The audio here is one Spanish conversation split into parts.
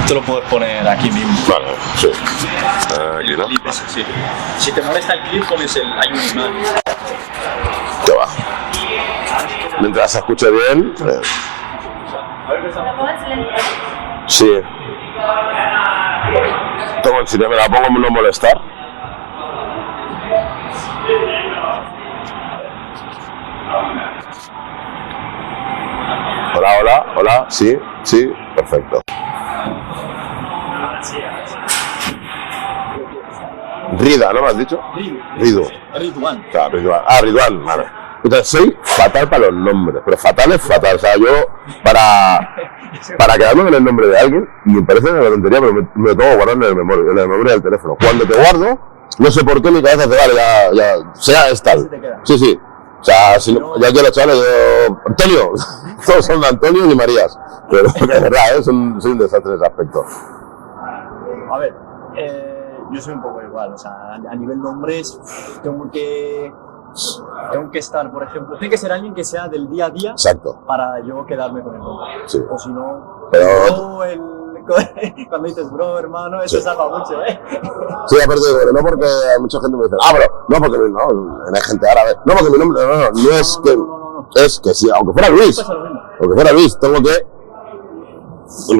Esto lo puedes poner aquí mismo. Vale, sí. Aquí, ¿no? Clip ese, sí. Si te molesta el clip, pones el hay un imán. Que va. Mientras se escuche bien. Sí. Si me la pongo no molestar. Hola, sí, perfecto. Rida, ¿no me has dicho? Ridwan. Claro, Ridwan. Ridwan, vale. Entonces soy fatal para los nombres, pero fatal es fatal. O sea, yo para quedarme con el nombre de alguien, y me parece una tontería, pero me lo tengo que guardar en la memoria del teléfono. Cuando te guardo, no sé por qué mi cabeza te vale, ya, sea es tal. Sí. O sea, si no, ya quiero chavales, yo, Antonio, todos son Antonio y Marías. Pero de verdad, soy un desastre en ese aspecto. A ver, yo soy un poco igual, o sea, a nivel nombres, tengo que estar, por ejemplo, tiene que ser alguien que sea del día a día. Exacto. Para yo quedarme con el nombre. Sí. O si no, pero... cuando dices bro, hermano, eso salva mucho, Sí, aparte, no porque hay mucha gente que me dice, pero no porque no, hay gente árabe, no porque mi nombre, no es que, es que si, aunque fuera Luis, tengo que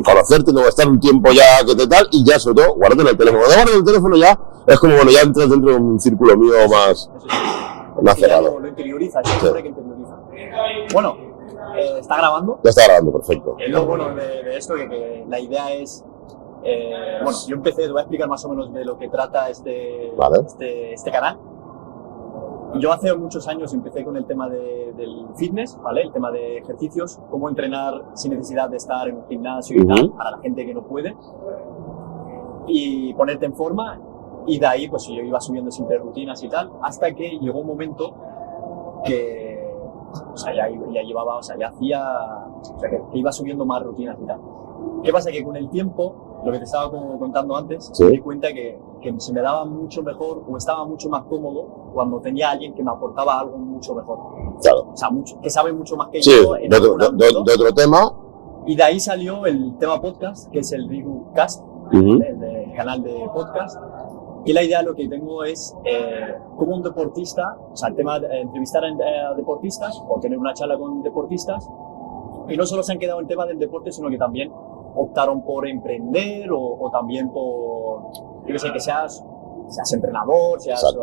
conocerte, tengo que estar un tiempo ya que te tal, y ya sobre todo, guardarte en el teléfono. Cuando guardas el teléfono ya, es como, bueno, ya entras dentro de un círculo mío más cerrado. Lo interiorizas, siempre que interioriza. Bueno, ¿está grabando? Ya está grabando, perfecto. Lo bueno de esto, que la idea es, bueno, yo empecé, te voy a explicar más o menos de lo que trata este canal. Yo hace muchos años empecé con el tema del fitness, ¿vale? El tema de ejercicios, cómo entrenar sin necesidad de estar en un gimnasio y tal, para la gente que no puede, y ponerte en forma, y de ahí pues yo iba subiendo siempre rutinas y tal, hasta que llegó un momento que, o sea, ya llevaba, o sea, ya hacía, o sea, que iba subiendo más rutinas y tal. ¿Qué pasa? Que con el tiempo, lo que te estaba contando antes, me di cuenta que se me daba mucho mejor o estaba mucho más cómodo cuando tenía alguien que me aportaba algo mucho mejor. Claro. O sea, que sabe mucho más que yo. Sí, de otro tema. Y de ahí salió el tema podcast, que es el RiguCast, el canal de podcast. Y la idea, lo que tengo es, como un deportista, o sea, el tema de entrevistar a deportistas o tener una charla con deportistas, y no solo se han quedado en el tema del deporte, sino que también optaron por emprender o también por, yo que sé, que seas entrenador,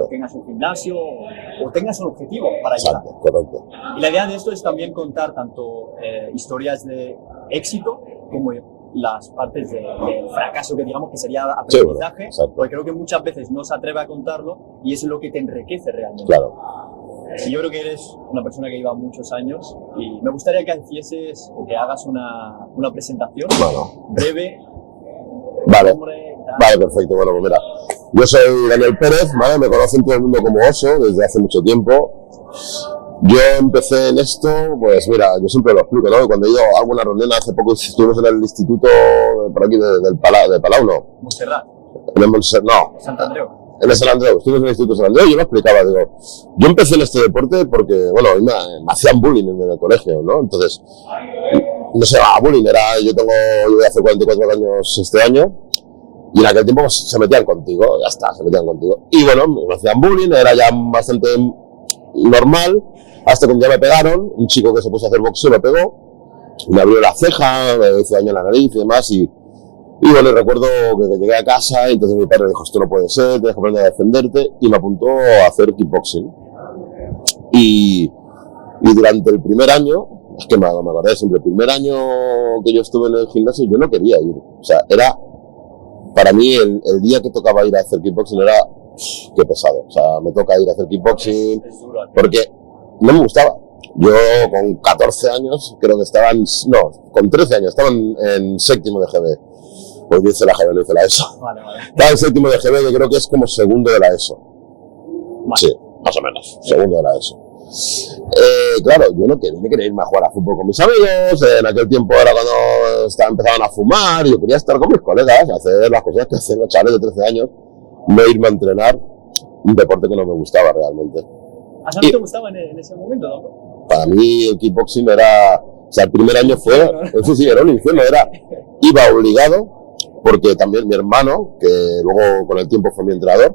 tengas un gimnasio o tengas un objetivo para llegar. Correcto. Y la idea de esto es también contar tanto historias de éxito como las partes del fracaso, que digamos que sería aprendizaje, porque creo que muchas veces no se atreve a contarlo y eso es lo que te enriquece realmente. Claro. Y yo creo que eres una persona que lleva muchos años y me gustaría que hicieses o que hagas una presentación breve. Vale, perfecto. Bueno, pues mira, yo soy Daniel Pérez, ¿vale? Me conocen todo el mundo como Oso desde hace mucho tiempo. Yo empecé en esto, pues mira, yo siempre lo explico, ¿no? Cuando he ido a alguna reunión, hace poco estuvimos en el instituto por aquí de Palau, ¿no? Montserrat. No. Sant Andreu. En el San Andreu, estuvimos en el Instituto San Andreu y yo lo explicaba, digo, yo empecé en este deporte porque, bueno, me hacían bullying en el colegio, ¿no? Entonces, no se llamaba bullying, yo voy a hacer 44 años este año, y en aquel tiempo pues, se metían contigo, ya está, se metían contigo. Y bueno, me hacían bullying, era ya bastante normal, hasta que un día me pegaron, un chico que se puso a hacer boxeo me pegó, me abrió la ceja, me hizo daño en la nariz y demás, y bueno, recuerdo que llegué a casa y entonces mi padre dijo, esto no puede ser, tienes que aprender a defenderte, y me apuntó a hacer kickboxing. Y durante el primer año, es que me acordé siempre, el primer año que yo estuve en el gimnasio yo no quería ir. O sea, era, para mí el día que tocaba ir a hacer kickboxing era, qué pesado. O sea, me toca ir a hacer kickboxing porque no me gustaba. Yo con 14 años, creo que con 13 años, estaba en séptimo de GB. Pues yo hice la GB, no hice la ESO. Vale. Estaba en séptimo de GB, que creo que es como segundo de la ESO. Vale. Sí, más o menos, segundo de la ESO. Claro, yo no quería irme a jugar a fútbol con mis amigos, en aquel tiempo era cuando empezaban a fumar, y yo quería estar con mis colegas, hacer las cosas que hacen los chavales de 13 años, no irme a entrenar un deporte que no me gustaba realmente. ¿A ti te gustaba en ese momento, no? Para mí el kickboxing era, o sea, el primer año fue, sí, era un infierno, iba obligado, porque también mi hermano, que luego con el tiempo fue mi entrenador,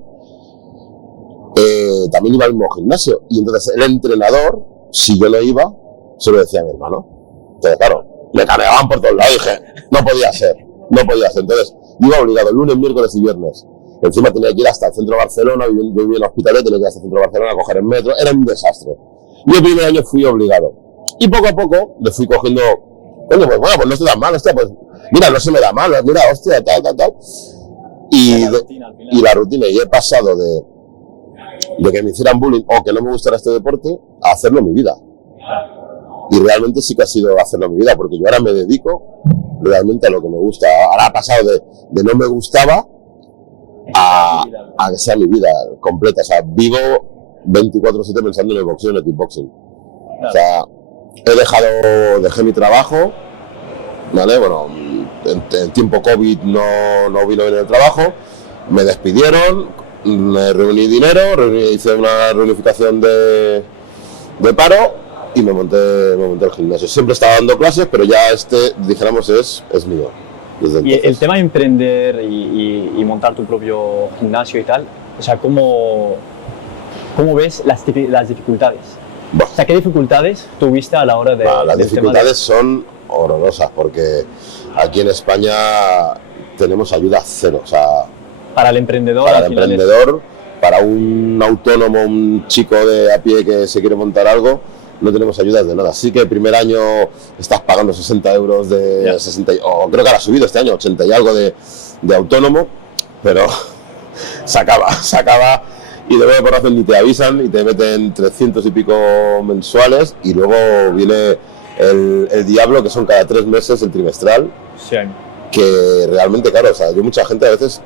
también iba al mismo gimnasio. Y entonces el entrenador, si yo no iba, se lo decía a mi hermano. Entonces, claro, me caneaban por todos lados y dije, no podía ser. Entonces, iba obligado lunes, miércoles y viernes. Encima tenía que ir hasta el centro de Barcelona, yo vivía en Hospitalet, tenía que ir hasta el centro de Barcelona a coger el metro, era un desastre. Y el primer año fui obligado. Y poco a poco le fui cogiendo, coño, pues bueno, pues no estoy tan mal, hostia, pues mira, no se me da mal, mira, hostia, tal. Y la rutina, y he pasado de que me hicieran bullying o que no me gustara este deporte a hacerlo mi vida. Y realmente sí que ha sido hacerlo mi vida, porque yo ahora me dedico realmente a lo que me gusta. Ahora ha pasado de no me gustaba a que sea mi vida completa. O sea, vivo 24/7 pensando en el boxeo y en el kickboxing. O sea, dejé mi trabajo, ¿vale? Bueno, en tiempo COVID no vino bien el trabajo, me despidieron, me reuní dinero, hice una reunificación de paro y me monté el gimnasio. Siempre estaba dando clases, pero ya dijéramos, es mío. Y el tema de emprender y montar tu propio gimnasio y tal, o sea, ¿cómo ves las dificultades? Bueno, o sea, ¿qué dificultades tuviste a la hora de...? Las dificultades son horrorosas, porque aquí en España tenemos ayuda cero. O sea, para el emprendedor, para un autónomo, un chico de a pie que se quiere montar algo, no tenemos ayudas de nada. Sí que el primer año estás pagando 60 euros de 60, o creo que ahora ha subido este año, 80 y algo de autónomo, pero se acaba y de por razón ni te avisan y te meten 300 y pico mensuales, y luego viene el diablo, que son cada 3 meses el trimestral. Sí. Que realmente, claro, o sea, yo mucha gente a veces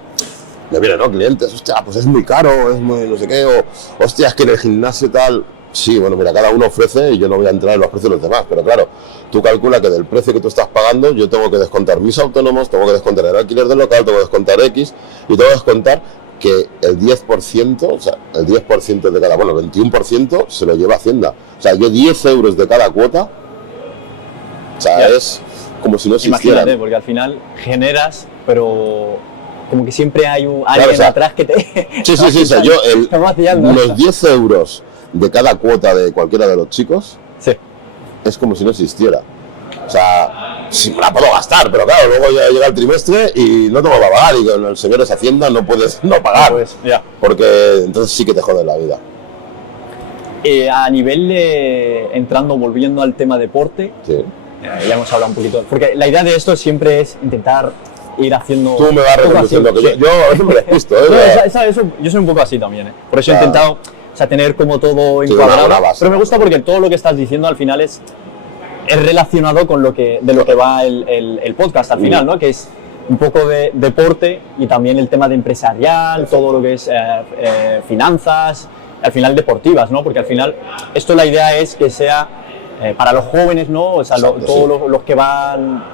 me vienen, ¿no? Clientes, hostia, pues es muy caro, es muy no sé qué, o hostia, es que en el gimnasio tal. Sí, bueno, mira, cada uno ofrece y yo no voy a entrar en los precios de los demás, pero claro, tú calcula que del precio que tú estás pagando yo tengo que descontar mis autónomos, tengo que descontar el alquiler del local, tengo que descontar X y tengo que descontar que el 10%, o sea, el 10% de cada, bueno, el 21% se lo lleva Hacienda. O sea, yo 10 euros de cada cuota, o sea, es como si no existiera. Imagínate, porque al final generas, pero como que siempre hay alguien atrás que te... Sí, o sea, yo los 10 euros de cada cuota de cualquiera de los chicos, sí, es como si no existiera. O sea, sí me la puedo gastar, pero claro, luego ya llega el trimestre y no tengo que pagar, y con el señor es Hacienda no puedes no pagar, porque entonces sí que te jodes la vida. A nivel de, volviendo al tema deporte, sí. Ya hemos hablado un poquito, porque la idea de esto siempre es intentar ir haciendo... Tú me vas reconociendo que sí. yo me despisto, eso, yo soy un poco así también, Por eso he intentado, o sea, tener como todo encuadrado, pero me gusta porque todo lo que estás diciendo al final es relacionado con de lo que va el podcast al final, ¿no? Que es un poco de deporte y también el tema de empresarial, todo lo que es finanzas, al final deportivas, ¿no? Porque al final esto la idea es que sea para los jóvenes, ¿no? O sea, todos los que van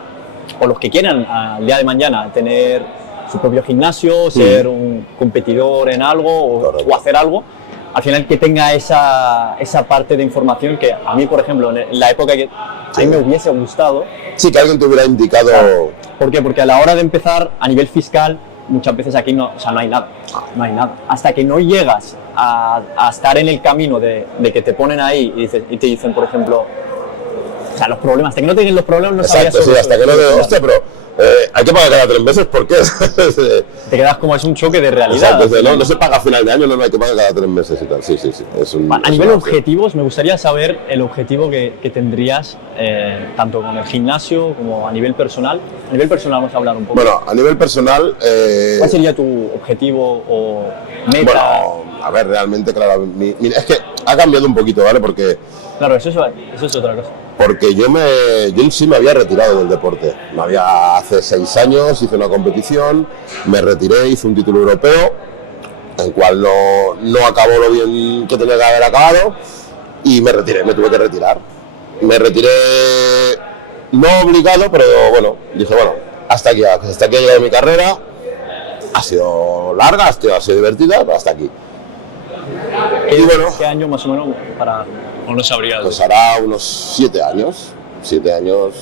o los que quieran al día de mañana tener su propio gimnasio, ser un competidor en algo o hacer algo, al final que tenga esa parte de información que a mí, por ejemplo, en la época que a mí me hubiese gustado. Sí, que alguien te hubiera indicado. Claro. ¿Por qué? Porque a la hora de empezar, a nivel fiscal, muchas veces aquí no hay nada. No hay nada. Hasta que no llegas a estar en el camino de que te ponen ahí y te dicen, por ejemplo, o sea, los problemas, hasta que no tienen los problemas no sabías sobre hasta que no te hostia, pero hay que pagar cada 3 meses, ¿por qué? Te quedas como es un choque de realidad. No se paga a final de año, no hay que pagar cada 3 meses y tal. Sí. A nivel objetivos, me gustaría saber el objetivo que tendrías, tanto con el gimnasio como a nivel personal. A nivel personal vamos a hablar un poco. Bueno, a nivel personal... ¿Cuál sería tu objetivo o meta? Bueno, a ver, realmente, claro, es que ha cambiado un poquito, ¿vale? Porque... Claro, eso es otra cosa. Porque yo en sí me había retirado del deporte. Hace 6 años hice una competición, me retiré, hice un título europeo, el cual no acabó lo bien que tenía que haber acabado, y me retiré, me tuve que retirar. Me retiré no obligado, pero bueno, dije, bueno, hasta aquí ha llegado mi carrera, ha sido larga, ha sido divertida, pero hasta aquí. Y bueno, ¿qué año más o menos para...? ¿O no sabría? Pues hará unos 7 años. 7 años,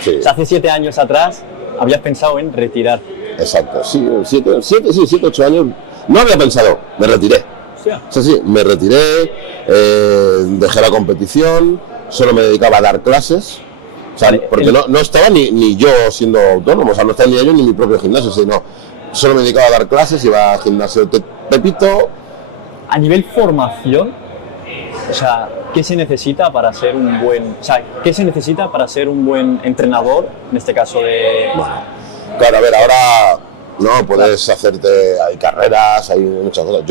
sí. O sea, hace 7 años atrás habías pensado en retirar. Exacto, sí, 7, 8 años. No había pensado, me retiré. Sí, me retiré, dejé la competición, solo me dedicaba a dar clases. O sea, porque no estaba ni yo siendo autónomo, o sea, no estaba ni ellos ni mi propio gimnasio, sino solo me dedicaba a dar clases, iba al gimnasio Pepito. A nivel formación, o sea, ¿qué se necesita para ser un buen, o sea, qué se necesita para ser un buen entrenador, en este caso de... Bueno, claro, a ver, ahora no puedes hacerte, hay carreras, hay muchas cosas.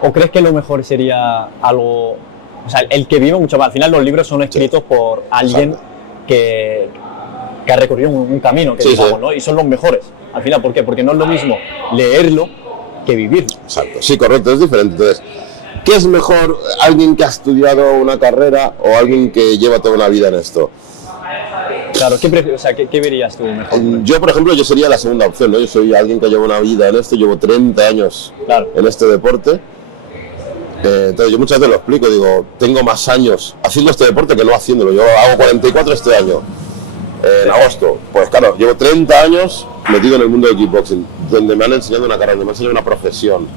¿O crees que lo mejor sería algo, o sea, el que vive mucho más? Al final los libros son escritos por alguien que ha recorrido un camino, que digamos, ¿no? Y son los mejores. Al final, ¿por qué? Porque no es lo mismo leerlo que vivirlo. Exacto, sí, correcto, es diferente. Entonces, ¿qué es mejor, alguien que ha estudiado una carrera o alguien que lleva toda una vida en esto? Claro, ¿qué verías tú mejor? Yo, por ejemplo, yo sería la segunda opción, ¿no? Yo soy alguien que lleva una vida en esto, llevo 30 años en este deporte. Entonces yo muchas veces lo explico, digo, tengo más años haciendo este deporte que no haciéndolo. Yo hago 44 este año, en agosto. Pues claro, llevo 30 años metido en el mundo del kickboxing, donde me han enseñado una carrera, donde me han enseñado una profesión.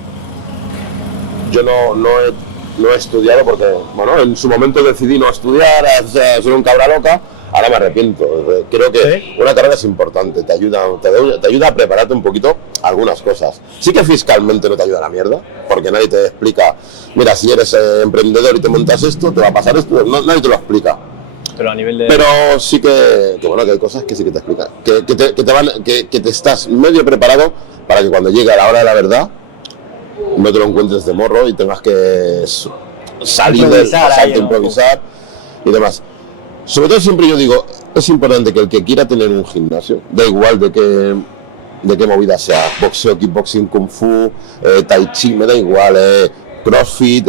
Yo no he estudiado porque, bueno, en su momento decidí no estudiar, ser un cabra loca. Ahora me arrepiento. Creo que una carrera es importante, te ayuda a prepararte un poquito algunas cosas. Sí que fiscalmente no te ayuda a la mierda, porque nadie te explica, mira, si eres emprendedor y te montas esto, te va a pasar esto, nadie te lo explica. Pero a nivel de... Pero sí que bueno, que hay cosas que sí que te explican, que te estás medio preparado para que cuando llegue a la hora de la verdad no te lo encuentres de morro y tengas que salir del salto, improvisar y demás. Sobre todo siempre yo digo, es importante que el que quiera tener un gimnasio, da igual de qué movida sea, boxeo, kickboxing, kung fu, tai chi, me da igual, crossfit,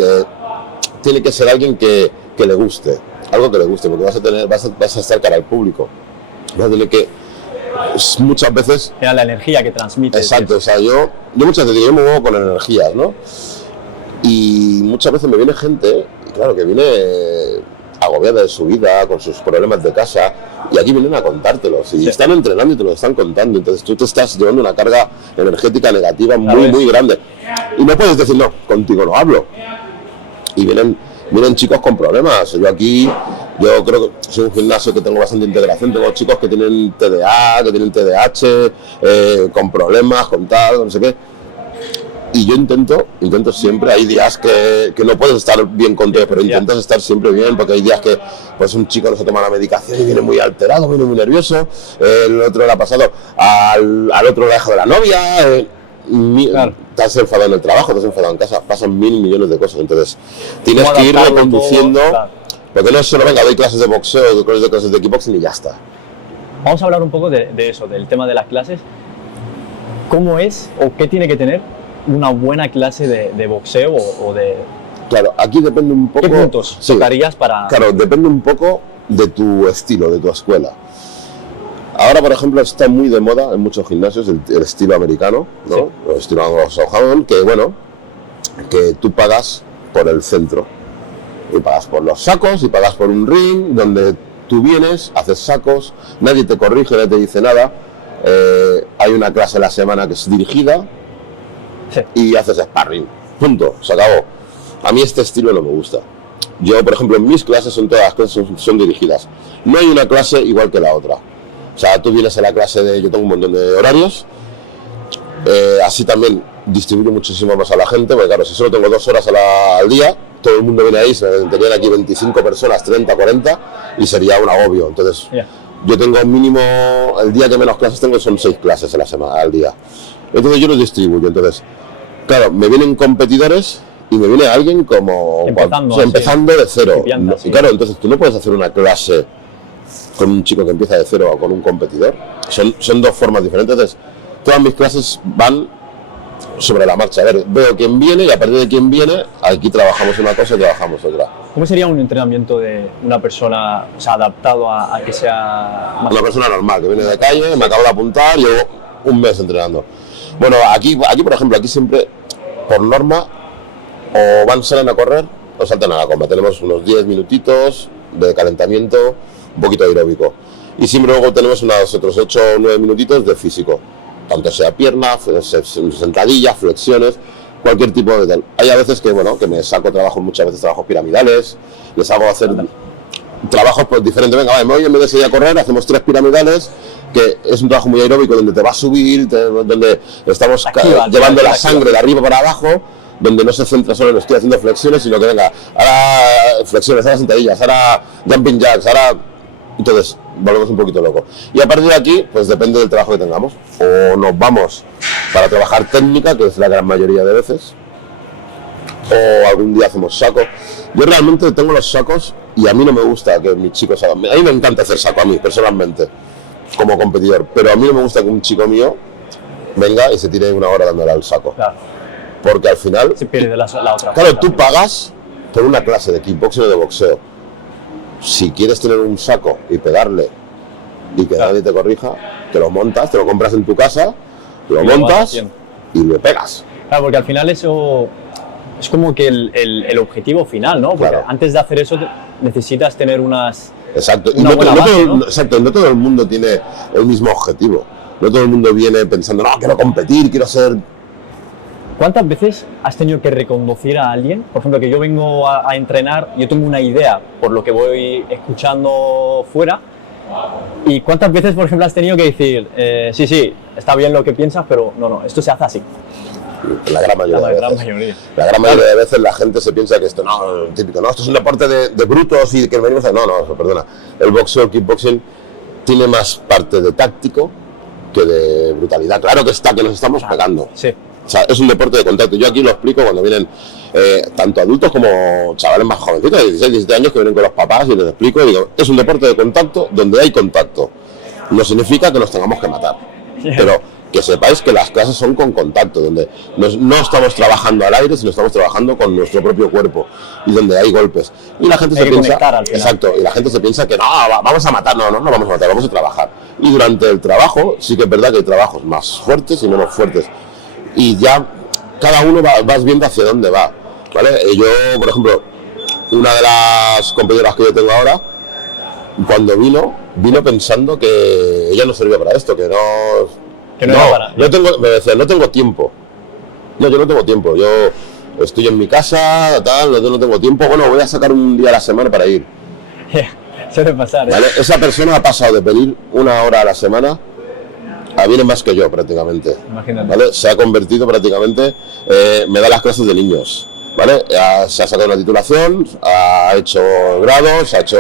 tiene que ser alguien que le guste, algo que le guste, porque vas a estar cara al público, vas a tener que muchas veces... Era la energía que transmite. Exacto, o sea, yo muchas veces yo me muevo con energías, ¿no? Y muchas veces me viene gente, claro, que viene agobiada de su vida, con sus problemas de casa, y aquí vienen a contártelos, y están entrenando y te lo están contando, entonces tú te estás llevando una carga energética negativa muy grande, y no puedes decir, no, contigo no hablo, y vienen chicos con problemas. Yo creo que soy un gimnasio que tengo bastante integración, tengo chicos que tienen TDA, que tienen TDAH, con problemas, con tal, no sé qué. Y yo intento siempre, hay días que no puedes estar bien con todo, pero intentas estar siempre bien, porque hay días que pues un chico no se toma la medicación y viene muy alterado, viene muy nervioso, el otro le ha pasado, al otro le ha dejado la novia, te has enfadado en el trabajo, te has enfadado en casa, pasan 1000 millones de cosas, entonces tienes que ir reconduciendo, porque no es solo, venga, doy clases de boxeo, doy clases de kickboxing y ya está. Vamos a hablar un poco de eso, del tema de las clases. ¿Cómo es o qué tiene que tener una buena clase de boxeo o de...? Claro, aquí depende un poco... ¿Qué puntos tocarías para...? Claro, depende un poco de tu estilo, de tu escuela. Ahora, por ejemplo, está muy de moda en muchos gimnasios el estilo americano, ¿no? El estilo anglo-sajón, que bueno, que tú pagas por el centro. Y pagas por los sacos y pagas por un ring donde tú vienes, haces sacos, nadie te corrige, nadie te dice nada. Hay una clase a la semana que es dirigida, y haces sparring, punto, se acabó. A mí este estilo no me gusta. Yo, por ejemplo, en mis clases todas las clases son dirigidas. No hay una clase igual que la otra. O sea, tú vienes a la clase yo tengo un montón de horarios, así también distribuyo muchísimo más a la gente, porque claro, si solo tengo 2 horas al día, todo el mundo viene ahí, se tendrían aquí 25 personas, 30, 40, y sería un agobio. Entonces, yo tengo mínimo, el día que menos clases tengo son 6 clases a la semana, al día. Entonces yo los distribuyo, entonces... Claro, me vienen competidores y me viene alguien como empezando de cero. Y claro, entonces tú no puedes hacer una clase con un chico que empieza de cero o con un competidor. Son dos formas diferentes. Entonces, todas mis clases van sobre la marcha. A ver, veo quién viene y a partir de quién viene, aquí trabajamos una cosa y trabajamos otra. ¿Cómo sería un entrenamiento de una persona, o sea, adaptado a que sea más... Una persona normal, que viene de calle, me acabo de apuntar, llevo un mes entrenando. Bueno, aquí por ejemplo, aquí siempre, por norma, o salen a correr o saltan a la comba. Tenemos unos 10 minutitos de calentamiento, un poquito aeróbico. Y siempre luego tenemos otros 8 o 9 minutitos de físico. tanto sea pierna, sentadillas, flexiones, cualquier tipo de tal. Hay a veces que, bueno, que me saco trabajo, muchas veces trabajos piramidales, les hago hacer trabajos pues, diferentes. Venga, vale, hoy en vez de salir a correr, hacemos 3 piramidales, que es un trabajo muy aeróbico donde te va a subir, donde estamos llevando la sangre de arriba para abajo, donde no se centra solo en estoy haciendo flexiones, sino que venga, ahora flexiones, ahora sentadillas, ahora jumping jacks, ahora... Entonces, volvemos un poquito loco. Y a partir de aquí, pues depende del trabajo que tengamos. O nos vamos para trabajar técnica, que es la gran mayoría de veces, o algún día hacemos saco. Yo realmente tengo los sacos y a mí no me gusta que mis chicos hagan... A mí me encanta hacer saco, a mí, personalmente, como competidor, pero a mí no me gusta que un chico mío venga y se tire 1 hora dándole al saco. Claro. Porque al final... Se pierde la otra. Claro, tú pagas por una clase de kickboxing o de boxeo. Si quieres tener un saco y pegarle y que nadie te corrija, te lo montas, te lo compras en tu casa, lo montas y le pegas. Claro, porque al final eso es como que el objetivo final, ¿no? Porque claro, antes de hacer eso necesitas tener unas... Exacto, y no todo el mundo tiene el mismo objetivo. No todo el mundo viene pensando, no, quiero competir, quiero ser... ¿Cuántas veces has tenido que reconducir a alguien? Por ejemplo, que yo vengo a entrenar, yo tengo una idea por lo que voy escuchando fuera. ¿Y cuántas veces, por ejemplo, has tenido que decir, sí, está bien lo que piensas, pero no, esto se hace así? La gran mayoría de veces la gente se piensa que esto, no, típico, no, esto es un deporte de brutos y que venimos a... No, perdona. El boxeo, el kickboxing, tiene más parte de táctico que de brutalidad. Claro que está, que nos estamos pegando. Sí. O sea, es un deporte de contacto. Yo aquí lo explico cuando vienen tanto adultos como chavales más jovencitos, de 16, 17 años, que vienen con los papás y les explico y digo, es un deporte de contacto donde hay contacto. No significa que nos tengamos que matar, pero que sepáis que las clases son con contacto, donde no estamos trabajando al aire, sino estamos trabajando con nuestro propio cuerpo y donde hay golpes. Y la gente se piensa, exacto, y la gente se piensa que no, vamos a matar, no vamos a matar, vamos a trabajar. Y durante el trabajo, sí que es verdad que hay trabajos más fuertes y menos fuertes. Y ya cada uno vas viendo hacia dónde va, ¿vale? Yo, por ejemplo, una de las competidoras que yo tengo ahora, cuando vino pensando que ella no servía para esto, me decía, no tengo tiempo. No, yo no tengo tiempo, yo estoy en mi casa, yo no tengo tiempo, bueno, voy a sacar un día a la semana para ir. Suele pasar, ¿eh? ¿Vale? Esa persona ha pasado de pedir 1 hora a la semana viene más que yo prácticamente. Imagínate. ¿Vale? Se ha convertido prácticamente, me da las clases de niños, ¿vale? Se ha sacado una titulación, ha hecho grados, ha hecho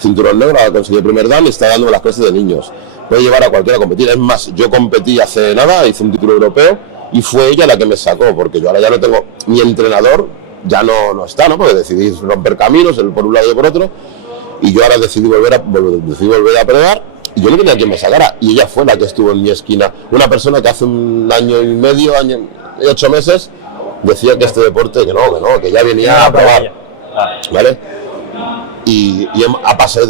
cinturón negro, ha conseguido el primer dan y está dando las clases de niños. Puede llevar a cualquiera a competir. Es más, yo competí hace nada, hice un título europeo y fue ella la que me sacó, porque yo ahora ya no tengo, mi entrenador ya no está, ¿no? Porque decidí romper caminos, él por un lado y por otro, y yo ahora decidí volver a pelear. Y yo no tenía quien me sacara, y ella fue la que estuvo en mi esquina. Una persona que hace 1 año y medio, año y 8 meses, decía que este deporte, que ya venía a probar, ¿vale? Y ha pasado,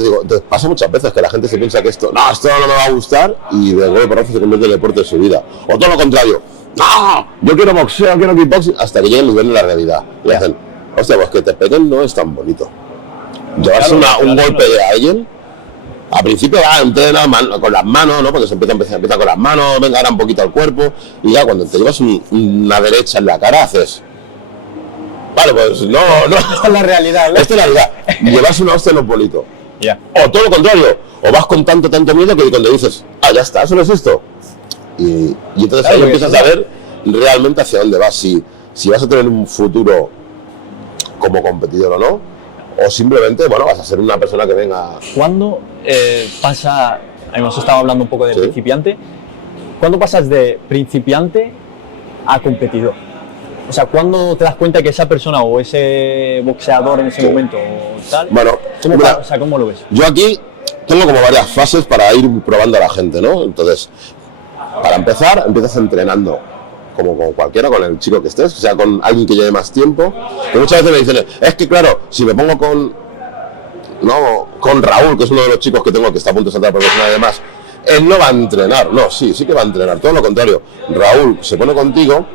pasa muchas veces que la gente se piensa que esto no me va a gustar, y de golpe por se convierte en el deporte de su vida. O todo lo contrario, no, yo quiero boxeo, quiero kickboxing, hasta que lleguen y ven la realidad. Y hacen, hostia, pues que te peguen no es tan bonito. Llevarse un golpe de alguien... A principio entrena con las manos, ¿no? Porque se empieza con las manos, venga ahora un poquito al cuerpo, y ya cuando te llevas una derecha en la cara haces... Vale, pues no. Esta es la realidad, ¿no? Esta es la realidad. Llevas una hostia no es bonito. Yeah. O todo lo contrario, o vas con tanto miedo que cuando dices, ya está, eso no es esto. Y entonces ahí empiezas a ver realmente hacia dónde vas, si vas a tener un futuro como competidor o no. O simplemente, vas a ser una persona que venga... ¿Cuándo pasa, hemos estado hablando un poco de principiante, ¿cuándo pasas de principiante a competidor? O sea, ¿cuándo te das cuenta que esa persona o ese boxeador en ese momento o tal? Bueno, ¿cómo lo ves? Yo aquí tengo como varias fases para ir probando a la gente, ¿no? Entonces, para empezar, empiezas entrenando. Como con cualquiera, con el chico que estés, o sea, con alguien que lleve más tiempo. Que muchas veces me dicen, es que claro, si me pongo con Raúl, que es uno de los chicos que tengo que está a punto de saltar profesional y demás, él no va a entrenar. No, sí que va a entrenar, todo lo contrario. Raúl se pone contigo,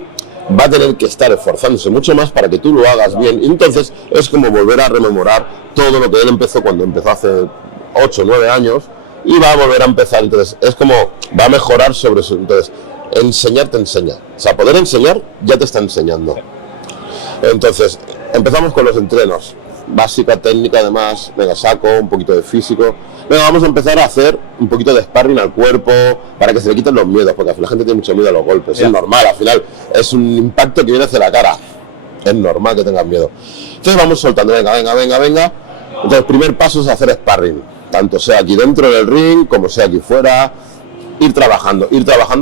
va a tener que estar esforzándose mucho más para que tú lo hagas bien. Y entonces es como volver a rememorar todo lo que él empezó cuando empezó hace 8 o 9 años y va a volver a empezar. Entonces es como va a mejorar sobre eso. Entonces enseñar te enseña. O sea, poder enseñar ya te está enseñando. Entonces, empezamos con los entrenos. Básica, técnica, además, venga, saco, un poquito de físico. Venga, vamos a empezar a hacer un poquito de sparring al cuerpo para que se le quiten los miedos, porque al final la gente tiene mucho miedo a los golpes. Es normal, al final es un impacto que viene hacia la cara. Es normal que tengas miedo. Entonces vamos soltando, venga. Entonces el primer paso es hacer sparring, tanto sea aquí dentro del ring como sea aquí fuera. Ir trabajando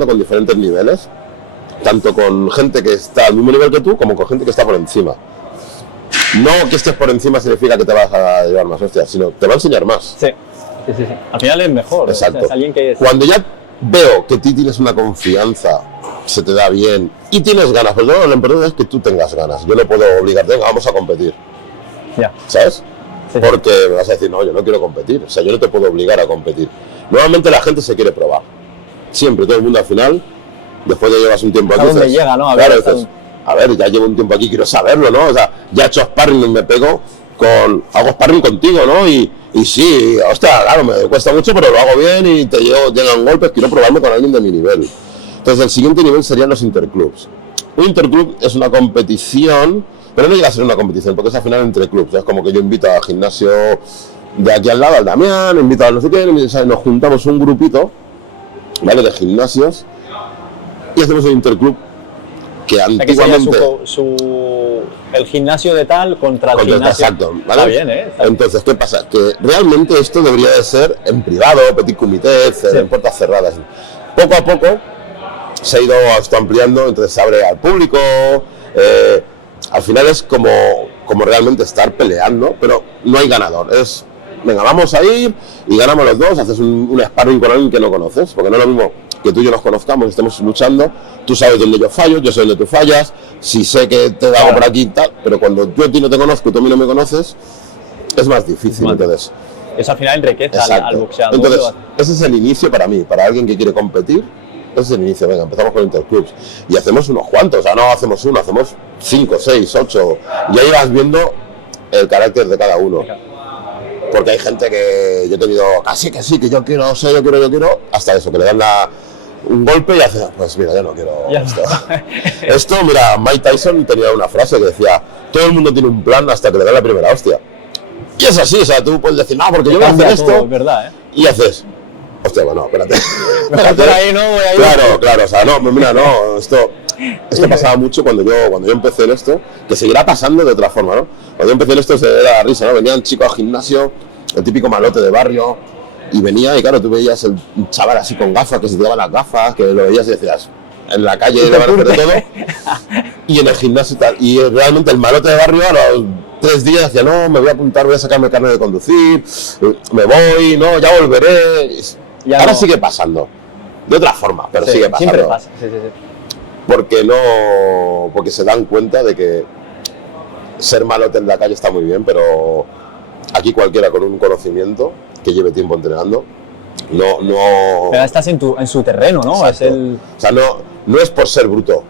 con diferentes niveles, tanto con gente que está al mismo nivel que tú como con gente que está por encima. No que estés por encima significa que te vas a llevar más hostias, sino te va a enseñar más. Sí. Al final es mejor. Exacto. O sea, es alguien que Cuando ya veo que tú tienes una confianza, se te da bien y tienes ganas, pues no, lo importante es que tú tengas ganas. Yo no puedo obligarte, venga, vamos a competir. Ya. ¿Sabes? Sí. Porque me vas a decir, no, yo no quiero competir. O sea, yo no te puedo obligar a competir. Normalmente la gente se quiere probar. Siempre, todo el mundo al final, después de llevas un tiempo aquí. ¿A dónde llega, no? A ver, ya llevo un tiempo aquí, quiero saberlo, ¿no? O sea, ya he hecho sparring y me pego hago sparring contigo, ¿no? Y sí, hostia, claro, me cuesta mucho, pero lo hago bien y llegan golpes, quiero probarme con alguien de mi nivel. Entonces, el siguiente nivel serían los interclubs. Un interclub es una competición, pero no llega a ser una competición, porque es al final entre clubs. Es como que yo invito al gimnasio de aquí al lado, al Damián, invito a no sé qué, nos juntamos un grupito, ¿vale?, de gimnasios y hacemos un interclub que antiguamente... el gimnasio de tal contra el gimnasio... Exacto, ¿vale? Está bien, ¿eh? Entonces, ¿qué pasa? Que realmente esto debería de ser en privado, petit comité, en puertas cerradas. Poco a poco se ha ido esto ampliando, entonces se abre al público. Al final es como realmente estar peleando, pero no hay ganador. Es, venga, vamos a ir y ganamos los dos, haces un sparring con alguien que no conoces, porque no es lo mismo que tú y yo nos conozcamos, estemos luchando, tú sabes dónde yo fallo, yo sé dónde tú fallas, si sé que te hago por aquí y tal, pero cuando yo a ti no te conozco y tú a mí no me conoces, es más difícil. Entonces, eso al final enriquece al boxeador. Entonces, ese es el inicio para mí, para alguien que quiere competir, ese es el inicio. Venga, empezamos con interclubs y hacemos unos cuantos, o sea, no hacemos uno, hacemos 5, 6, 8, y ahí vas viendo el carácter de cada uno. Porque hay gente que yo he tenido casi que sí, que yo quiero, hasta eso, que le dan un golpe y hace, pues mira, yo no quiero esto. Esto, mira, Mike Tyson tenía una frase que decía, todo el mundo tiene un plan hasta que le dan la primera hostia. Y es así, o sea, tú puedes decir, no, porque yo voy a hacer esto, ¿verdad, y haces, hostia, bueno, espérate. Por ahí no voy a ir. Claro, o sea, no, mira, no, esto pasaba mucho cuando yo empecé en esto, que seguirá pasando de otra forma, ¿no? Cuando yo empecé en esto se era la risa, ¿no? Venían chicos al gimnasio, el típico malote de barrio, y venía y claro, tú veías el chaval así con gafas, que se te daban las gafas, que lo veías y decías, en la calle le van a hacer de todo, y en el gimnasio tal, y realmente el malote de barrio a los 3 días decía, no, me voy a apuntar, voy a sacarme el carnet de conducir, me voy, no, ya volveré. Ya ahora no. Sigue pasando, de otra forma, pero sigue pasando. Siempre pasa, sí. Porque se dan cuenta de que ser malote en la calle está muy bien, pero aquí cualquiera con un conocimiento que lleve tiempo entrenando, no. Pero estás en su terreno, ¿no? O sea, no es por ser bruto.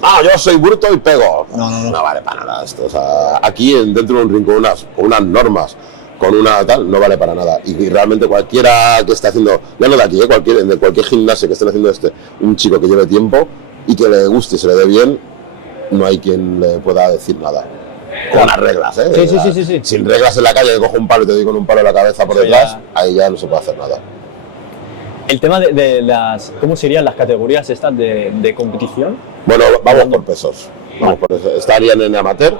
Yo soy bruto y pego. No vale para nada esto. O sea, aquí dentro de un ring con unas normas, con una tal, no vale para nada. Y realmente cualquiera que esté haciendo, ya no de aquí, de cualquier gimnasio que esté haciendo un chico que lleve tiempo y que le guste y se le dé bien, no hay quien le pueda decir nada. Con las reglas, ¿eh? Sí. Sin reglas en la calle, que cojo un palo y te doy con un palo en la cabeza por detrás, ahí ya no se puede hacer nada. El tema de las, ¿cómo serían las categorías estas de competición? Bueno, vamos por pesos. Estarían en amateur.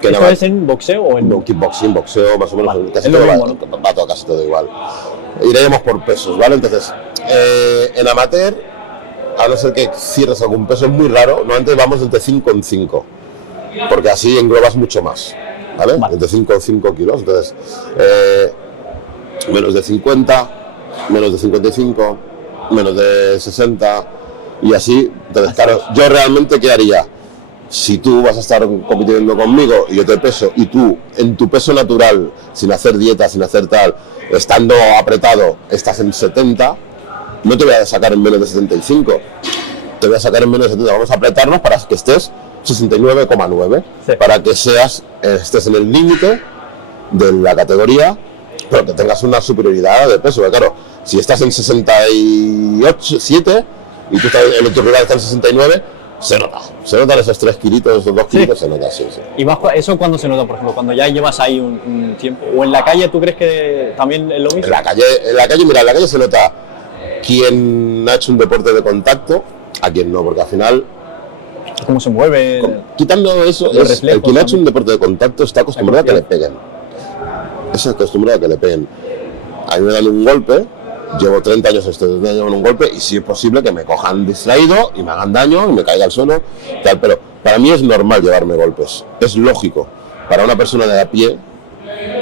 ¿Esto es en boxeo o en...? Kickboxing, boxeo, más o menos, casi todo igual, va todo casi todo igual. Iremos por pesos, ¿vale? Entonces, en amateur, a no ser que cierres algún peso, es muy raro, normalmente vamos entre 5 en 5, porque así englobas mucho más, ¿vale? Entre 5 en 5 kilos, entonces, menos de 50, menos de 55, menos de 60, y así. Entonces, claro, yo realmente, ¿qué haría? Si tú vas a estar compitiendo conmigo y yo te peso, y tú en tu peso natural, sin hacer dieta, sin hacer tal, estando apretado, estás en 70, no te voy a sacar en menos de 75, te voy a sacar en menos de 70, vamos a apretarnos para que estés 69,9, para que estés en el límite de la categoría, pero que tengas una superioridad de peso, porque claro, si estás en 68, 7, y tú estás, el otro rival está en 69, se notan esos 3 kilitos, esos 2 kilitos, se nota, sí. ¿Y eso cuándo se nota, por ejemplo, cuando ya llevas ahí un tiempo? ¿O en la calle tú crees que también es lo mismo? En la calle, mira, en la calle se nota quién ha hecho un deporte de contacto, a quién no, porque al final... ¿Cómo se mueve? Quitando eso, el quien ha hecho un deporte de contacto está acostumbrado a que le peguen. Es acostumbrado a que le peguen. A mí me dan un golpe, llevo 30 años con un golpe y si es posible que me cojan distraído y me hagan daño y me caiga al suelo, tal, pero para mí es normal llevarme golpes, es lógico. Para una persona de a pie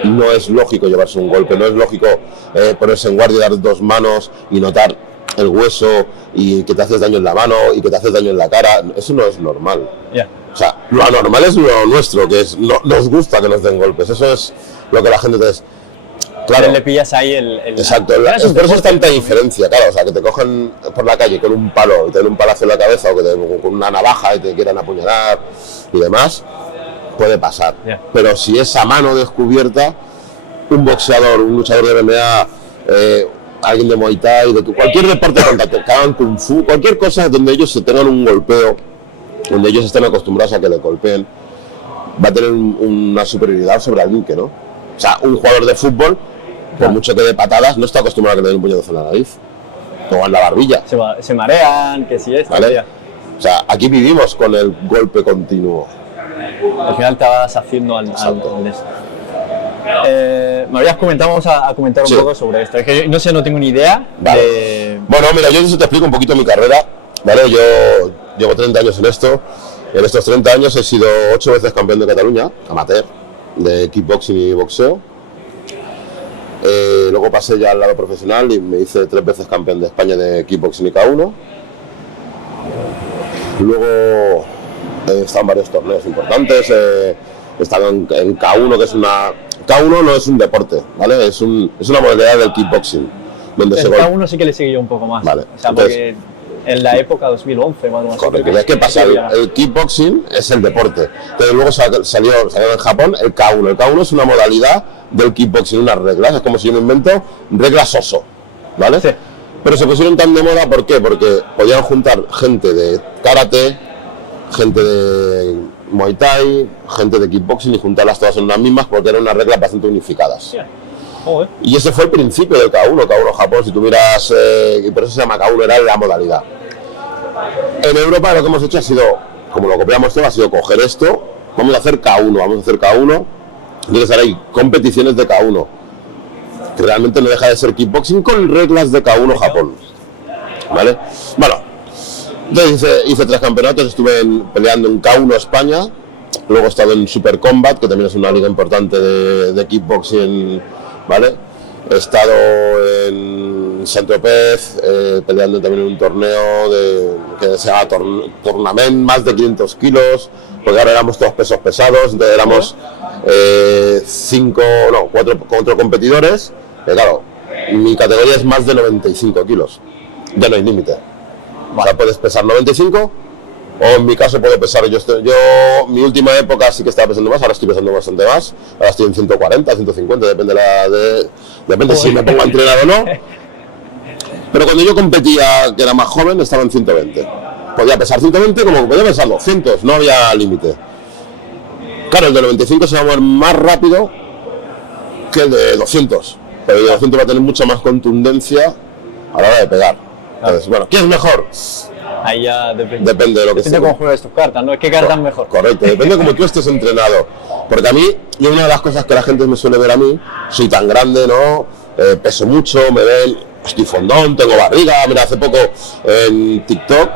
no es lógico llevarse un golpe, no es lógico ponerse en guardia y dar 2 manos y notar el hueso y que te haces daño en la mano y que te haces daño en la cara, eso no es normal. Yeah. O sea, lo anormal es lo nuestro, que es nos gusta que nos den golpes, eso es lo que la gente te... Claro, le pillas ahí Exacto, por eso es tanta diferencia, claro, o sea, que te cogen por la calle con un palo y te den un palazo en la cabeza o que con una navaja y te quieran apuñalar y demás, puede pasar. Yeah. Pero si es a mano descubierta, un boxeador, un luchador de MMA, alguien de Muay Thai, de cualquier deporte de contacto, que hagan Kung Fu, cualquier cosa donde ellos se tengan un golpeo, donde ellos estén acostumbrados a que le golpeen, va a tener una superioridad sobre alguien que no. O sea, un jugador de fútbol, por mucho que dé patadas, no está acostumbrado a que le den un puñetazo en la nariz o en la barbilla. Se marean, que si es... ¿Vale? O sea, aquí vivimos con el golpe continuo. Al final te vas haciendo al me habías comentado, vamos a comentar un poco sobre esto. Es que no sé, no tengo ni idea. Vale. Bueno, mira, yo te explico un poquito mi carrera. ¿Vale? Yo llevo 30 años en esto. En estos 30 años he sido 8 veces campeón de Cataluña, amateur, de kickboxing y boxeo. Luego pasé ya al lado profesional y me hice 3 veces campeón de España de kickboxing y K1. Luego he estado en varios torneos importantes. He estado en K1, que es una... K1 no es un deporte, ¿vale? Es una modalidad del kickboxing. Donde el K1 sí que le sigue yo un poco más. Vale. O sea, entonces, porque en la época 2011 o algo así. Correcto. ¿Qué pasa? El kickboxing es el deporte. Entonces luego salió en Japón el K1. El K1 es una modalidad del kickboxing, unas reglas. Es como si yo me invento reglas oso, ¿vale? Sí. Pero se pusieron tan de moda, ¿por qué? Porque podían juntar gente de karate, gente de Muay Thai, gente de kickboxing y juntarlas todas en unas mismas porque eran unas reglas bastante unificadas. Yeah. Y ese fue el principio del K1 Japón, si tú miras, y por eso se llama K1, era la modalidad. En Europa lo que hemos hecho ha sido, como lo copiamos todo, ha sido coger esto, vamos a hacer K1, entonces ahora hay competiciones de K1, que realmente no deja de ser kickboxing con reglas de K1 Japón, ¿vale? Bueno, entonces hice 3 campeonatos, estuve peleando en K1 España, luego he estado en Super Combat, que también es una liga importante de kickboxing, ¿vale? He estado en Saint-Tropez peleando también en un torneo que se llama Tournament, más de 500 kilos, porque ahora éramos todos pesos pesados, entonces éramos 4 competidores, pero claro, mi categoría es más de 95 kilos, ya no hay límite. O sea, puedes pesar 95, o en mi caso puedo pesar, mi última época sí que estaba pesando más, ahora estoy pesando bastante más, ahora estoy en 140, 150, depende si me pongo a entrenar o no. Pero cuando yo competía, que era más joven, estaba en 120. Podía pesar 120 como podía pesar 200, no había límite. Claro, el de 95 se va a mover más rápido que el de 200, pero el de 200 va a tener mucha más contundencia a la hora de pegar. Entonces, bueno, ¿quién es mejor? Ahí ya depende de lo que sea. Depende cómo juegas tus cartas, ¿no? ¿Qué cartas mejor? Correcto, depende de cómo tú estés entrenado. Porque a mí, y una de las cosas que la gente me suele ver a mí, soy tan grande, ¿no? Peso mucho, me ven, estoy fondón, tengo barriga. Mira, hace poco en TikTok,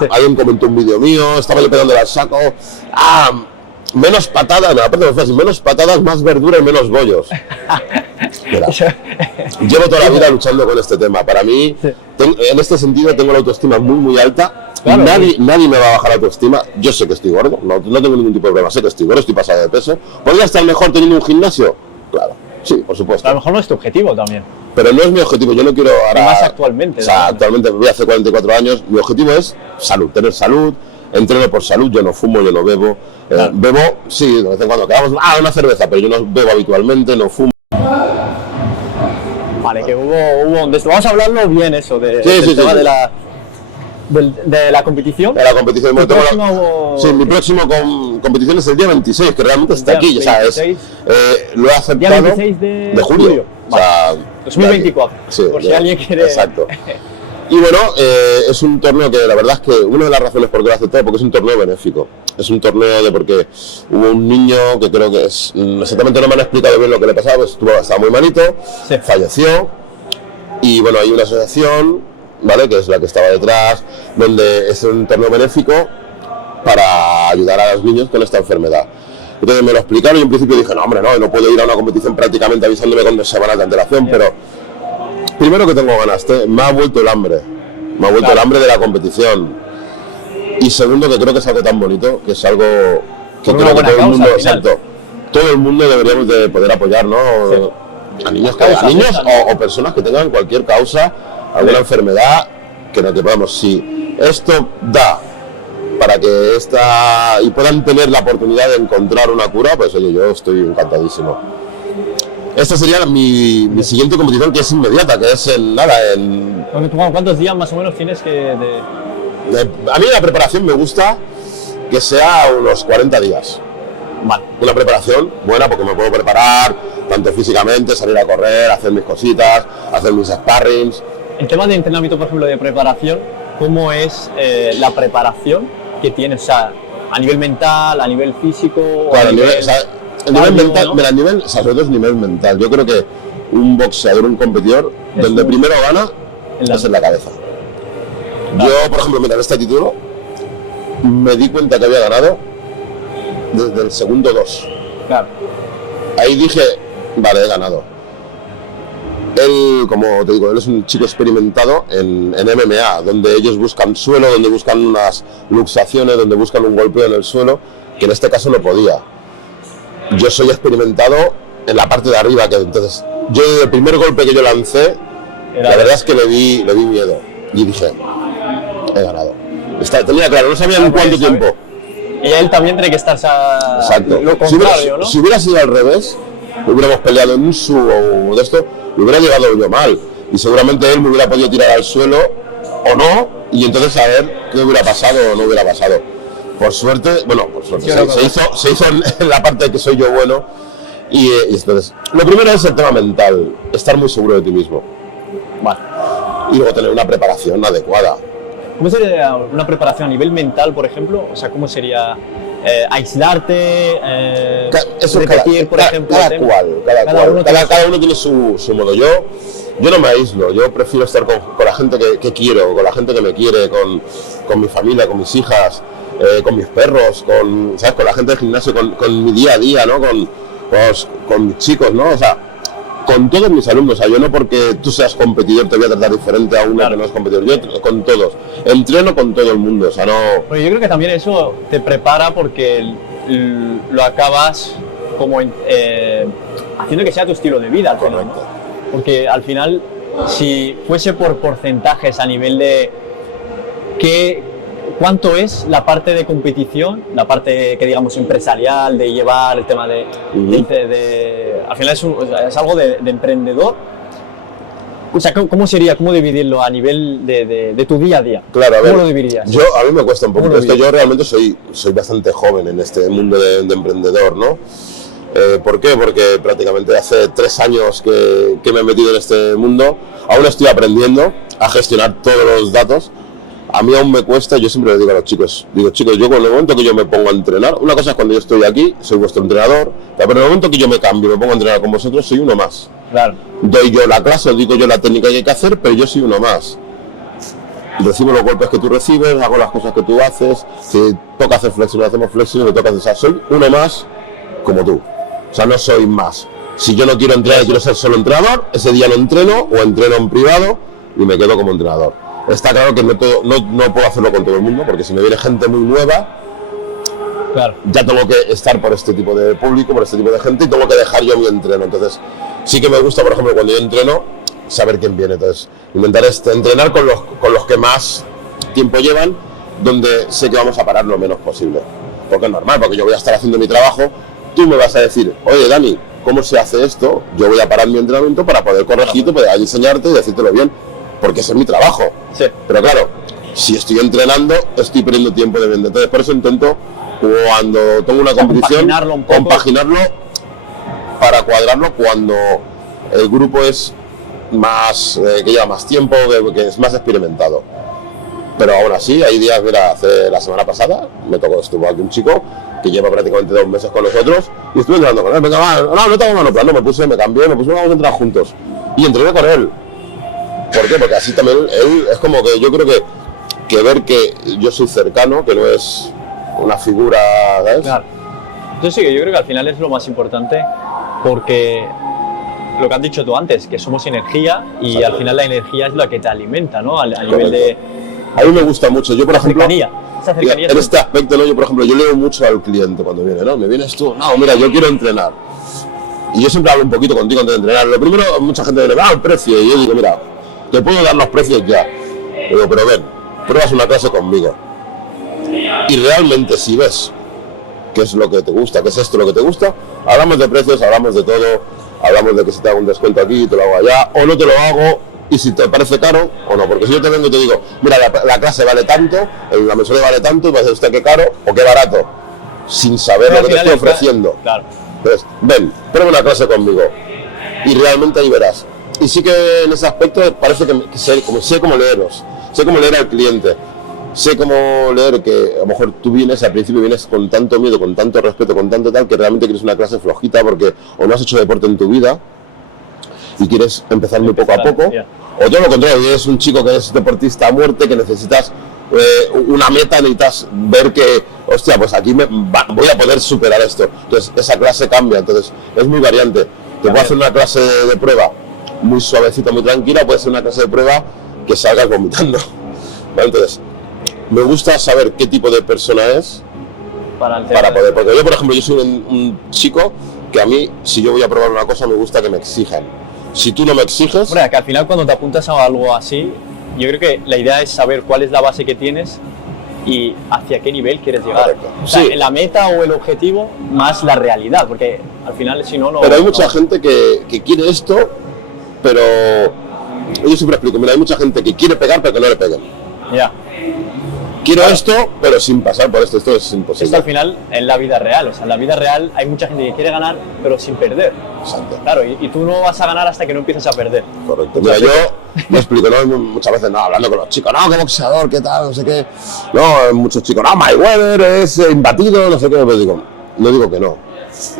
sí, alguien comentó un vídeo mío, estaba yo pegándole al saco. Menos patadas, menos patadas, más verdura y menos bollos. Mira, llevo toda la vida luchando con este tema. Para mí, sí, en este sentido, tengo la autoestima muy, muy alta. Claro, nadie me va a bajar la autoestima. Yo sé que estoy gordo, no tengo ningún tipo de problema. Sé que estoy gordo, estoy pasado de peso. ¿Podría estar mejor teniendo un gimnasio? Claro, sí, por supuesto. A lo mejor no es tu objetivo también. Pero no es mi objetivo, yo no quiero ahora... Y más actualmente. O sea, actualmente voy a hacer 44 años. Mi objetivo es salud, tener salud. Entreno por salud, yo no fumo, yo no bebo. Claro. Bebo, sí, de vez en cuando quedamos, una cerveza, pero yo no bebo habitualmente, no fumo. Vale, que hubo un... Vamos a hablarlo bien eso, del tema de la... ¿De la competición? De la competición. ¿Tu próximo... Sí, mi próximo competición es el día 26, que realmente está aquí, 26, lo he aceptado. Día 26 de julio. Vale. O sea, 2024, sí, por si alguien quiere... Exacto. Y bueno, es un torneo que la verdad es que una de las razones por qué lo he aceptado es porque es un torneo benéfico. Es un torneo porque hubo un niño que creo que es... Exactamente no me han explicado bien lo que le pasaba, pues estaba muy malito, sí. Falleció. Y bueno, hay una asociación, ¿vale?, que es la que estaba detrás, donde es un torneo benéfico para ayudar a los niños con esta enfermedad. Entonces me lo explicaron y en principio dije, no hombre, no puedo ir a una competición prácticamente avisándome con 2 semanas de antelación, pero primero que tengo ganas, me ha vuelto el hambre, el hambre de la competición. Y segundo que creo que es algo tan bonito, que es algo que creo que todo el mundo, exacto, todo el mundo deberíamos de poder apoyar, ¿no? Sí. A niños, o personas que tengan cualquier causa, alguna enfermedad, que no te podamos. Si esto da para que y puedan tener la oportunidad de encontrar una cura, pues oye, yo estoy encantadísimo. Esta sería mi siguiente competición, que es inmediata, que es en nada, en... ¿Cuántos días más o menos tienes que...? A mí la preparación me gusta que sea unos 40 días. Vale. Una preparación buena porque me puedo preparar, tanto físicamente, salir a correr, hacer mis cositas, hacer mis sparrings. El tema de entrenamiento, por ejemplo, de preparación, ¿cómo es la preparación que tienes? O sea, a nivel mental, a nivel físico... Claro, a nivel mental, ¿no? Sobre todo es nivel mental. Yo creo que un boxeador, un competidor, donde primero gana es en la cabeza. Yo, por ejemplo, mira, en este título me di cuenta que había ganado desde el segundo 2. Claro. Ahí dije, vale, he ganado. Él, como te digo, él es un chico experimentado en MMA, donde ellos buscan suelo, donde buscan unas luxaciones, donde buscan un golpeo en el suelo, que en este caso no podía. Yo soy experimentado en la parte de arriba, que entonces yo desde el primer golpe que yo lancé, la verdad es que le di miedo y dije, he ganado. Tenía claro, no sabía en cuánto tiempo. Y él también tiene que estar exacto. Lo contrario, ¿no? Si hubiera sido al revés, hubiéramos peleado en un sub o de esto, me hubiera llevado yo mal. Y seguramente él me hubiera podido tirar al suelo o no, y entonces saber qué hubiera pasado o no hubiera pasado. Por suerte, se hizo en la parte de que soy yo bueno. Y entonces, lo primero es el tema mental, estar muy seguro de ti mismo. Vale. Y luego tener una preparación adecuada. ¿Cómo sería una preparación a nivel mental, por ejemplo? O sea, ¿cómo sería aislarte, repetir, por ejemplo? Cada uno tiene su modo. Yo no me aíslo, yo prefiero estar con la gente que quiero, con la gente que me quiere, con mi familia, con mis hijas, con mis perros, ¿sabes? Con la gente del gimnasio, con mi día a día, ¿no? Con mis chicos, ¿no? O sea, con todos mis alumnos. O sea, yo no porque tú seas competidor te voy a tratar diferente a uno que no es competidor. Yo con todos. Entreno con todo el mundo. O sea, no... Pero yo creo que también eso te prepara porque lo acabas como haciendo que sea tu estilo de vida al final, ¿no? Porque al final, si fuese por porcentajes a nivel de ¿cuánto es la parte de competición, la parte que digamos empresarial, de llevar el tema de al final es algo de emprendedor? O sea, ¿cómo dividirlo a nivel de tu día a día? Claro, a ver, ¿cómo lo dividirías? A mí me cuesta un poquito esto. Yo realmente soy bastante joven en este mundo de emprendedor, ¿no? ¿Por qué? Porque prácticamente hace 3 años que me he metido en este mundo. Aún estoy aprendiendo a gestionar todos los datos. A mí aún me cuesta, yo siempre le digo a los chicos, yo con el momento que yo me pongo a entrenar, una cosa es cuando yo estoy aquí, soy vuestro entrenador, pero en el momento que yo me cambio, me pongo a entrenar con vosotros, soy uno más. Claro. Doy yo la clase, os digo yo la técnica que hay que hacer, pero yo soy uno más. Recibo los golpes que tú recibes, hago las cosas que tú haces, si toca hacer flexiones, hacemos flexiones, me toca hacer, o sea, soy uno más como tú. O sea, no soy más. Si yo no quiero entrenar y quiero ser solo entrenador, ese día no entreno o entreno en privado y me quedo como entrenador. Está claro que no puedo hacerlo con todo el mundo, porque si me viene gente muy nueva, claro, ya tengo que estar por este tipo de público, por este tipo de gente, y tengo que dejar yo mi entreno. Entonces, sí que me gusta, por ejemplo, cuando yo entreno, saber quién viene. Entonces, intentar entrenar con los que más tiempo llevan, donde sé que vamos a parar lo menos posible. Porque es normal, porque yo voy a estar haciendo mi trabajo, tú me vas a decir, oye, Dani, ¿cómo se hace esto? Yo voy a parar mi entrenamiento para poder corregirte, poder enseñarte y decírtelo bien. Porque ese es mi trabajo. Sí. Pero claro, si estoy entrenando, estoy perdiendo tiempo de vender. Entonces, por eso intento, cuando tengo una competición, compaginarlo para cuadrarlo cuando el grupo es más, que lleva más tiempo, que es más experimentado. Pero aún así, hay días, mira, hace la semana pasada, estuvo aquí un chico que lleva prácticamente 2 meses con nosotros y estuve entrenando con él. Venga, va, no tengo mano plan, me cambié, vamos a entrenar juntos. Y entrené con él. ¿Por qué? Porque así también él es como que yo creo que ver que yo soy cercano, que no es una figura, ¿sabes? Claro. Entonces sí, que yo creo que al final es lo más importante, porque lo que has dicho tú antes, que somos energía y al final la energía es la que te alimenta, ¿no? A nivel de... A mí me gusta mucho. Yo, por ejemplo, esa cercanía en este aspecto, ¿no? Yo, por ejemplo, yo leo mucho al cliente cuando viene, ¿no? Me vienes tú, no, mira, yo quiero entrenar. Y yo siempre hablo un poquito contigo antes de entrenar. Lo primero, mucha gente le va el precio y yo digo, mira, te puedo dar los precios ya. Digo, pero ven, pruebas una clase conmigo. Y realmente si ves qué es lo que te gusta, qué es esto lo que te gusta, hablamos de precios, hablamos de todo, hablamos de que si te hago un descuento aquí, te lo hago allá, o no te lo hago, y si te parece caro o no, porque si yo te vengo y te digo, mira, la clase vale tanto, la mensualidad vale tanto, y va a decir usted qué caro o qué barato, sin saber lo que te estoy ofreciendo. Claro. Entonces, ven, prueba una clase conmigo, y realmente ahí verás. Y sí que en ese aspecto parece que sé cómo leeros, sé cómo leer al cliente, sé cómo leer que a lo mejor tú al principio vienes con tanto miedo, con tanto respeto, con tanto tal, que realmente quieres una clase flojita porque o no has hecho deporte en tu vida y quieres empezar muy poco a poco, o todo lo contrario, eres un chico que es deportista a muerte, que necesitas una meta, necesitas ver que, hostia, pues aquí voy a poder superar esto. Entonces esa clase cambia, entonces es muy variante. Te puedo hacer una clase de prueba muy suavecita, muy tranquila, puede ser una clase de prueba que salgas vomitando. ¿Vale? Entonces, me gusta saber qué tipo de persona es para poder, porque yo, por ejemplo, yo soy un chico que a mí, si yo voy a probar una cosa, me gusta que me exijan. Si tú no me exiges... Bueno, que al final cuando te apuntas a algo así, yo creo que la idea es saber cuál es la base que tienes y hacia qué nivel quieres llegar. Correcto. O sea, Sí. la meta o el objetivo más la realidad, porque al final si no... Pero hay mucha gente que quiere esto, pero... Yo siempre explico, mira, hay mucha gente que quiere pegar pero que no le peguen. Ya. Quiero esto, pero sin pasar por esto es imposible. Esto al final es la vida real, o sea, en la vida real hay mucha gente que quiere ganar, pero sin perder. Exacto. Claro, y tú no vas a ganar hasta que no empieces a perder. Correcto. Mira, yo me explico, ¿no? Muchas veces, no, hablando con los chicos, no, qué boxeador, qué tal, no sé qué. No, muchos chicos, no, Mayweather es imbatido, no sé qué. Pero no digo que no.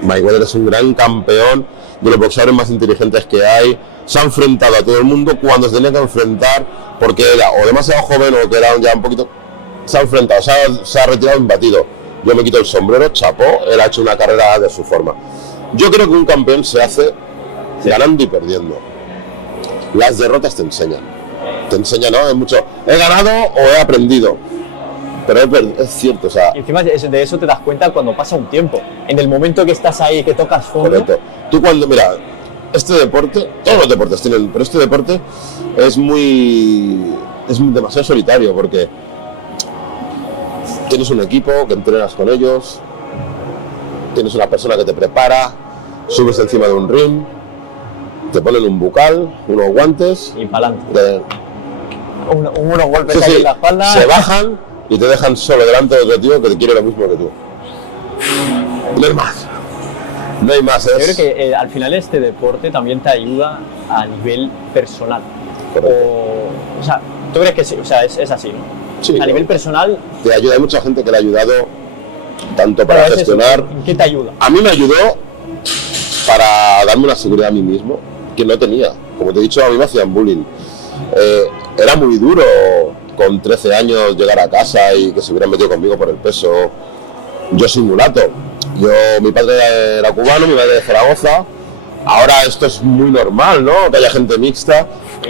Mayweather es un gran campeón, de los boxeadores más inteligentes que hay. Se ha enfrentado a todo el mundo cuando se tenía que enfrentar, porque era o demasiado joven o que era ya un poquito... Se ha enfrentado, se ha retirado imbatido. Yo me quito el sombrero, chapó, él ha hecho una carrera de su forma. Yo creo que un campeón se hace ganando y perdiendo. Las derrotas te enseñan, ¿no? Es mucho, he ganado o he aprendido. Pero es cierto, o sea... Y encima de eso te das cuenta cuando pasa un tiempo. En el momento que estás ahí, que tocas fondo... Correcto. Tú cuando, mira, este deporte, todos los deportes tienen, pero este deporte es demasiado solitario porque... Tienes un equipo que entrenas con ellos, tienes una persona que te prepara, subes encima de un ring, te ponen un bucal, unos guantes... Y para adelante. Unos golpes ahí en la espalda... Se bajan y te dejan solo delante de otro tío que te quiere lo mismo que tú. No hay más. No hay más. Yo creo que al final este deporte también te ayuda a nivel personal. O sea, ¿tú crees que sí? O sea, es así, ¿no? Sí, a nivel personal... Te ayuda, hay mucha gente que le ha ayudado tanto para gestionar... ¿En qué te ayuda? A mí me ayudó para darme una seguridad a mí mismo que no tenía. Como te he dicho, a mí me hacían bullying. Era muy duro con 13 años llegar a casa y que se hubieran metido conmigo por el peso. Yo soy mulato. Mi padre era cubano, mi madre de Zaragoza. Ahora esto es muy normal, ¿no? Que haya gente mixta.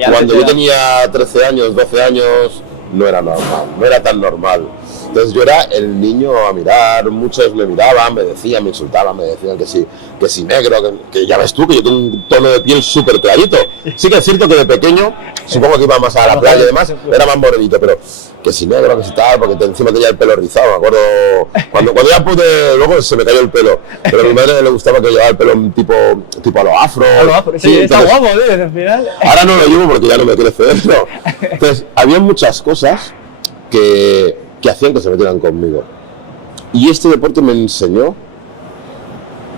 Cuando yo tenía 13 años, 12 años... No era normal, no era tan normal. Entonces yo era el niño a mirar, muchos me miraban, me decían, me insultaban, me decían que si negro, que ya ves tú, que yo tengo un tono de piel súper clarito. Sí que es cierto que de pequeño, supongo que iba más a la playa y demás, era más morenito, pero que si negro, que si tal, porque encima tenía el pelo rizado, me acuerdo, cuando ya pude, luego se me cayó el pelo, pero a mi madre le gustaba que llevara el pelo tipo a lo afro. A lo afro, sí, está guapo, al final. Ahora no lo llevo porque ya no me crece eso. Entonces, había muchas cosas que hacían que se metieran conmigo. Y este deporte me enseñó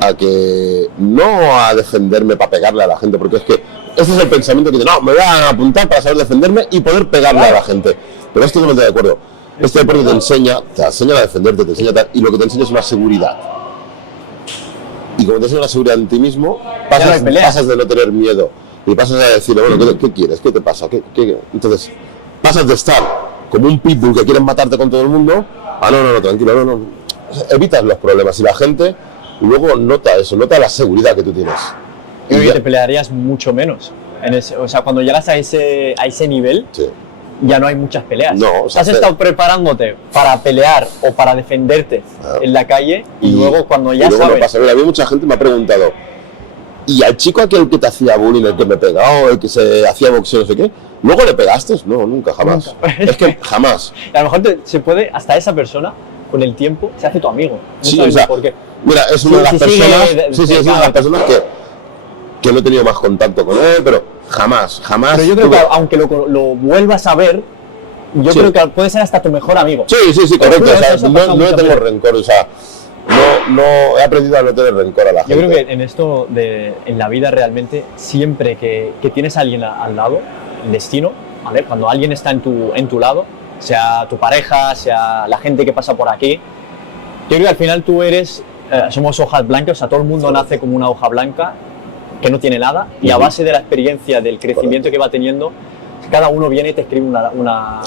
a que no a defenderme para pegarle a la gente, porque es que ese es el pensamiento que dice, no, me voy a apuntar para saber defenderme y poder pegarle a la gente. Pero esto no me estoy de acuerdo. Este deporte te enseña a defenderte, te enseña tal, y lo que te enseña es una seguridad. Y como te enseña una seguridad en ti mismo, pasas de no tener miedo y pasas a decir, bueno, ¿qué quieres? ¿Qué te pasa? Entonces, pasas de estar como un pitbull que quieren matarte con todo el mundo, no, tranquilo, no. Evitas los problemas y la gente luego nota eso, nota la seguridad que tú tienes. Creo que te pelearías mucho menos. O sea, cuando llegas a ese nivel, sí, ya no hay muchas peleas. No, o sea, has estado preparándote para pelear o para defenderte en la calle y luego cuando ya luego sabes... pasa. Mira, a mí mucha gente me ha preguntado, ¿y al chico aquel que te hacía bullying, el que me pegaba, el que se hacía boxeo, no sé qué, luego le pegaste? No, nunca, jamás. Es que jamás. A lo mejor se puede, hasta esa persona, con el tiempo, se hace tu amigo. No sí, o sea, por qué. Mira, es una de las personas, es una de las personas que no he tenido más contacto con él, pero jamás. Pero yo creo que aunque lo vuelvas a ver, yo creo que puede ser hasta tu mejor amigo. Sí, correcto. O sea, no tengo rencor, o sea, no he aprendido a no tener rencor a la gente. Yo creo que en esto, en la vida realmente, siempre que tienes a alguien al lado, el destino, ¿vale? Cuando alguien está en tu lado, sea tu pareja, sea la gente que pasa por aquí, yo creo que al final tú somos hojas blancas, o sea, todo el mundo nace como una hoja blanca que no tiene nada, y a base de la experiencia, del crecimiento que va teniendo, cada uno viene y te escribe una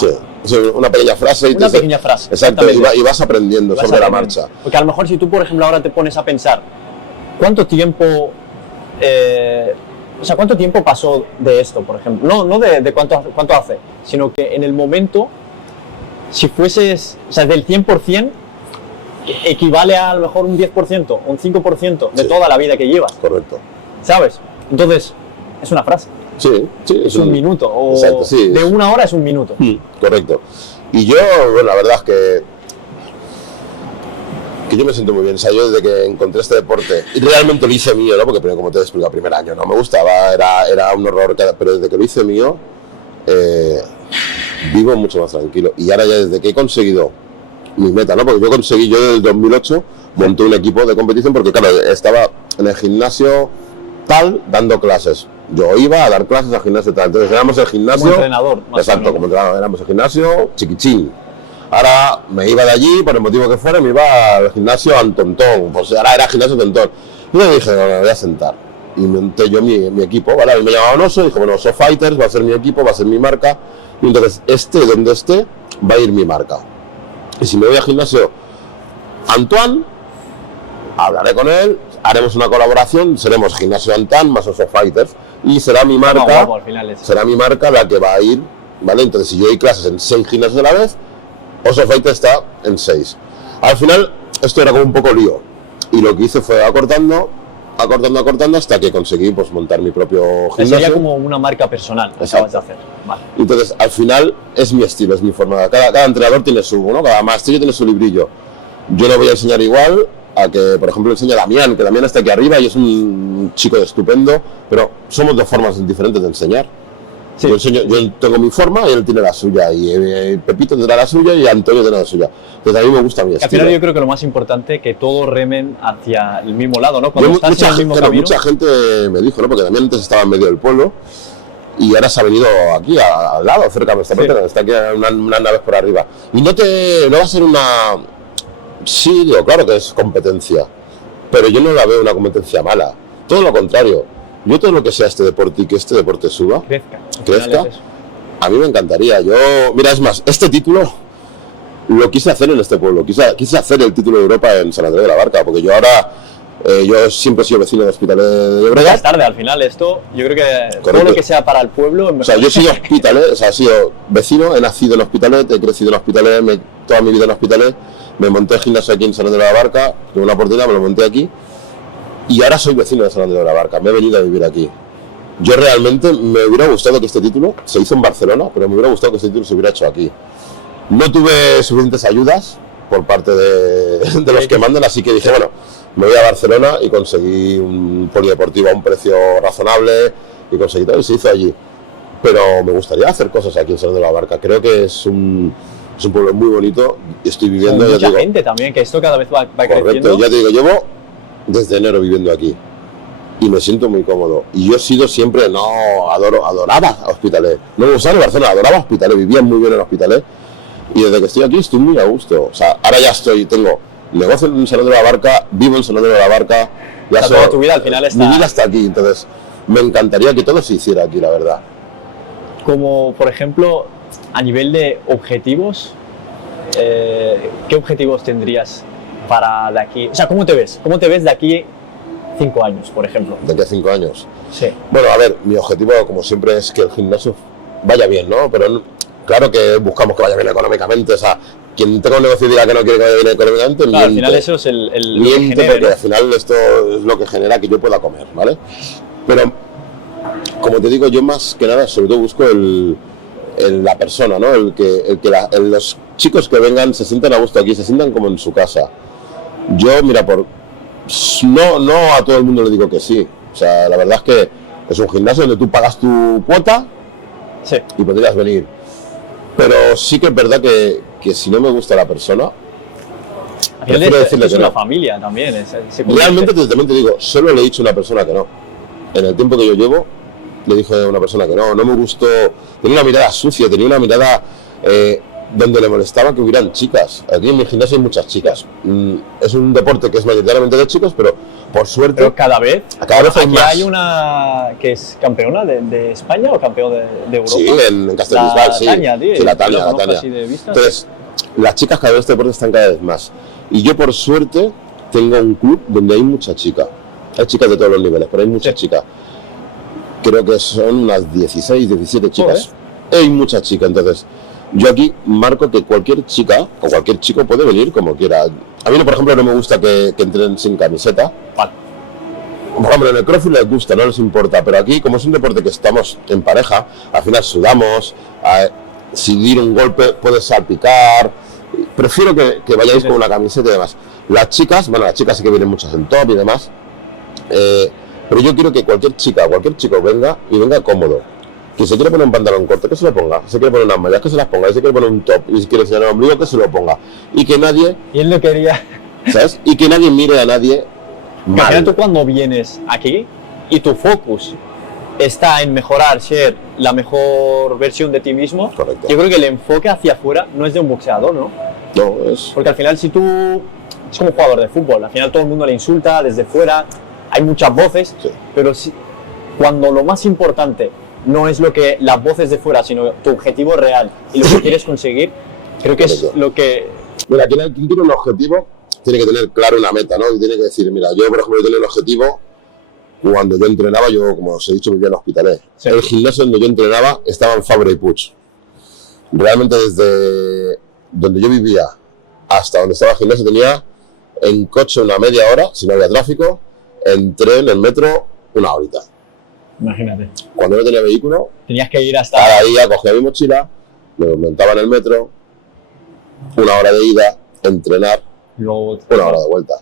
pequeña frase. Pequeña frase. Exacto, y vas aprendiendo sobre la marcha. Porque a lo mejor si tú, por ejemplo, ahora te pones a pensar, ¿cuánto tiempo pasó de esto, por ejemplo? No de cuánto hace, sino que en el momento, si fueses, o sea, del 100%, equivale a lo mejor un 10%, un 5% de toda la vida que llevas. Correcto. ¿Sabes? Entonces, es una frase. Sí, es un minuto. O exacto, sí. De una hora es un minuto. Correcto. Y yo, bueno, la verdad es que yo me siento muy bien. O sea, yo desde que encontré este deporte, y realmente lo hice mío, ¿no? Porque primero, como te he explicado, primer año no me gustaba, era un horror, pero desde que lo hice mío, vivo mucho más tranquilo. Y ahora ya desde que he conseguido mi meta, ¿no? Porque yo desde el 2008 monté un equipo de competición porque, claro, estaba en el gimnasio tal, dando clases. Yo iba a dar clases al gimnasio tal. Entonces éramos el gimnasio... Como entrenador. Exacto, como entrenador. Éramos el gimnasio chiquichín. Ahora me iba de allí, por el motivo que fuera, me iba al gimnasio Antontón. Pues ahora era gimnasio Tontón. Y yo dije, no, me voy a sentar. Y monté yo mi equipo, ¿vale? Y me llamaban Oso, y dije, bueno, Oso Fighters va a ser mi equipo, va a ser mi marca. Y entonces, donde esté, va a ir mi marca. Y si me voy al gimnasio Antoine, hablaré con él, haremos una colaboración, seremos Gimnasio Antoine más Oso Fighters, y será mi marca, la que va a ir, ¿vale? Entonces, si yo doy clases en 6 gimnasios a la vez, Oso Fighters está en 6. Al final, esto era como un poco lío, y lo que hice fue acortando hasta que conseguí pues montar mi propio gimnasio. Sería como una marca personal que acabas de hacer. Vale. Entonces, al final, es mi estilo, es mi forma. Cada entrenador tiene ¿no? Cada maestrillo tiene su librillo. Yo le voy a enseñar igual a que, por ejemplo, enseña a Damián, que Damián está aquí arriba y es un chico estupendo, pero somos dos formas diferentes de enseñar. Sí. Yo tengo mi forma y él tiene la suya, y Pepito tendrá la suya y Antonio tendrá la suya. Entonces a mí me gusta mi estilo. Al final yo creo que lo más importante es que todos remen hacia el mismo lado, ¿no? Cuando estás en el mismo camino. Mucha gente me dijo, ¿no? Porque Damián antes estaba en medio del pueblo y ahora se ha venido aquí al lado, cerca de nuestra parte, está aquí unas naves por arriba. Y no va a ser una... Sí, digo, claro que es competencia, pero yo no la veo una competencia mala, todo lo contrario. Yo todo lo que sea este deporte y que este deporte suba, crezca, a mí me encantaría. Mira, es más, este título lo quise hacer en este pueblo, quise hacer el título de Europa en Sant Andreu de la Barca, porque yo ahora, yo siempre he sido vecino de Hospitalet de Llobregat. Es tarde, al final esto, yo creo que todo lo que sea para el pueblo... O sea, yo he sido Hospitalet, o sea, he sido vecino, he nacido en Hospitalet, he crecido en Hospitalet, toda mi vida en Hospitalet, me monté el gimnasio aquí en Sant Andreu de la Barca, tuve una oportunidad, me lo monté aquí, y ahora soy vecino de Sant Andreu de la Barca, me he venido a vivir aquí. Yo realmente me hubiera gustado que este título se hizo en Barcelona, pero me hubiera gustado que este título se hubiera hecho aquí. No tuve suficientes ayudas por parte de los que mandan, así que dije, bueno, me voy a Barcelona y conseguí un polideportivo a un precio razonable y conseguí todo y se hizo allí. Pero me gustaría hacer cosas aquí en Sant Andreu de la Barca. Creo que es un es un pueblo muy bonito, estoy viviendo... Con mucha gente también, que esto cada vez va creciendo. Correcto, ya te digo, llevo desde enero viviendo aquí y me siento muy cómodo. Y yo he sido siempre, adoraba Hospitalet. No me gustaba en Barcelona, adoraba Hospitalet, vivía muy bien en Hospitalet. Y desde que estoy aquí estoy muy a gusto. O sea, ahora ya tengo negocio en San Andreu de la Barca, vivo en San Andreu de la Barca. Ya toda tu vida al final está... Mi vida está aquí, entonces me encantaría que todo se hiciera aquí, la verdad. Como, por ejemplo, a nivel de objetivos, ¿qué objetivos tendrías para de aquí? O sea, ¿cómo te ves? ¿Cómo te ves de aquí 5 años, por ejemplo? ¿De aquí a 5 años? Sí. Bueno, a ver, mi objetivo, como siempre, es que el gimnasio vaya bien, ¿no? Pero claro que buscamos que vaya bien económicamente, o sea, quien tenga un negocio y diga que no quiere que vaya bien económicamente, claro, al final eso es miente, genera, porque ¿no? al final esto es lo que genera que yo pueda comer, ¿vale? Pero, como te digo, yo más que nada, sobre todo busco la persona, ¿no? Los chicos que vengan se sientan a gusto aquí, se sientan como en su casa. Yo, mira, no a todo el mundo le digo que sí. O sea, la verdad es que es un gimnasio donde tú pagas tu cuota, sí, y podrías venir. Pero sí que es verdad que si no me gusta la persona, es una familia también. Realmente también te digo, solo le he dicho a una persona que no. En el tiempo que yo llevo, le dije a una persona que no me gustó. Tenía una mirada sucia, tenía una mirada donde le molestaba que hubieran chicas. Aquí en mi gimnasio hay muchas chicas. Es un deporte que es mayoritariamente de chicos, pero por suerte... Pero cada vez hay más. Hay una que es campeona de España o campeón de Europa. Sí, en Castellbisbal, sí. Tania, tío, sí, la Tania. Entonces, las chicas cada vez este deporte están cada vez más. Y yo, por suerte, tengo un club donde hay mucha chica. Hay chicas de todos los niveles, pero hay muchas chicas. Creo que son unas 16, 17 chicas. Hay muchas chicas, entonces... Yo aquí marco que cualquier chica o cualquier chico puede venir como quiera. A mí, por ejemplo, no me gusta que entren sin camiseta. Vale. Por ejemplo, en el CrossFit les gusta, no les importa, pero aquí, como es un deporte que estamos en pareja, al final sudamos, si dir un golpe puedes salpicar. Prefiero que vayáis con una camiseta y demás. Las chicas sí que vienen muchas en top y demás, pero yo quiero que cualquier chica, cualquier chico venga y venga cómodo. Que se quiere poner un pantalón corto, que se lo ponga. Se quiere poner unas mallas, que se las ponga. Y se quiere poner un top y si quiere enseñar el ombligo, que se lo ponga. Y que nadie... Y él lo quería... ¿Sabes? Y que nadie mire a nadie mal. Al final tú cuando vienes aquí y tu focus está en mejorar, ser la mejor versión de ti mismo, correcto. Yo creo que el enfoque hacia afuera no es de un boxeador, ¿no? No, es... Porque al final si tú... Es como un jugador de fútbol. Al final todo el mundo le insulta desde fuera. Hay muchas voces. Sí. Pero cuando lo más importante... no es lo que las voces de fuera, sino tu objetivo real y lo que quieres conseguir, creo que es lo que... Mira, quien tiene un objetivo tiene que tener claro una meta, ¿no? Y tiene que decir, mira, yo por ejemplo tenía un objetivo cuando yo entrenaba, yo como os he dicho vivía en Hospitalet. Sí. El gimnasio donde yo entrenaba estaba en Fabra y Puig. Realmente desde donde yo vivía hasta donde estaba el gimnasio tenía en coche una media hora, si no había tráfico, en tren, en metro, una horita. Imagínate. Cuando no tenía vehículo, tenías que ir hasta... cada día cogía mi mochila, me montaba en el metro, una hora de ida, entrenar, luego... una hora de vuelta.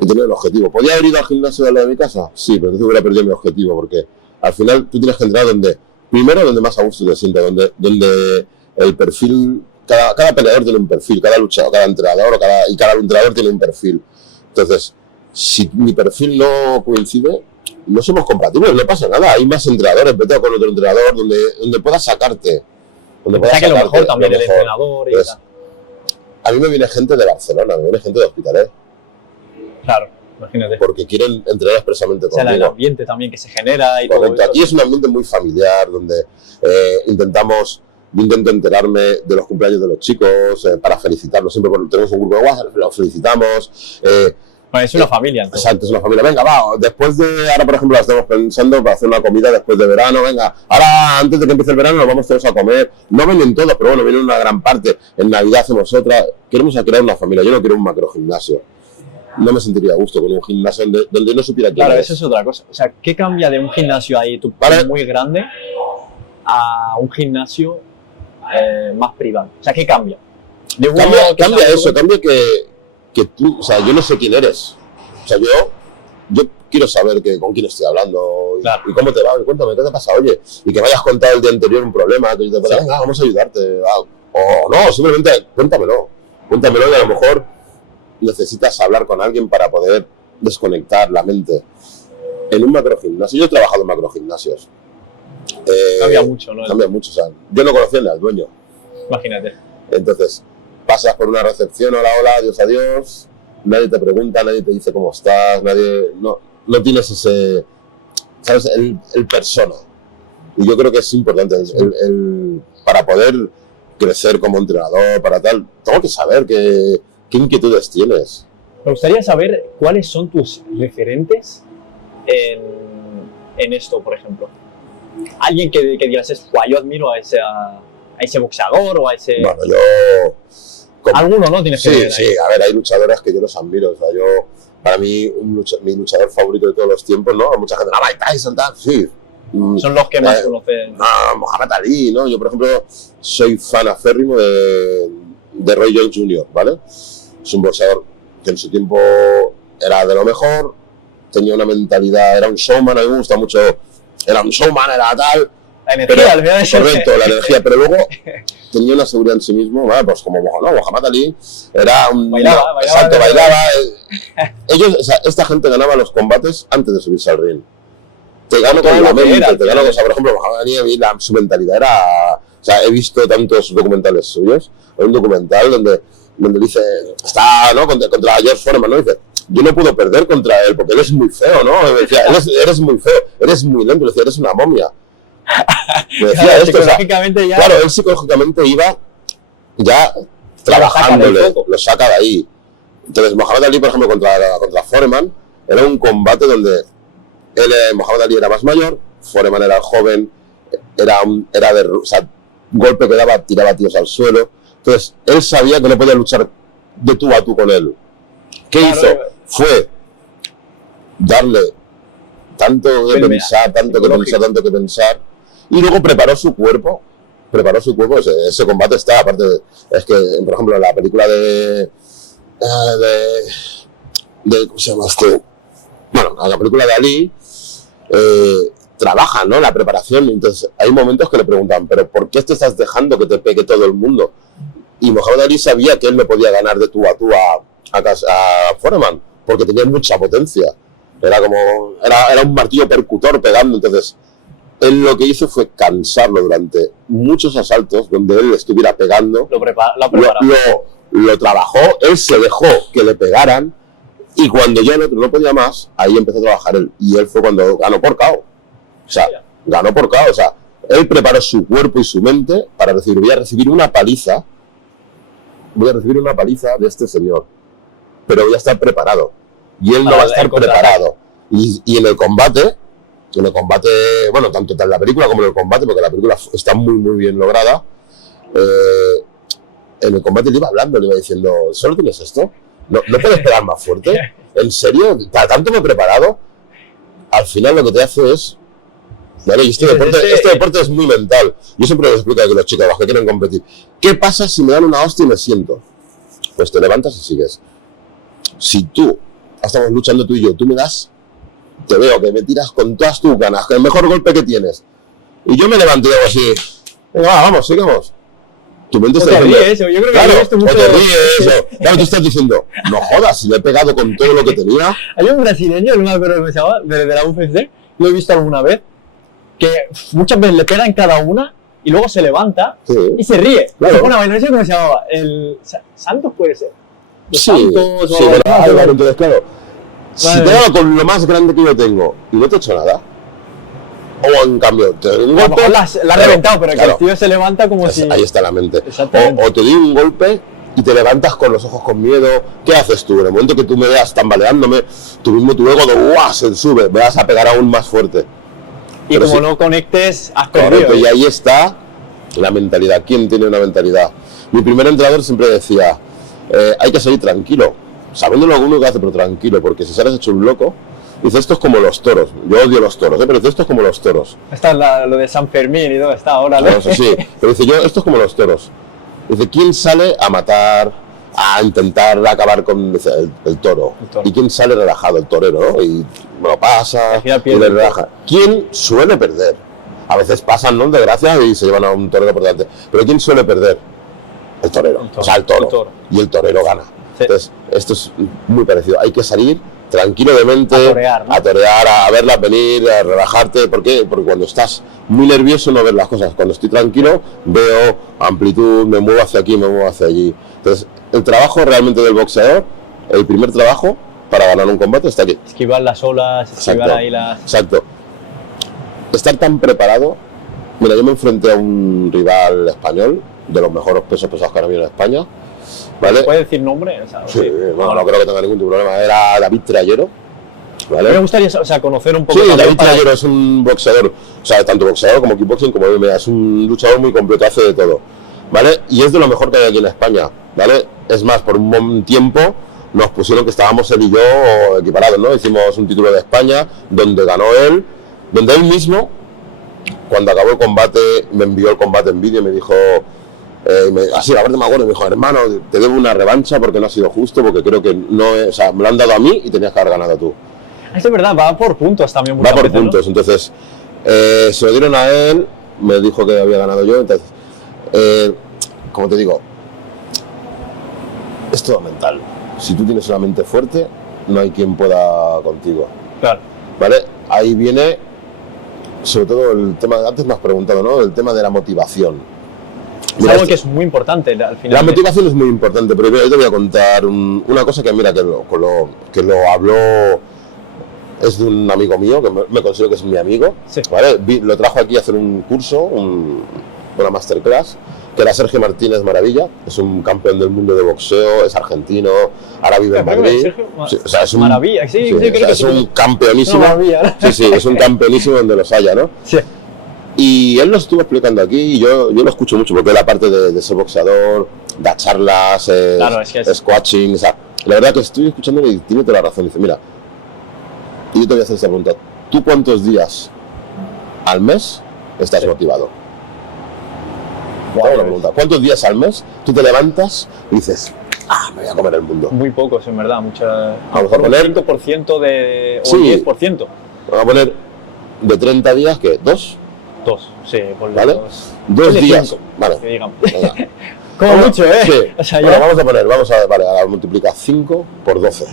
Y tenía un objetivo. ¿Podía haber ido al gimnasio de la de mi casa? Sí, pero entonces hubiera perdido mi objetivo, porque al final tú tienes que entrenar donde más a gusto te sientes, donde el perfil, cada peleador tiene un perfil, cada luchador, cada entrenador, y cada entrenador tiene un perfil. Entonces, si mi perfil no coincide, no somos compatibles, no pasa nada. Hay más entrenadores, vete con otro entrenador donde puedas sacarte. Donde puedas sacarte lo mejor también, el entrenador. Pues, a mí me viene gente de Barcelona, me viene gente de Hospitalet. Claro, imagínate. Porque quieren entrenar expresamente conmigo. O sea, el ambiente también que se genera y correcto. Todo eso. Aquí es un ambiente muy familiar, donde yo intento enterarme de los cumpleaños de los chicos, para felicitarlos. Siempre tenemos un grupo de WhatsApp, los felicitamos. Pues es una familia. Entonces. Exacto, es una familia. Venga, va, ahora por ejemplo estamos pensando para hacer una comida después de verano, venga, ahora antes de que empiece el verano nos vamos todos a comer. No vienen todos, pero bueno, vienen una gran parte. En Navidad hacemos otra. Queremos crear una familia, yo no quiero un macro gimnasio. No me sentiría a gusto con un gimnasio donde no supiera quién Claro, es. eso es otra cosa. O sea, ¿qué cambia de un gimnasio ahí muy grande a un gimnasio más privado? O sea, ¿qué cambia? Cambia eso, cambia que tú, o sea, yo no sé quién eres. O sea, yo quiero saber con quién estoy hablando y cómo te va. Cuéntame, ¿qué te pasa? Oye, y que me hayas contado el día anterior un problema, que yo te venga, vamos a ayudarte. O no, simplemente cuéntamelo y a lo mejor necesitas hablar con alguien para poder desconectar la mente. En un macrogimnasio, yo he trabajado en macrogimnasios. Cambia mucho, ¿no? Cambia mucho, o sea, yo no conocía ni al dueño. Imagínate. Entonces, pasas por una recepción, hola, adiós, adiós, nadie te pregunta, nadie te dice cómo estás, no tienes ese, ¿sabes? El persona. Y yo creo que es importante, para poder crecer como entrenador, para tal, tengo que saber qué inquietudes tienes. Me gustaría saber cuáles son tus referentes en esto, por ejemplo. Alguien que digas, yo admiro a ese boxeador o a ese... Bueno, yo... Alguno, ¿no? Tienes que ver. Sí, a ver, hay luchadoras que yo los admiro. O sea, para mí, mi luchador favorito de todos los tiempos, ¿no? Mucha gente, Mike Tyson, tal, sí. Son los que más conocen. No, Muhammad Ali, ¿no? Yo, por ejemplo, soy fan aférrimo de Roy Jones Jr., ¿vale? Es un boxeador que en su tiempo era de lo mejor, tenía una mentalidad, era un showman, a mí me gusta mucho, era un showman, era tal. La energía, al final de correcto, la energía, pero luego tenía una seguridad en sí mismo, ¿vale? Pues como Muhammad Ali, era un... Bailaba. Ellos, o sea, esta gente ganaba los combates antes de subirse al ring. Te gano con la mente, te gano con, o sea, por ejemplo, Muhammad Ali, a mí su mentalidad era... O sea, he visto tantos documentales suyos, hay un documental donde dice, está, ¿no? Contra George Foreman, ¿no? Dice, yo no puedo perder contra él porque él es muy feo, ¿no? Me decía, eres muy feo, eres muy lento, le decía, eres una momia. Me decía claro, esto, psicológicamente, o sea, ya... Claro, él psicológicamente iba ya trabajándole, lo saca de ahí. Entonces, Muhammad Ali, por ejemplo, contra Foreman, era un combate donde Muhammad Ali era más mayor, Foreman era joven, o sea, golpe que daba, tiraba tiros al suelo. Entonces, él sabía que no podía luchar de tú a tú con él. ¿Qué hizo? Fue darle tanto que pensar, y luego preparó su cuerpo. Ese combate está, aparte, es que, por ejemplo, en la película de ¿cómo se llama este? Bueno, en la película de Ali, trabajan, ¿no? La preparación. Entonces, hay momentos que le preguntan, ¿pero por qué te estás dejando que te pegue todo el mundo? Y Muhammad Ali sabía que él no podía ganar de tú a tú a Foreman, porque tenía mucha potencia. Era un martillo percutor pegando. Entonces, él lo que hizo fue cansarlo durante muchos asaltos donde él estuviera pegando. Lo trabajó, él se dejó que le pegaran, y cuando ya el otro no podía más, ahí empezó a trabajar él. Y él fue cuando ganó por KO. O sea, ganó por KO. O sea, él preparó su cuerpo y su mente para decir, voy a recibir una paliza de este señor, pero voy a estar preparado. Y él no va a estar preparado. Y en el combate, bueno, tanto en la película como en el combate, porque la película está muy, muy bien lograda, en el combate le iba hablando, le iba diciendo, ¿solo tienes esto? ¿No puedes pegar más fuerte? ¿En serio? ¿Tanto me he preparado? Al final lo que te hace es... Vale, y este deporte es muy mental. Yo siempre les explico a los chicos que quieren competir. ¿Qué pasa si me dan una hostia y me siento? Pues te levantas y sigues. Si estamos luchando tú y yo, tú me das, te veo que me tiras con todas tus ganas, el mejor golpe que tienes, y yo me levanto y hago así, venga, vamos, sigamos. Tu mente está diciendo, eso, yo creo que claro, mucho... o te ríes, claro, tú estás diciendo, no jodas, si le he pegado con todo lo que tenía. Hay un brasileño, no me acuerdo cómo se llama, de la UFC, lo he visto alguna vez, que muchas veces le pegan cada una y luego se levanta y se ríe. Claro. Bueno, no sé cómo se llamaba, Santos puede ser. Santos, entonces, claro, si te hago con lo más grande que yo tengo y no te he hecho nada, o en cambio te doy un golpe, a lo mejor la ha reventado, pero que el tío se levanta como si... Ahí está la mente. Exactamente. O te doy un golpe y te levantas con los ojos con miedo. ¿Qué haces tú? En el momento que tú me veas tambaleándome, tu ego de se sube, me vas a pegar aún más fuerte. Y pero como no conectes, has perdido. Correcto, y ahí está la mentalidad. ¿Quién tiene una mentalidad? Mi primer entrenador siempre decía, hay que salir tranquilo, sabiendo lo uno que hace, pero tranquilo, porque si sales hecho un loco, dice, esto es como los toros. Yo odio los toros, pero dice, esto es como los toros. Está lo de San Fermín y todo está ahora. No, sí, pero dice, esto es como los toros. Dice, ¿quién sale a matar, a intentar acabar con el toro? ¿Y quién sale relajado? El torero, ¿no? Y bueno, pasa y le relaja. ¿Quién suele perder? A veces pasan, ¿no?, de gracia y se llevan a un torero por delante. Pero ¿quién suele perder? El torero. O sea, el toro. Y el torero gana. Sí. Entonces, esto es muy parecido. Hay que salir tranquilo de mente, a torear, a verlas venir, a relajarte. ¿Por qué? Porque cuando estás muy nervioso no ves las cosas. Cuando estoy tranquilo, veo amplitud, me muevo hacia aquí, me muevo hacia allí. Entonces, el trabajo realmente del boxeador, el primer trabajo para ganar un combate está aquí. Esquivar las olas, esquivar ahí las... Exacto. Estar tan preparado. Mira, yo me enfrenté a un rival español, de los mejores pesos pesados que ahora viene en España. ¿Vale? ¿Puede decir nombre? O sea, sí, bueno, no creo que tenga ningún problema. Era David Trayero. ¿Vale? Me gustaría conocer un poco. Sí, David Trayero es un boxeador, o sea, tanto boxeador como kickboxing como MMA. Es un luchador muy completo, hace de todo. ¿Vale? Y es de lo mejor que hay aquí en España. ¿Vale? Es más, por un buen tiempo nos pusieron que estábamos él y yo equiparados, ¿no? Hicimos un título de España donde ganó él, donde él mismo, cuando acabó el combate, me envió el combate en vídeo y me dijo, así, a ver, me acuerdo, me dijo, hermano, te debo una revancha porque no ha sido justo, porque creo que no, o sea, me lo han dado a mí y tenías que haber ganado tú. Es verdad, va por puntos también. Va por puntos, ¿no? Entonces, se lo dieron a él, me dijo que había ganado yo, entonces, como te digo, es todo mental. Si tú tienes una mente fuerte, no hay quien pueda contigo. Claro. ¿Vale? Ahí viene, sobre todo, el tema, antes me has preguntado, ¿no? El tema de la motivación. Es algo que es muy importante al final. La motivación es muy importante, pero yo te voy a contar una cosa que mira, que lo habló, es de un amigo mío, que me considero que es mi amigo, sí. ¿Vale? Lo trajo aquí a hacer un curso, una masterclass, que era Sergio Martínez Maravilla, es un campeón del mundo de boxeo, es argentino, ahora vive en Madrid. Sergio, sí, o sea, es un, Maravilla, sí, sí, creo que es un campeonísimo. Sí, es un campeonísimo donde los haya, ¿no? Sí. Y él lo estuvo explicando aquí y yo lo escucho mucho porque la parte de ser boxeador, da charlas, claro, es coaching, o sea, la verdad que estoy escuchándolo y tiene toda la razón. Dice, mira, y yo te voy a hacer esta pregunta, ¿tú cuántos días al mes estás motivado? Wow, pregunta, ¿cuántos días al mes tú te levantas y dices, me voy a comer el mundo? Muy pocos, en verdad, vamos a poner un 5% de, o sí, 10%. Vamos a poner de 30 días, ¿qué? ¿2? 2, sí, por ¿vale? 2 días, 5, vale. Como vamos, mucho, ¿eh? Sí. O sea, bueno, vamos a multiplicar 5 por 12.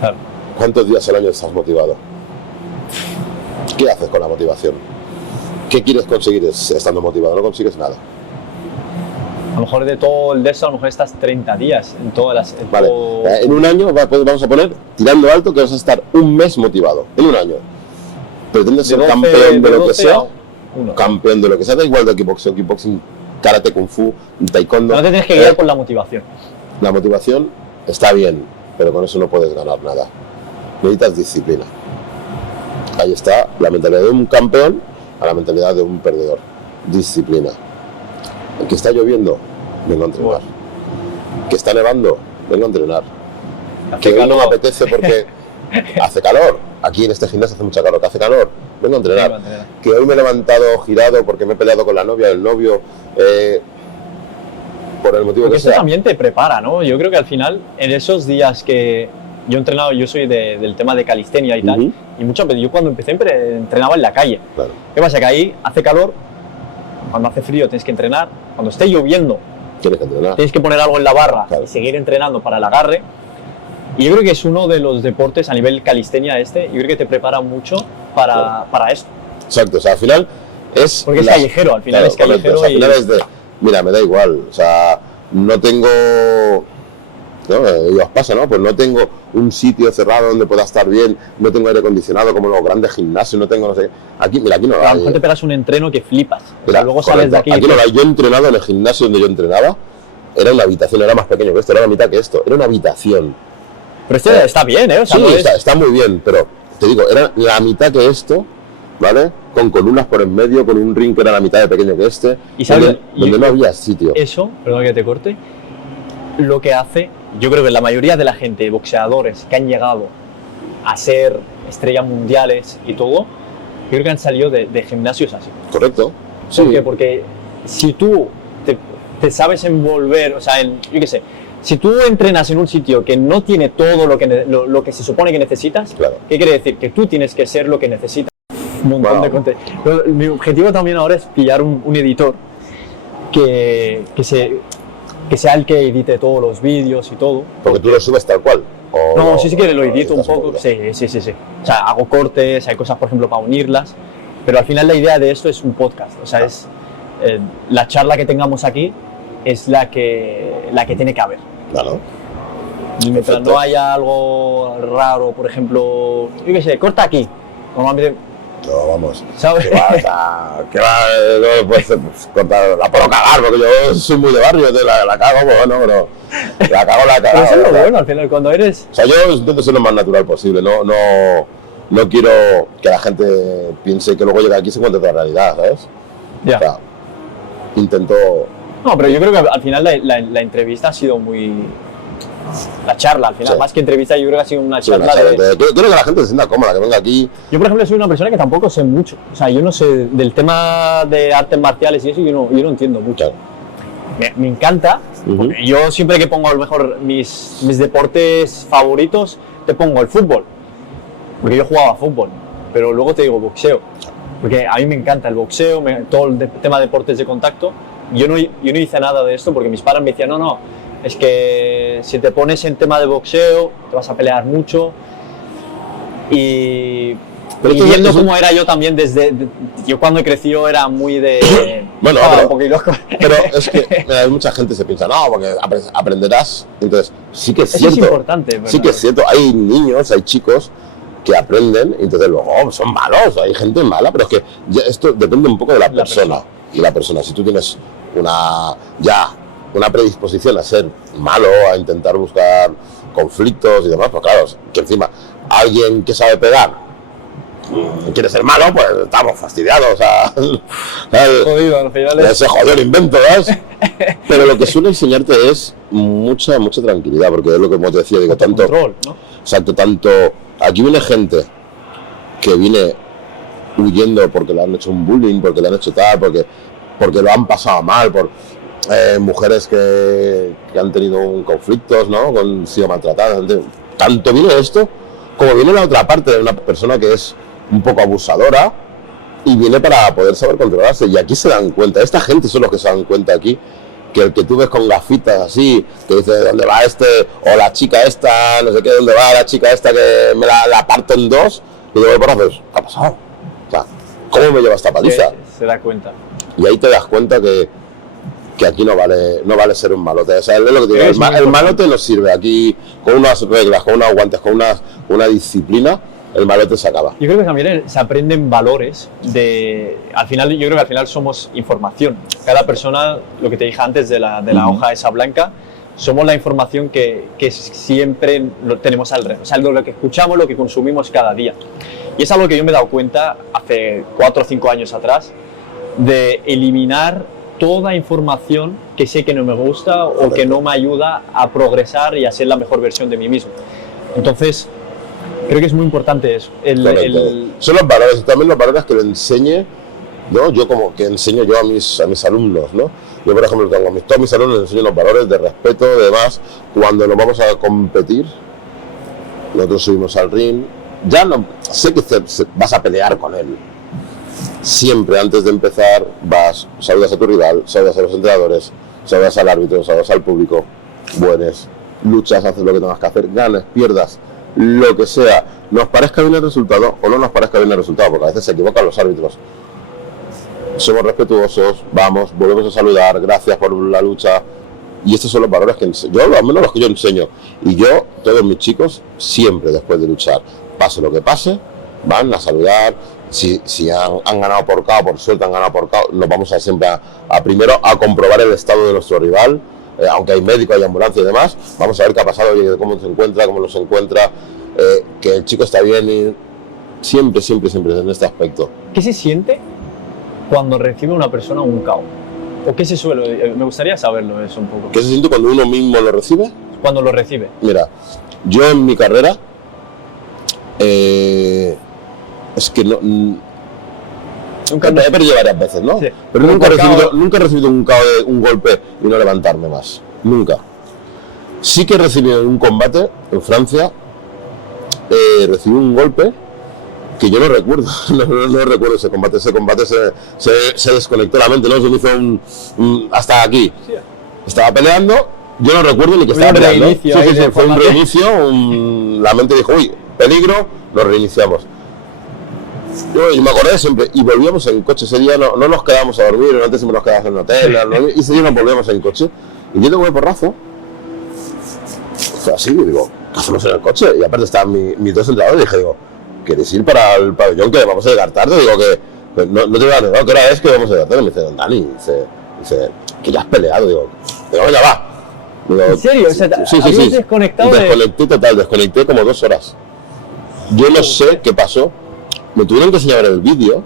Claro. ¿Cuántos días al año estás motivado? ¿Qué haces con la motivación? ¿Qué quieres conseguir estando motivado? No consigues nada. A lo mejor de todo el de eso, a lo mejor estás 30 días en todas las... Vale, en un año vamos a poner, tirando alto, que vas a estar un mes motivado. En un año. Pretendes ser campeón de lo que sea, campeón de lo que sea, da igual de kickboxing, karate, kung fu, taekwondo. No te tienes que guiar por la motivación. La motivación está bien, pero con eso no puedes ganar nada. Necesitas disciplina. Ahí está la mentalidad de un campeón a la mentalidad de un perdedor. Disciplina. Que está lloviendo, vengo a entrenar. Que está nevando, vengo a entrenar. Que hoy no me apetece porque hace calor. Aquí en este gimnasio hace mucha calor, que hace calor, vengo a entrenar. Que hoy me he levantado girado porque me he peleado con la novia, el novio, por el motivo porque que sea. Eso también te prepara, ¿no? Yo creo que al final, en esos días que yo he entrenado, yo soy del tema de calistenia y tal, y muchas veces yo cuando empecé entrenaba en la calle. Claro. ¿Qué pasa? Que ahí hace calor, cuando hace frío tienes que entrenar, cuando esté lloviendo tienes que poner algo en la barra, claro, y seguir entrenando para el agarre. Y yo creo que es uno de los deportes a nivel calistenia yo creo que te prepara mucho para esto. Exacto, o sea, al final es... Porque es callejero, al final, claro, es callejero. O sea, al final es de, mira, me da igual, o sea, no tengo... ¿no? Y os pasa, ¿no? Pues no tengo un sitio cerrado donde pueda estar bien, no tengo aire acondicionado como los grandes gimnasios, no tengo, no sé... Aquí, mira, aquí no lo hay. A lo mejor te pegas un entreno que flipas, mira, o sea, luego sales de aquí... Aquí no lo hay. Yo he entrenado en el gimnasio donde yo entrenaba, era una habitación, era más pequeño que esto, era la mitad que esto, era una habitación. Pero este está bien, ¿eh? O sea, sí, no está muy bien, pero te digo, era la mitad que esto, ¿vale? Con columnas por en medio, con un ring que era la mitad de pequeño que este, ¿y sabes, donde no había sitio. Eso, perdón que te corte, lo que hace, yo creo que la mayoría de la gente, boxeadores que han llegado a ser estrellas mundiales y todo, yo creo que han salido de gimnasios así. Correcto. ¿Por qué? Porque si tú te sabes envolver, o sea, yo qué sé, si tú entrenas en un sitio que no tiene todo lo que se supone que necesitas, claro, ¿qué quiere decir? Que tú tienes que ser lo que necesitas. Un montón de contenido. Mi objetivo también ahora es pillar un editor que sea el que edite todos los vídeos y todo. Porque tú lo subes tal cual. No, sí que lo edito un poco. Sí. O sea, hago cortes, hay cosas, por ejemplo, para unirlas. Pero al final la idea de esto es un podcast. O sea, es la charla que tengamos aquí es la que tiene que haber. Claro. Y mientras no haya algo raro, por ejemplo, yo qué sé, corta aquí. Normalmente. No, vamos. ¿Sabes? Que no puedes cortar, la puedo cagar, porque yo soy muy de barrio, la cago, pues bueno, pero la cago. Pero eso es lo bueno, al final, cuando eres... O sea, yo intento ser lo más natural posible, no quiero que la gente piense que luego llega aquí y se encuentre otra realidad, ¿sabes? Ya. O sea, intento... No, pero yo creo que al final la entrevista ha sido muy... La charla, al final, más que entrevista, yo creo que ha sido una charla Quiero que la gente se sienta cómoda, que venga aquí. Yo, por ejemplo, soy una persona que tampoco sé mucho. O sea, yo no sé del tema de artes marciales y eso, yo no entiendo mucho. Me encanta. Porque yo siempre que pongo a lo mejor mis deportes favoritos, te pongo el fútbol. Porque yo jugaba fútbol, pero luego te digo boxeo. Porque a mí me encanta el boxeo, todo el tema de deportes de contacto. Yo no hice nada de esto porque mis padres me decían, no, es que si te pones en tema de boxeo, te vas a pelear mucho. Y viendo cómo era yo también yo cuando he crecido era muy de... Bueno, pero es que hay mucha gente que se piensa, no, porque aprenderás. Entonces, sí que es cierto. Eso es importante. Sí que es cierto. Hay niños, hay chicos que aprenden y entonces luego son malos, hay gente mala, pero es que ya esto depende un poco de la persona. Y la persona, si tú tienes una predisposición a ser malo, a intentar buscar conflictos y demás, pues claro, que encima alguien que sabe pegar quiere ser malo, pues estamos fastidiados. O sea, jodido, al final ese jodido invento, ¿sabes? Pero lo que suele enseñarte es mucha tranquilidad, porque es lo que como te decía, digo, tanto control, ¿no? Exacto, tanto aquí viene gente que viene huyendo porque le han hecho un bullying, porque le han hecho tal, porque lo han pasado mal, por mujeres que han tenido conflictos, ¿no? Han sido maltratadas. Tanto viene esto como viene la otra parte de una persona que es un poco abusadora y viene para poder saber controlarse. Y aquí se dan cuenta, esta gente son los que se dan cuenta aquí, que el que tú ves con gafitas así, que dice ¿dónde va este? O la chica esta, no sé qué, ¿dónde va la chica esta que me la parto en dos? Y digo, ¿qué ha pasado? O sea, ¿cómo me lleva esta paliza? Sí, se da cuenta. Y ahí te das cuenta que aquí no vale ser un malote. O sea, es lo que te digo, el malote no sirve. Aquí con unas reglas, con unos guantes, con una disciplina, el malote se acaba. Yo creo que también se aprenden valores al final, yo creo que al final somos información. Cada persona, lo que te dije antes de la hoja esa blanca, somos la información que siempre tenemos alrededor. O sea, lo que escuchamos, lo que consumimos cada día. Y es algo que yo me he dado cuenta hace 4 o 5 años atrás, de eliminar toda información que sé que no me gusta o que no me ayuda a progresar y a ser la mejor versión de mí mismo. Entonces, creo que es muy importante eso. Son los valores, también los valores que le enseñe, ¿no? Yo como que enseño yo a mis alumnos, ¿no? Yo, por ejemplo, todos mis alumnos les enseño los valores de respeto, de demás. Cuando nos vamos a competir, nosotros subimos al ring, ya no sé que vas a pelear con él. Siempre antes de empezar saludas a tu rival, saludas a los entrenadores, saludas al árbitro, saludas al público, buenes, luchas, haces lo que tengas que hacer, ganes, pierdas, lo que sea, nos parezca bien el resultado o no nos parezca bien el resultado, porque a veces se equivocan los árbitros. Somos respetuosos, volvemos a saludar, gracias por la lucha. Y estos son los valores que yo, al menos los que yo enseño. Y yo, todos mis chicos, siempre después de luchar, pase lo que pase, van a saludar. Si han ganado por KO, por suerte han ganado por KO, nos vamos siempre primero a comprobar el estado de nuestro rival, aunque hay médico, hay ambulancia y demás, vamos a ver qué ha pasado, cómo se encuentra, cómo no se encuentra, que el chico está bien y siempre en este aspecto. ¿Qué se siente cuando recibe una persona un KO? ¿O qué se suele? Me gustaría saberlo eso un poco. ¿Qué se siente cuando uno mismo lo recibe? Cuando lo recibe. Mira, yo en mi carrera es que he perdido varias veces, ¿no? Sí. Pero nunca he recibido un golpe y no levantarme más. Nunca. Sí que he recibido en un combate en Francia, recibí un golpe que yo no recuerdo, no recuerdo ese combate se desconectó la mente, ¿no? Se me hizo hasta aquí. Estaba peleando, yo no recuerdo ni que estaba peleando. Sí, fue un reinicio, la mente dijo, uy, peligro, lo reiniciamos. Yo me acordé siempre, y volvíamos en coche ese día, no nos quedábamos a dormir, antes siempre nos quedábamos en el hotel, y ese día nos volvíamos en coche, y yo tengo un porrazo, fue así, y digo, ¿qué hacemos en el coche? Y aparte estaban mis dos entrenadores, y dije, digo, ¿quieres ir para el pabellón que vamos a llegar tarde? Digo que pues no te voy a negar, ¿qué hora es que vamos a llegar tarde? Me dice, don Dani, dice, que ya has peleado, digo, venga, va. Digo, ¿en serio? O sea, sí. desconectado desconecté como 2 horas. Yo no sé qué pasó. Me tuvieron que enseñar el vídeo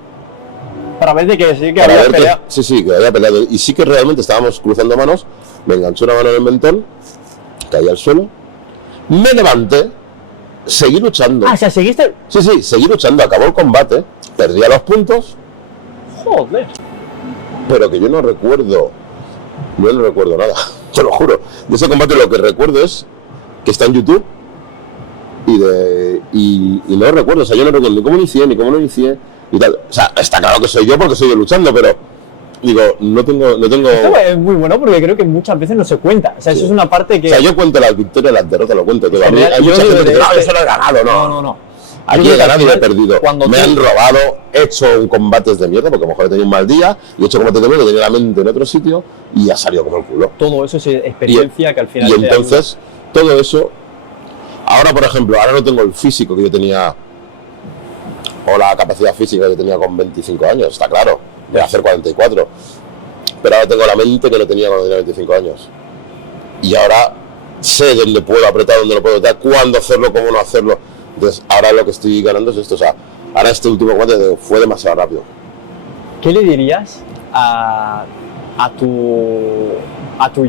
para ver de que sí que había peleado. Sí, que había peleado. Y sí que realmente estábamos cruzando manos. Me enganchó una mano en el mentón, caí al suelo, me levanté, seguí luchando. O sea, ¿seguiste? Sí, seguí luchando. Acabó el combate, perdía los puntos. Joder. Pero que yo no recuerdo nada, te lo juro. De ese combate lo que recuerdo es que está en YouTube. Y no recuerdo, o sea, yo no recuerdo ni cómo inicié, ni cómo lo inicié y tal. O sea, está claro que soy yo porque soy yo luchando, pero digo, no tengo... Esto es muy bueno porque creo que muchas veces no se cuenta. O sea, eso es una parte que... O sea, yo cuento las victorias, las derrotas, lo cuento todo. Hay mucha gente que dice, no, yo solo he ganado, no. Aquí he ganado y he perdido. Me han robado, he hecho un combates de mierda, porque a lo mejor he tenido un mal día, y he hecho combates de mierda, tenía la mente en otro sitio, y ha salido como el culo. Todo eso es experiencia que al final... Y entonces, todo eso... Ahora, por ejemplo, no tengo el físico que yo tenía, o la capacidad física que tenía con 25 años, está claro, voy a hacer 44. Pero ahora tengo la mente que no tenía cuando tenía 25 años. Y ahora sé dónde puedo apretar, dónde no puedo apretar, cuándo hacerlo, cómo no hacerlo. Entonces, ahora lo que estoy ganando es esto. O sea, ahora este último combate fue demasiado rápido. ¿Qué le dirías a tu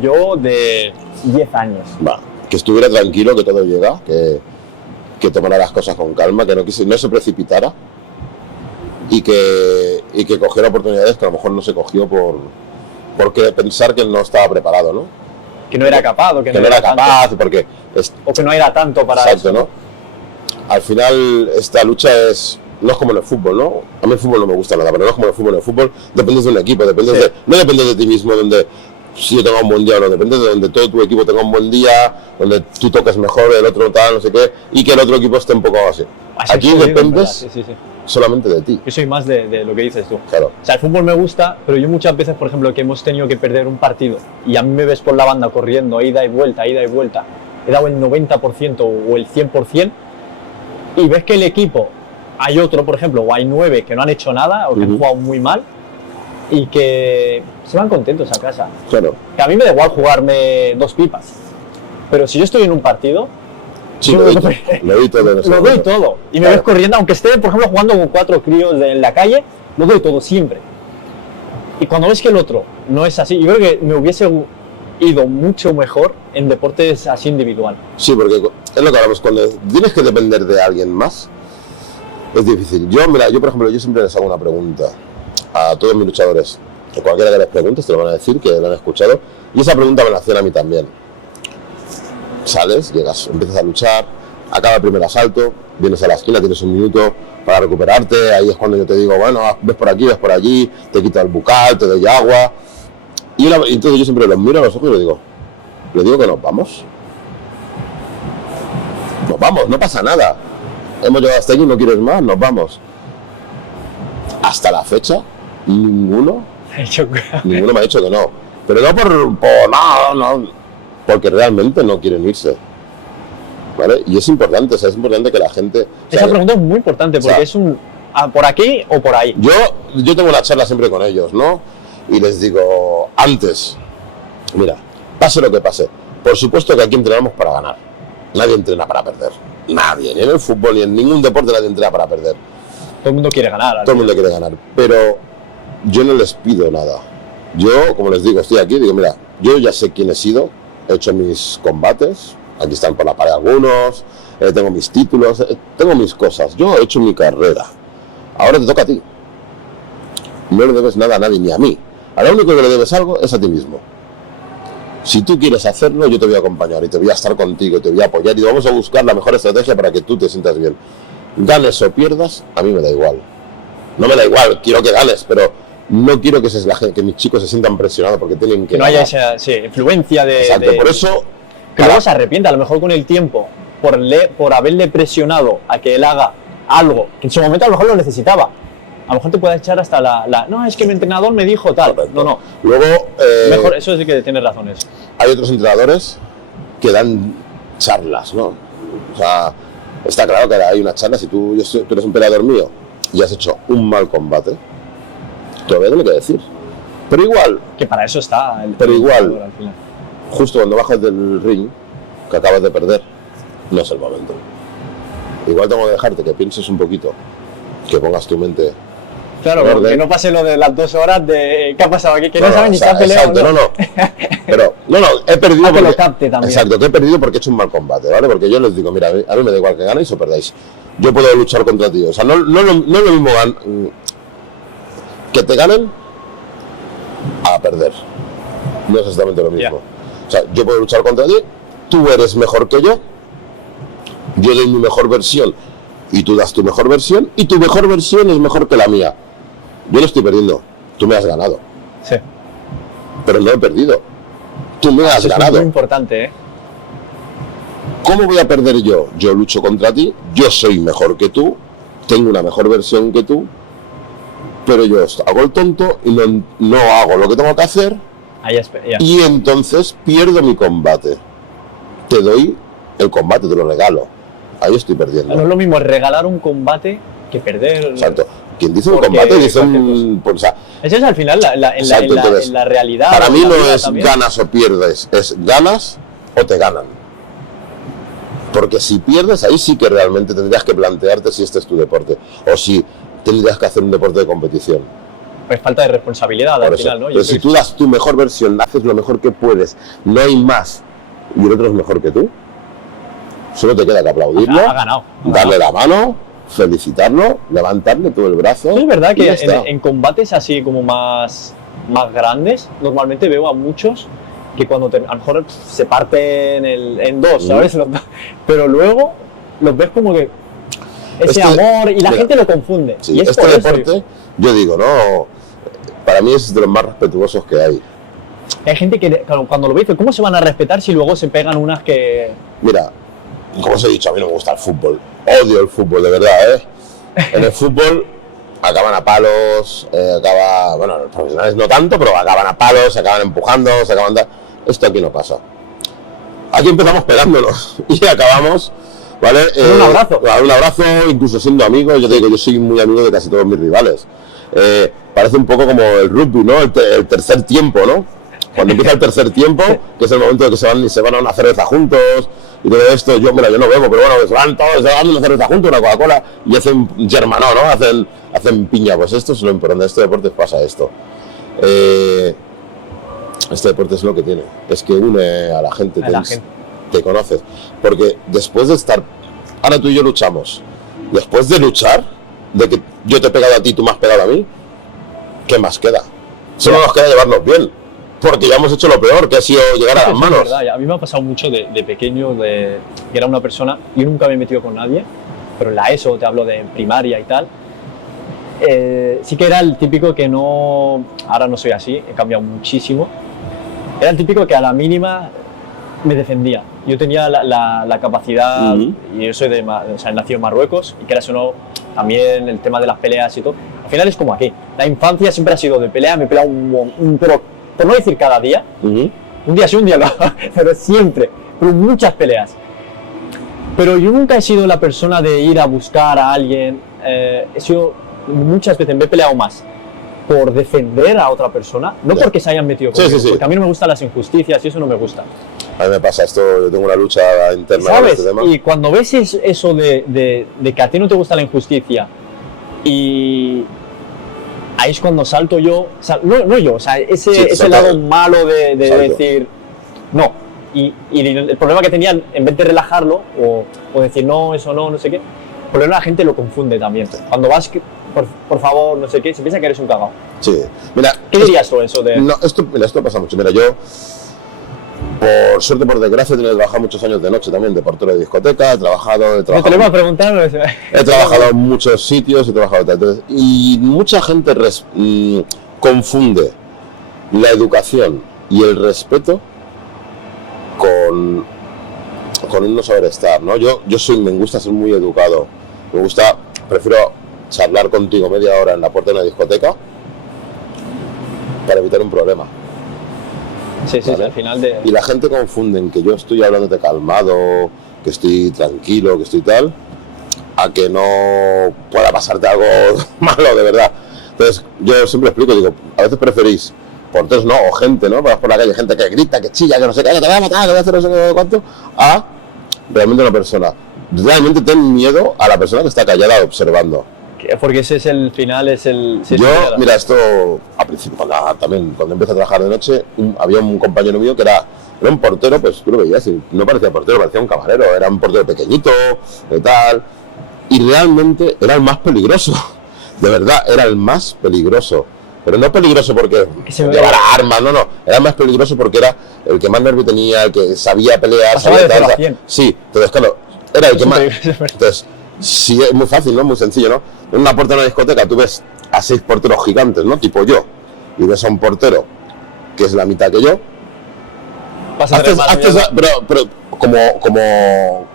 yo de 10 años? Que estuviera tranquilo, que todo llega, que tomara las cosas con calma, que no se precipitara y que cogiera oportunidades que a lo mejor no se cogió porque pensar que él no estaba preparado, ¿no? Que no era capaz, o que no era capaz, porque o que no era tanto para exacto, eso. ¿no? Al final esta lucha no es como en el fútbol, ¿no? A mí el fútbol no me gusta nada, pero no es como en el fútbol. En el fútbol dependes de un equipo, no dependes de ti mismo, donde si yo tengo un buen día o no, depende de donde todo tu equipo tenga un buen día, donde tú toques mejor, el otro tal, no sé qué, y que el otro equipo esté un poco así. Aquí dependes solamente de ti. Yo soy más de lo que dices tú. Claro. O sea, el fútbol me gusta, pero yo muchas veces, por ejemplo, que hemos tenido que perder un partido y a mí me ves por la banda corriendo, ida y vuelta, he dado el 90% o el 100%, y ves que el equipo, hay otro, por ejemplo, o hay 9 que no han hecho nada o que han jugado muy mal, y que se van contentos a casa. Claro. Que a mí me da igual jugarme 2 pipas, pero si yo estoy en un partido, lo doy todo. Y me ves corriendo, aunque esté, por ejemplo, jugando con 4 críos en la calle, lo doy todo siempre. Y cuando ves que el otro no es así, yo creo que me hubiese ido mucho mejor en deportes así individual. Sí, porque es lo que hablamos, cuando tienes que depender de alguien más, es difícil. Yo, por ejemplo, yo siempre les hago una pregunta a todos mis luchadores, que cualquiera que les preguntes te lo van a decir, que lo han escuchado, y esa pregunta me la hacían a mí también. Sales, llegas, empiezas a luchar, acaba el primer asalto, vienes a la esquina, tienes un minuto para recuperarte, ahí es cuando yo te digo, bueno, ves por aquí, ves por allí, te quito el bucal, te doy agua, y entonces yo siempre los miro a los ojos y les digo que nos vamos, no pasa nada, hemos llegado hasta aquí, no quieres más, nos vamos. Hasta la fecha, ninguno me ha dicho que no, pero no por nada, no, porque realmente no quieren irse, ¿vale? Y es importante, o sea, es importante que la gente... Esa pregunta es muy importante, porque es un... ¿por aquí o por ahí? Yo tengo una charla siempre con ellos, ¿no? Y les digo, antes, mira, pase lo que pase, por supuesto que aquí entrenamos para ganar, nadie entrena para perder, nadie, ni en el fútbol ni en ningún deporte nadie entrena para perder. Todo el mundo quiere ganar. Todo el mundo quiere ganar, pero yo no les pido nada. Yo, como les digo, estoy aquí, digo, mira, yo ya sé quién he sido, he hecho mis combates, aquí están por la pared algunos, tengo mis títulos, tengo mis cosas, yo he hecho mi carrera. Ahora te toca a ti. No le debes nada a nadie, ni a mí. A lo único que le debes algo es a ti mismo. Si tú quieres hacerlo, yo te voy a acompañar y te voy a estar contigo, te voy a apoyar y vamos a buscar la mejor estrategia para que tú te sientas bien. ganes o pierdas, a mí me da igual. No me da igual, quiero que ganes, pero no quiero que mis chicos se sientan presionados porque tienen que no haya esa influencia de... Exacto, por eso... Que luego se arrepienta, a lo mejor con el tiempo, por haberle presionado a que él haga algo, que en su momento a lo mejor lo necesitaba. A lo mejor te puede echar hasta no, es que mi entrenador me dijo tal. Correcto. No. Luego... mejor, eso sí que tienes razones. Hay otros entrenadores que dan charlas, ¿no? O sea, está claro que hay unas charlas, si tú eres un peleador mío y has hecho un mal combate, todavía no hay que decir. Pero igual... Que para eso está el... Pero igual, al final, justo cuando bajas del ring, que acabas de perder, no es el momento. Igual tengo que dejarte que pienses un poquito, que pongas tu mente... Claro, que no pase lo de las 2 horas de ¿qué ha pasado aquí? Que no saben ni si ha peleado. Exacto, no. Pero, he perdido porque... lo capte también. Exacto, que he perdido porque he hecho un mal combate, ¿vale? Porque yo les digo, mira, a mí me da igual que ganéis o perdáis. Yo puedo luchar contra ti. O sea, no es lo mismo que te ganen a perder. No es exactamente lo mismo. Yeah. O sea, yo puedo luchar contra ti, tú eres mejor que yo doy mi mejor versión y tú das tu mejor versión y tu mejor versión es mejor que la mía. Yo no estoy perdiendo, tú me has ganado. Sí. Pero no he perdido. Tú me has ganado. Es muy importante, ¿eh? ¿Cómo voy a perder yo? Yo lucho contra ti, yo soy mejor que tú, tengo una mejor versión que tú, pero yo hago el tonto y no hago lo que tengo que hacer. Y entonces pierdo mi combate. Te doy el combate, te lo regalo. Ahí estoy perdiendo. No es lo mismo regalar un combate que perder. Exacto. Quien dice un combate dice un... Pues, o sea, eso es al final en la realidad. Para mí no es también. Ganas o pierdes, es ganas o te ganan. Porque si pierdes, ahí sí que realmente tendrías que plantearte si este es tu deporte. O si tendrías que hacer un deporte de competición. Pues falta de responsabilidad al final, ¿no? Pero si tú das tu mejor versión, haces lo mejor que puedes, no hay más, y el otro es mejor que tú, solo te queda que aplaudirlo, ha ganado. Darle la mano, felicitarlo, levantarle todo el brazo. Sí, es verdad que en combates así como más grandes, normalmente veo a muchos que cuando a lo mejor se parten en dos, ¿sabes? Pero luego los ves como que ese amor y la gente lo confunde. Sí, y es este deporte, yo digo, no, para mí es de los más respetuosos que hay. Hay gente que cuando lo ve dice, ¿cómo se van a respetar si luego se pegan unas que...? Mira, como os he dicho, a mí no me gusta el fútbol. Odio el fútbol, de verdad, ¿eh? En el fútbol acaban a palos, bueno, los profesionales no tanto, pero acaban a palos, se acaban empujando, se acaban... Esto aquí no pasa. Aquí empezamos pegándonos y acabamos, ¿vale? Un abrazo. Un abrazo, incluso siendo amigos. Yo te digo, yo soy muy amigo de casi todos mis rivales. Parece un poco como el rugby, ¿no? El tercer tiempo, ¿no? Cuando empieza el tercer tiempo, que es el momento de que se van a una cerveza juntos y todo esto. Yo no bebo, pero bueno, se van todos, se van a una cerveza juntos, una Coca-Cola y hacen germanó, ¿no? Hacen piña. Pues esto es lo importante. En este deporte pasa esto. Este deporte es lo que tiene, es que une a la gente, te conoces. Porque después de estar, ahora tú y yo luchamos, después de luchar, de que yo te he pegado a ti, tú me has pegado a mí, ¿qué más queda? Solo nos queda llevarnos bien, porque ya hemos hecho lo peor, que ha sido llegar a las manos. Es verdad, a mí me ha pasado mucho de pequeño, que era una persona, yo nunca me he metido con nadie, pero en la ESO, te hablo de primaria y tal, sí que era el típico que no, ahora no soy así, he cambiado muchísimo. Era el típico que a la mínima me defendía. Yo tenía la capacidad, y yo soy he nacido en Marruecos, y que era eso también el tema de las peleas y todo. Al final es como aquí. La infancia siempre ha sido de pelea, me he peleado pero por no decir cada día, un día sí, un día no, pero siempre, pero muchas peleas. Pero yo nunca he sido la persona de ir a buscar a alguien, he sido muchas veces, me he peleado más por defender a otra persona, no porque se hayan metido conmigo, porque a mí no me gustan las injusticias y eso no me gusta. A mí me pasa esto, yo tengo una lucha interna, ¿sabes? Con este tema. Y cuando ves eso de que a ti no te gusta la injusticia y ahí es cuando salto yo, o sea, no yo, o sea, ese lado malo de decir no. Y el problema que tenían, en vez de relajarlo o decir no, eso no sé qué, el problema la gente lo confunde también. Cuando vas, por favor, no sé qué, se piensa que eres un cagao. Sí, mira. ¿Qué dirías tú eso de...? No, esto pasa mucho. Mira, yo Por suerte, por desgracia, he tenido que trabajar muchos años de noche también, de portero de discoteca, he trabajado... Te lo iba a preguntar. He trabajado en muchos sitios, he trabajado... Entonces, y mucha gente confunde la educación y el respeto con un no saber estar, ¿no? Me gusta ser muy educado, prefiero charlar contigo media hora en la puerta de una discoteca para evitar un problema. Sí, ¿vale? Al final Y la gente confunde en que yo estoy hablándote calmado, que estoy tranquilo, que estoy tal, a que no pueda pasarte algo malo de verdad. Entonces, yo siempre explico, digo, a veces preferís porteros, ¿no? O gente, ¿no? Vas por la calle, gente que grita, que chilla, que no sé qué, que te voy a matar, que voy a hacer no sé qué, cuánto, a realmente una persona. Realmente ten miedo a la persona que está callada observando. Porque ese es el final, es el... Yo, mira, esto, al principio, cuando empecé a trabajar de noche, había un compañero mío que era un portero, pues tú lo veías, y no parecía portero, parecía un camarero, era un portero pequeñito, de tal, y realmente era el más peligroso, de verdad, era el más peligroso. Pero no peligroso porque llevara armas, no, era más peligroso porque era el que más nervio tenía, el que sabía pelear, sabía tal, sí, entonces claro, era el que más... Entonces, sí, es muy fácil, ¿no? Muy sencillo, ¿no? En una puerta de una discoteca tú ves a 6 porteros gigantes, ¿no? Tipo yo, y ves a un portero que es la mitad que yo. Pero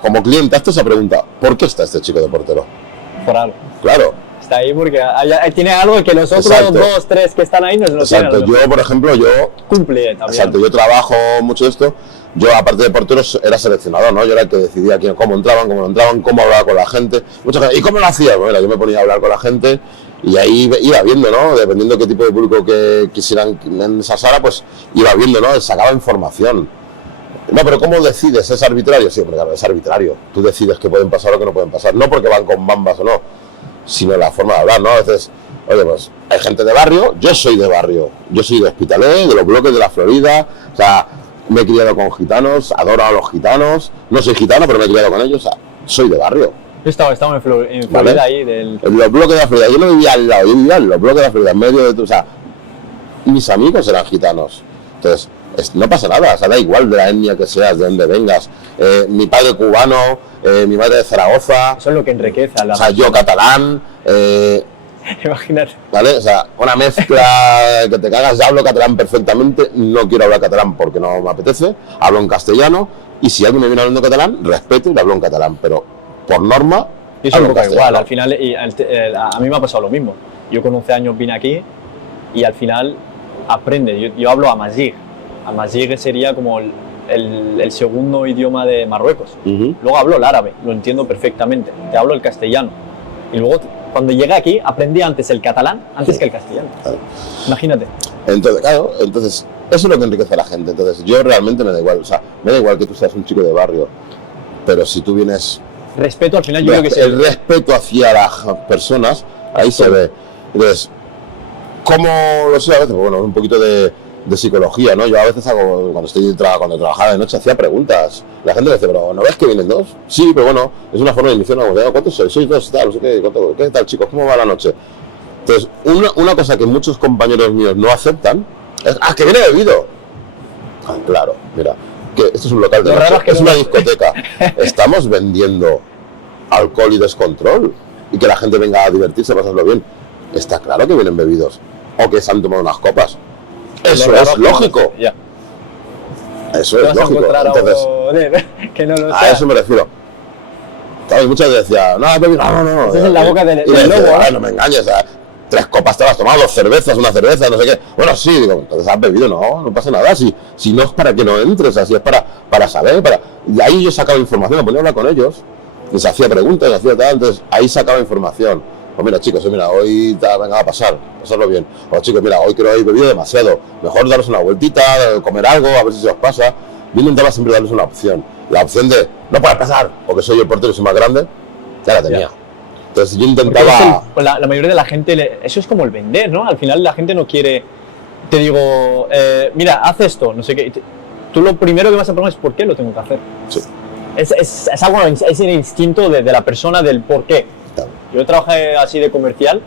como cliente, hazte esa pregunta, ¿por qué está este chico de portero? Por algo. Claro. Está ahí porque tiene algo que los otros 2, 3 que están ahí no lo tienen. Exacto, yo, por ejemplo, cumple también. Exacto, yo trabajo mucho esto. Yo, aparte de porteros, era seleccionador, ¿no? Yo era el que decidía cómo entraban, cómo no entraban, cómo hablaba con la gente. ¿Y cómo lo hacía? Bueno, yo me ponía a hablar con la gente y ahí iba viendo, ¿no? Dependiendo qué tipo de público que quisieran en esa sala, pues iba viendo, ¿no? Sacaba información. No, pero ¿cómo decides? ¿Es arbitrario? Sí, hombre, claro, es arbitrario. Tú decides qué pueden pasar o qué no pueden pasar. No porque van con bambas o no, sino la forma de hablar, ¿no? A veces, oye, pues hay gente de barrio, yo soy de barrio, yo soy de Hospitalet, de los bloques de la Florida, o sea, me he criado con gitanos, adoro a los gitanos, no soy gitano, pero me he criado con ellos, o sea, soy de barrio. Yo estaba en Florida, ¿vale? Ahí en los bloques de la Florida, yo no vivía al lado, yo vivía en los bloques de la Florida, en medio de o sea, mis amigos eran gitanos, entonces, no pasa nada, o sea, da igual de la etnia que seas, de dónde vengas, mi padre cubano, mi madre de Zaragoza. Eso es lo que enriquece a la... O sea, yo catalán, imagínate. ¿vale? O sea, una mezcla que te cagas. Ya hablo catalán perfectamente, no quiero hablar catalán porque no me apetece, hablo en castellano, y si alguien me viene hablando catalán, respeto y le hablo en catalán, pero por norma... Y eso es un poco igual, al final, a mí me ha pasado lo mismo. Yo con 11 años vine aquí y al final aprende. Yo hablo amazigh. Amazigh sería como el segundo idioma de Marruecos. Luego hablo el árabe, lo entiendo perfectamente. Te hablo el castellano. Y luego, cuando llegué aquí, aprendí antes el catalán, antes que el castellano. Claro. Imagínate. Entonces, claro, eso es lo que enriquece a la gente. Entonces, yo realmente me da igual. O sea, me da igual que tú seas un chico de barrio, pero si tú vienes... Respeto, al final, yo creo que el respeto hacia las personas, ahí se ve. Entonces, ¿cómo lo sé? A veces, bueno, un poquito de psicología, ¿no? Yo a veces cuando trabajaba de noche hacía preguntas. La gente me dice, pero ¿no ves que vienen 2? Sí, pero bueno, es una forma de iniciar una conversación. ¿Cuántos sois? Sois 2, tal, no sé qué tal, chicos, ¿cómo va la noche? Entonces, una cosa que muchos compañeros míos no aceptan es, que viene bebido. Claro, mira, que esto es un local de noche, es una discoteca. Estamos vendiendo alcohol y descontrol y que la gente venga a divertirse, a pasarlo bien. Está claro que vienen bebidos o que se han tomado unas copas. Eso es lógico. Ya. Eso es lógico. Entonces, que no lo a eso me refiero. Claro, y muchas veces decía, no. Eso es en la boca del lobo. No me engañes, 3 copas te las has tomado, 2 cervezas, una cerveza, no sé qué. Bueno, sí, digo, entonces has bebido, no pasa nada. Si no es para que no entres, así es para saber. Y ahí yo sacaba información, me ponía a hablar con ellos, les hacía preguntas, les hacía tal, entonces ahí sacaba información. Pues mira, chicos, hoy venga a pasarlo bien. O chicos, mira, hoy creo que habéis bebido demasiado. Mejor daros una vueltita, comer algo, a ver si se os pasa. Yo intentaba siempre darles una opción. La opción de, no puedes pasar, porque soy el portero y soy más grande, ya la tenía. Ya. Entonces yo intentaba... La mayoría de la gente, eso es como el vender, ¿no? Al final la gente no quiere... Te digo, mira, haz esto, no sé qué. Tú lo primero que vas a preguntar es ¿por qué lo tengo que hacer? Sí. Es algo, es el instinto de la persona del por qué. Yo trabajé así de comercial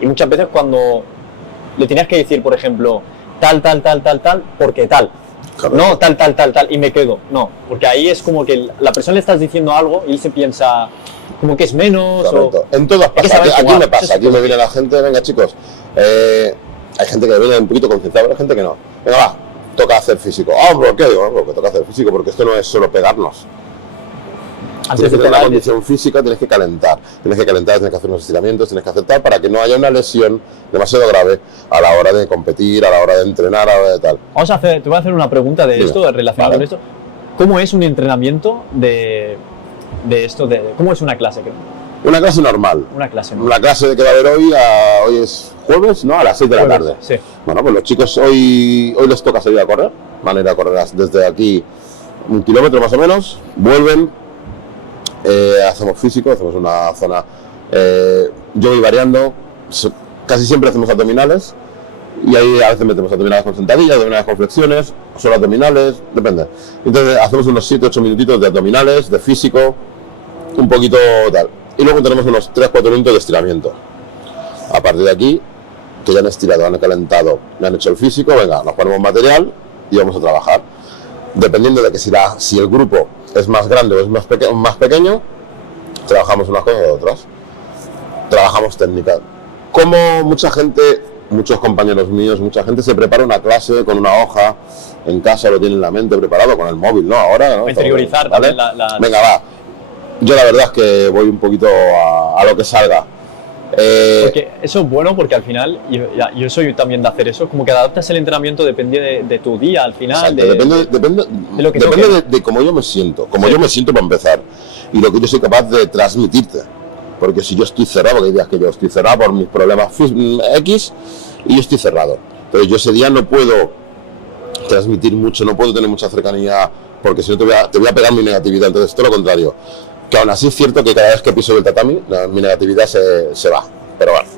y muchas veces cuando le tenías que decir, por ejemplo, tal, porque tal. no, tal, y me quedo. No, porque ahí es como que la persona le estás diciendo algo y él se piensa como que es menos. Correcto. En todas pasa. Aquí me pasa, aquí me viene la gente, venga chicos, hay gente que viene un poquito concienciada, pero hay gente que no. Venga, va, toca hacer físico. ¿Por qué? Digo, porque toca hacer físico, porque esto no es solo pegarnos. Tienes que tener una condición física, tienes que calentar, tienes que hacer unos estiramientos, tienes que hacer tal para que no haya una lesión demasiado grave a la hora de competir, a la hora de entrenar, a la hora de tal. Te voy a hacer una pregunta de esto, relacionada con esto. ¿Cómo es un entrenamiento de esto? ¿Cómo es una clase? Una clase normal. Una clase normal. La clase que va a haber hoy es jueves, ¿no? A las 6 de la tarde. Sí. Bueno, pues los chicos hoy les toca salir a correr, van a ir a correr desde aquí 1 kilómetro más o menos, vuelven. Hacemos físico, hacemos una zona, yo voy variando, casi siempre hacemos abdominales y ahí a veces metemos abdominales con sentadillas, abdominales con flexiones, solo abdominales, depende. Entonces hacemos unos 7-8 minutitos de abdominales, de físico, un poquito tal. Y luego tenemos unos 3-4 minutos de estiramiento. A partir de aquí, que ya han estirado, han calentado, me han hecho el físico, venga, nos ponemos material y vamos a trabajar. Dependiendo de que si el grupo es más grande o es más pequeño, trabajamos unas cosas o otras. Trabajamos técnica. Como mucha gente, muchos compañeros míos, mucha gente se prepara una clase con una hoja, en casa lo tiene en la mente preparado, con el móvil, ¿no? Ahora, ¿no? Interiorizar, ¿vale? Venga, va. Yo la verdad es que voy un poquito a lo que salga. Porque eso es bueno porque al final, yo soy también de hacer eso, como que adaptas el entrenamiento depende de tu día al final. Exacto, depende lo que de cómo yo me siento, yo me siento para empezar y lo que yo soy capaz de transmitirte. Porque si yo estoy cerrado, porque hay días que yo estoy cerrado por mis problemas X y yo estoy cerrado. Entonces yo ese día no puedo transmitir mucho, no puedo tener mucha cercanía porque si no te voy a pegar mi negatividad. Entonces todo lo contrario. Que aún así es cierto que cada vez que piso el tatami, mi negatividad se va, pero bueno.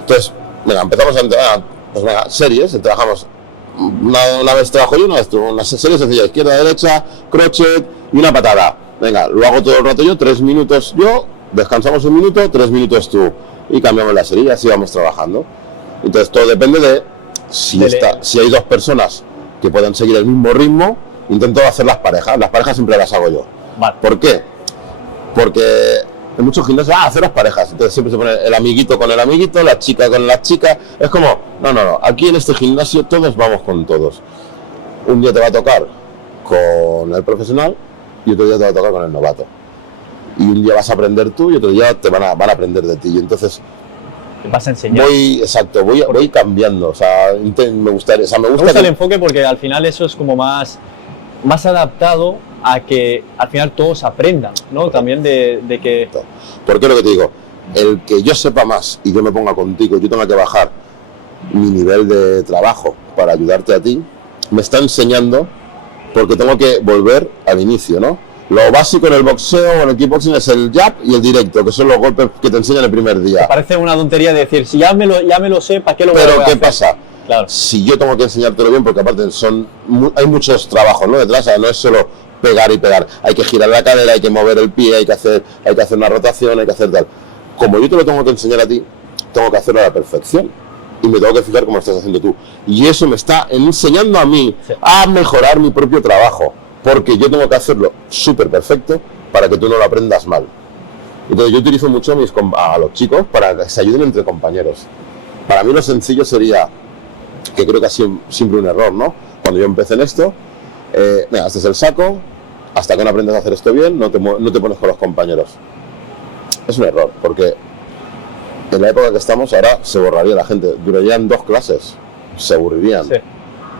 Entonces, venga, empezamos a entrenar, pues venga, series, trabajamos, una vez trabajo yo, una serie sencilla, izquierda, derecha, crochet y una patada. Venga, lo hago todo el rato yo, 3 minutos yo, descansamos 1 minuto, 3 minutos tú, y cambiamos la serie y así vamos trabajando. Entonces todo depende de si hay 2 personas que puedan seguir el mismo ritmo, intento hacer las parejas siempre las hago yo. Vale. ¿Por qué? Porque en muchos gimnasios hacer las parejas, entonces siempre se pone el amiguito con el amiguito, la chica con la chica, es como, no, aquí en este gimnasio todos vamos con todos. Un día te va a tocar con el profesional y otro día te va a tocar con el novato. Y un día vas a aprender tú y otro día te van a aprender de ti. Y entonces vas a enseñar. Voy cambiando, o sea, me gusta el enfoque porque al final eso es como más adaptado a que al final todos aprendan, ¿no? También de que... Porque lo que te digo, el que yo sepa más y yo me ponga contigo, yo tenga que bajar mi nivel de trabajo para ayudarte a ti, me está enseñando porque tengo que volver al inicio, ¿no? Lo básico en el boxeo o en el kickboxing es el jab y el directo, que son los golpes que te enseñan el primer día. Me parece una tontería decir, si ya me lo sé, ¿para qué lo voy a hacer? Pero ¿qué pasa? Claro. Si yo tengo que enseñártelo bien, porque aparte hay muchos trabajos, ¿no? Detrás, o sea, no es solo pegar y pegar, hay que girar la cadera, hay que mover el pie, hay que hacer una rotación, hay que hacer tal. Como yo te lo tengo que enseñar a ti, tengo que hacerlo a la perfección y me tengo que fijar cómo lo estás haciendo tú. Y eso me está enseñando a mí a mejorar mi propio trabajo, porque yo tengo que hacerlo súper perfecto para que tú no lo aprendas mal. Entonces yo utilizo mucho a los chicos para que se ayuden entre compañeros. Para mí lo sencillo sería, que creo que ha sido siempre un error, ¿no? Cuando yo empecé en esto, mira, este es el saco, hasta que no aprendas a hacer esto bien, no te pones con los compañeros. Es un error, porque en la época que estamos ahora se borraría la gente, durarían 2 clases, se aburrirían. Sí.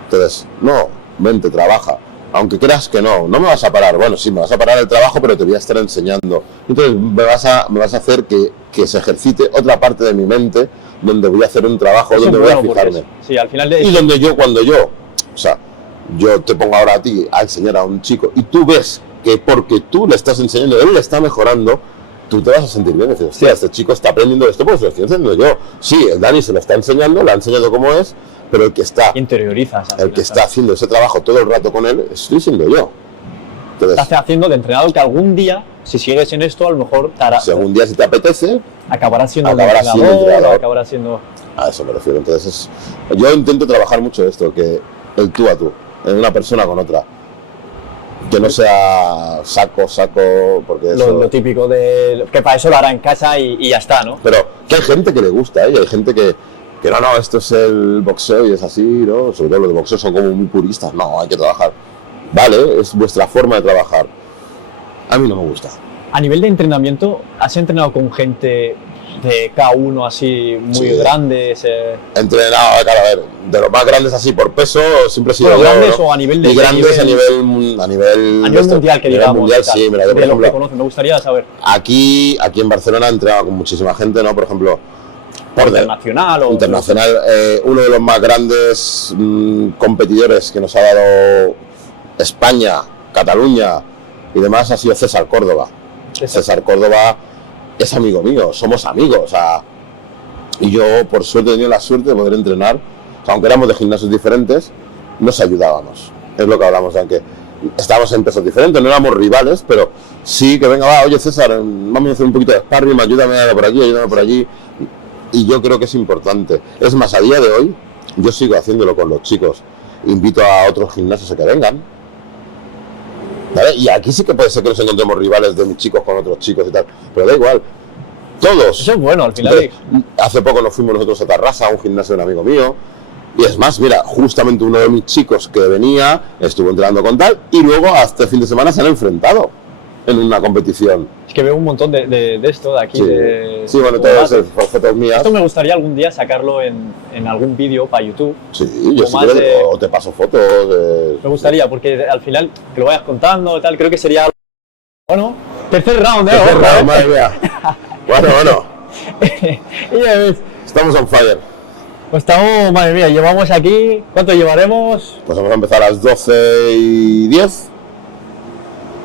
Entonces, no, vente, trabaja. Aunque creas que no me vas a parar. Bueno, sí, me vas a parar el trabajo, pero te voy a estar enseñando. Entonces me vas a hacer que se ejercite otra parte de mi mente, donde voy a hacer un trabajo, donde voy a fijarme. Sí, al final y donde yo te pongo ahora a ti a enseñar a un chico y tú ves que porque tú le estás enseñando, él le está mejorando, tú te vas a sentir bien. Dices, hostia, este chico está aprendiendo esto, pues lo estoy enseñando yo. Sí, el Dani se lo está enseñando, le ha enseñado cómo es, pero el que está haciendo ese trabajo todo el rato con él, estoy siendo yo. Entonces, estás haciendo de entrenador que algún día, si sigues en esto, a lo mejor te hará. Si algún día, si te apetece, acabarás siendo entrenador. Acabarás siendo... A eso me refiero. Entonces, yo intento trabajar mucho esto, que el tú a tú. en una persona con otra. Que no sea saco, porque eso... Lo típico de... que para eso lo hará en casa y ya está, ¿no? Pero que hay gente que le gusta, ¿eh? Hay gente que no, esto es el boxeo y es así, ¿no? Sobre todo los de boxeo son como muy puristas, no, hay que trabajar. Vale, es vuestra forma de trabajar. A mí no me gusta. A nivel de entrenamiento, ¿has entrenado con gente de K1 así muy grandes? He entrenado, claro, a ver, de los más grandes así por peso, siempre he sido bueno, yo, grandes ¿no? o a nivel de... Y grandes a nivel mundial, que digamos. Mundial, sí, mira, yo por ejemplo... que conocen, me gustaría saber. Aquí en Barcelona he entrenado con muchísima gente, ¿no? Por ejemplo... Internacional o... Internacional, uno de los más grandes competidores que nos ha dado España, Cataluña y demás ha sido César Córdoba. César Córdoba es amigo mío, somos amigos, o sea, y yo por suerte he tenido la suerte de poder entrenar, o sea, aunque éramos de gimnasios diferentes, nos ayudábamos, es lo que hablamos, aunque estábamos en pesos diferentes, no éramos rivales, pero sí que venga, va, oye César, vamos a hacer un poquito de sparring, ayúdame por aquí, ayúdame por allí, y yo creo que es importante. Es más, a día de hoy, yo sigo haciéndolo con los chicos, invito a otros gimnasios a que vengan, ¿vale? Y aquí sí que puede ser que nos encontremos rivales de mis chicos con otros chicos y tal, pero da igual, todos. Eso es bueno, al final. Hace poco nos fuimos nosotros a Tarrasa, a un gimnasio de un amigo mío, y es más, mira, justamente uno de mis chicos que venía, estuvo entrenando con tal, y luego hasta el fin de semana se han enfrentado en una competición. Es que veo un montón de esto de aquí. Sí, sí, bueno, todo eso, fotos mías. Esto me gustaría algún día sacarlo en algún vídeo para YouTube. Sí, yo sí creo, o te paso fotos. Me gustaría, porque al final que lo vayas contando y tal, creo que sería... Bueno, tercer round, Tercer round, madre mía. Bueno. Y ya ves. Estamos on fire. Pues estamos, madre mía, llevamos aquí... ¿Cuánto llevaremos? Pues vamos a empezar a las 12:10.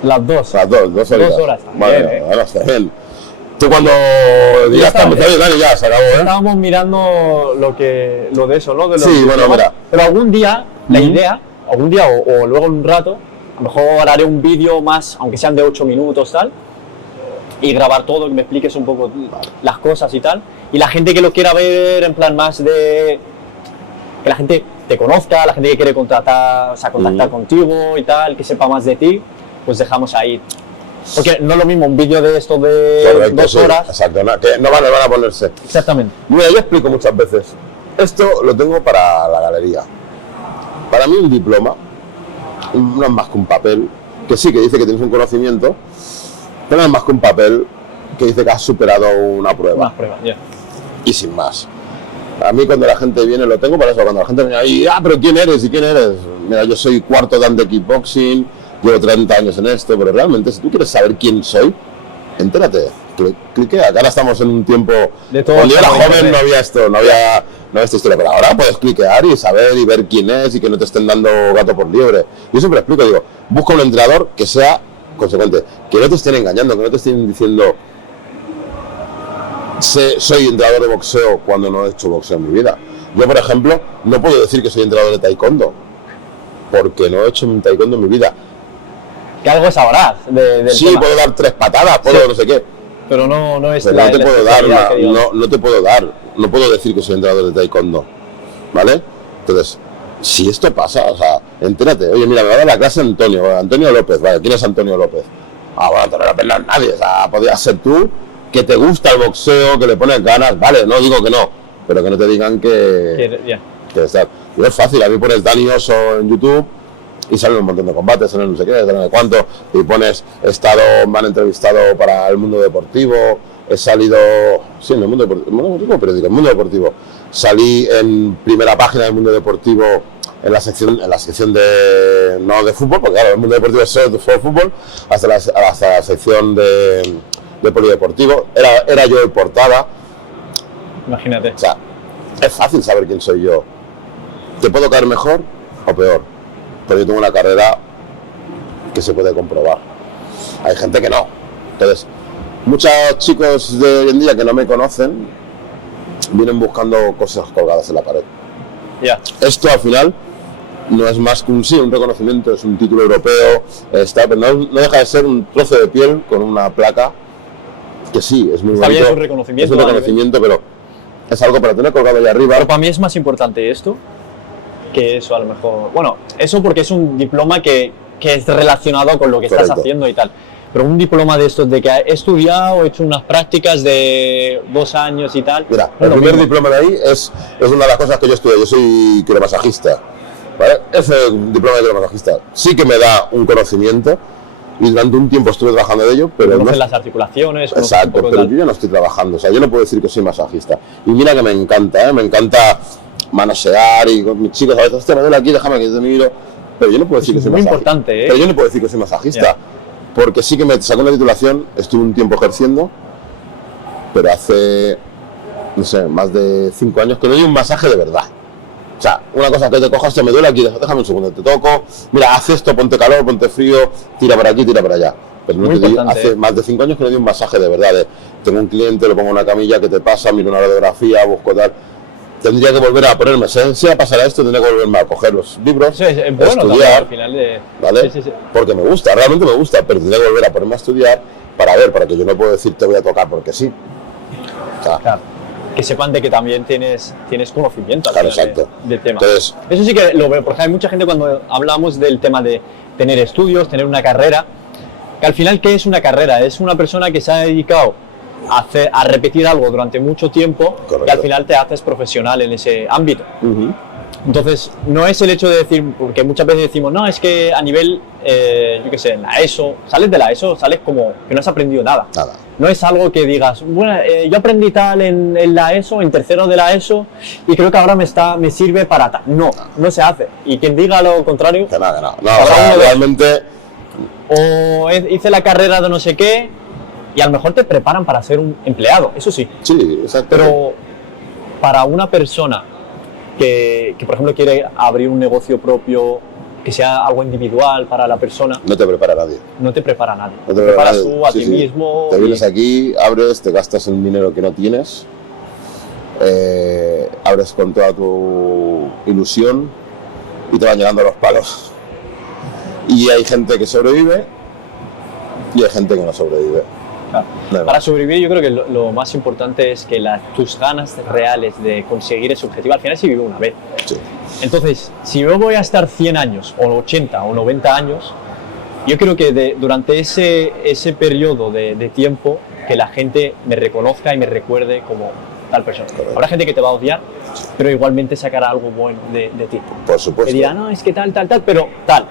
Las 2. Las 2 horitas. 2 horas. Vale, bueno, está bien. Tú cuando ya está empezando, Dani, ya se acabó, ¿eh? Estábamos mirando lo de eso, ¿no? De sí, bueno, mira. Pero algún día, la idea, algún día o luego en un rato, a lo mejor haré un vídeo más, aunque sean de 8 minutos, tal, y grabar todo, que me expliques un poco las cosas y tal. Y la gente que lo quiera ver en plan más de... que la gente te conozca, la gente que quiere contactar contigo y tal, que sepa más de ti, pues dejamos ahí. Porque no es lo mismo un vídeo de esto de correcto, 2 horas. Exacto, que no van a ponerse. Exactamente. Mira, yo explico muchas veces. Esto lo tengo para la galería. Para mí un diploma no es más que un papel, que sí, que dice que tienes un conocimiento, pero no es más que un papel que dice que has superado una prueba. Una prueba, ya. Y sin más. A mí cuando la gente viene, lo tengo para eso, cuando la gente viene ahí, pero ¿quién eres? ¿Y quién eres? Mira, yo soy cuarto dan de kickboxing, llevo 30 años en esto, pero realmente si tú quieres saber quién soy, entérate, cliquea, que ahora estamos en un tiempo, cuando yo era joven no había esto, no había esta historia, pero ahora puedes cliquear y saber y ver quién es y que no te estén dando gato por liebre. Yo siempre explico, digo, busca un entrenador que sea consecuente, que no te estén engañando, que no te estén diciendo soy entrenador de boxeo cuando no he hecho boxeo en mi vida. Yo, por ejemplo, no puedo decir que soy entrenador de taekwondo, porque no he hecho un taekwondo en mi vida. Que algo sabrás del sí, tema. Puedo dar 3 patadas, puedo no sé qué. Pero no es pero no te puedo dar, no te puedo dar, no puedo decir que soy entrenador de taekwondo, ¿vale? Entonces, si esto pasa, o sea, entérate, oye, mira, me va a dar la clase Antonio López, ¿vale? ¿Quién es Antonio López? Bueno, Antonio López no es nadie, o sea, podrías ser tú, que te gusta el boxeo, que le pones ganas, vale, no digo que no, pero que no te digan que está. Y es fácil, a mí pones Dani Oso en YouTube y salen un montón de combates, salen no sé qué, salen no sé cuánto, y pones, me han entrevistado para el mundo deportivo, he salido, sí, en el mundo deportivo, pero digo, el mundo deportivo, salí en primera página del mundo deportivo en la sección de, no de fútbol, porque claro, el mundo deportivo es solo fútbol, hasta la sección de polideportivo, era yo el portada. Imagínate. O sea, es fácil saber quién soy yo. ¿Te puedo caer mejor o peor? Pero yo tengo una carrera que se puede comprobar. Hay gente que no. Entonces, muchos chicos de hoy en día que no me conocen vienen buscando cosas colgadas en la pared. Yeah. Esto al final no es más que un reconocimiento, es un título europeo, pero no deja de ser un trozo de piel con una placa que sí, es muy bonito. Bien, es un reconocimiento. Es un reconocimiento, pero es algo para tener colgado ahí arriba. Pero para mí es más importante esto que eso a lo mejor... Bueno, eso porque es un diploma que es relacionado con lo que estás haciendo y tal. Pero un diploma de estos, de que he estudiado, he hecho unas prácticas de 2 años y tal... Mira, el primer diploma de ahí es una de las cosas que yo estudié. Yo soy quiromasajista, ¿vale? Ese diploma de quiromasajista sí que me da un conocimiento y durante un tiempo estuve trabajando de ello, pero conoces las articulaciones... Exacto, pero yo ya no estoy trabajando, o sea, yo no puedo decir que soy masajista. Y mira que me encanta, me encanta manosear y con mis chicos a veces, hostia, me duele aquí, déjame que te miro, pero yo no puedo decir que soy masajista. Es muy importante, Pero yo no puedo decir que soy masajista, porque sí que me sacó una titulación, estuve un tiempo ejerciendo, pero hace, no sé, más de 5 años que no doy un masaje de verdad. O sea, una cosa que te cojas, te me duele aquí, déjame un segundo, te toco, mira, haz esto, ponte calor, ponte frío, tira para aquí, tira para allá. Pero no te digo, hace más de 5 años que no doy un masaje de verdad. Tengo un cliente, lo pongo en una camilla, ¿qué te pasa? Miro una radiografía, busco tal. Tendría que volver a ponerme, si pasará esto, tendría que volverme a coger los libros, bueno, estudiar, al final de... ¿vale? Sí. Porque me gusta, realmente me gusta, pero tendría que volver a ponerme a estudiar para que yo no puedo decir te voy a tocar porque sí. O sea, claro. Que sepan de que también tienes conocimiento claro, exacto. de tema. Entonces, eso sí que lo veo, porque hay mucha gente cuando hablamos del tema de tener estudios, tener una carrera, que al final, ¿qué es una carrera? Es una persona que se ha dedicado a repetir algo durante mucho tiempo. Correcto. Y al final te haces profesional en ese ámbito. Entonces, no es el hecho de decir, porque muchas veces decimos, no, es que a nivel, yo qué sé, en la ESO, sales de la ESO, sales como que no has aprendido nada. No es algo que digas, bueno, yo aprendí tal en la ESO, en tercero de la ESO, y creo que ahora me sirve para tal. No se hace. Y quien diga lo contrario... Que no. No, o sea, realmente... O hice la carrera de no sé qué, y a lo mejor te preparan para ser un empleado, eso sí. Sí, exacto. Pero para una persona que por ejemplo quiere abrir un negocio propio, que sea algo individual para la persona, no te prepara nadie. No te prepara nadie. No te preparas tú a ti mismo. Te vienes aquí, abres, te gastas el dinero que no tienes, abres con toda tu ilusión y te van llegando los palos. Y hay gente que sobrevive y hay gente que no sobrevive. Claro. Para sobrevivir yo creo que lo más importante es que tus ganas reales de conseguir ese objetivo, al final se vive una vez. Sí. Entonces, si yo voy a estar 100 años, o 80 o 90 años, yo creo que durante ese periodo de tiempo, que la gente me reconozca y me recuerde como tal persona. Correcto. Habrá gente que te va a odiar, pero igualmente sacará algo bueno de ti. Por supuesto. Que dirá, no, es que tal, pero tal.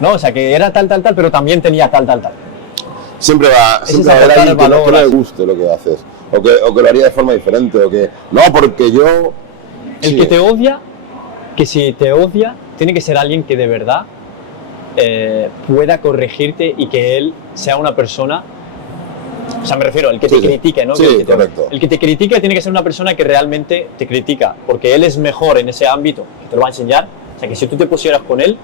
No, o sea, que era tal, pero también tenía tal. Siempre va a haber alguien que no le guste lo que haces, o que lo haría de forma diferente, o que no, porque yo... El que te odia, que si te odia, tiene que ser alguien que de verdad pueda corregirte y que él sea una persona... O sea, me refiero, el que te critique, ¿no? Sí, correcto. El que te critique tiene que ser una persona que realmente te critica, porque él es mejor en ese ámbito, que te lo va a enseñar. O sea, que si tú te pusieras con él,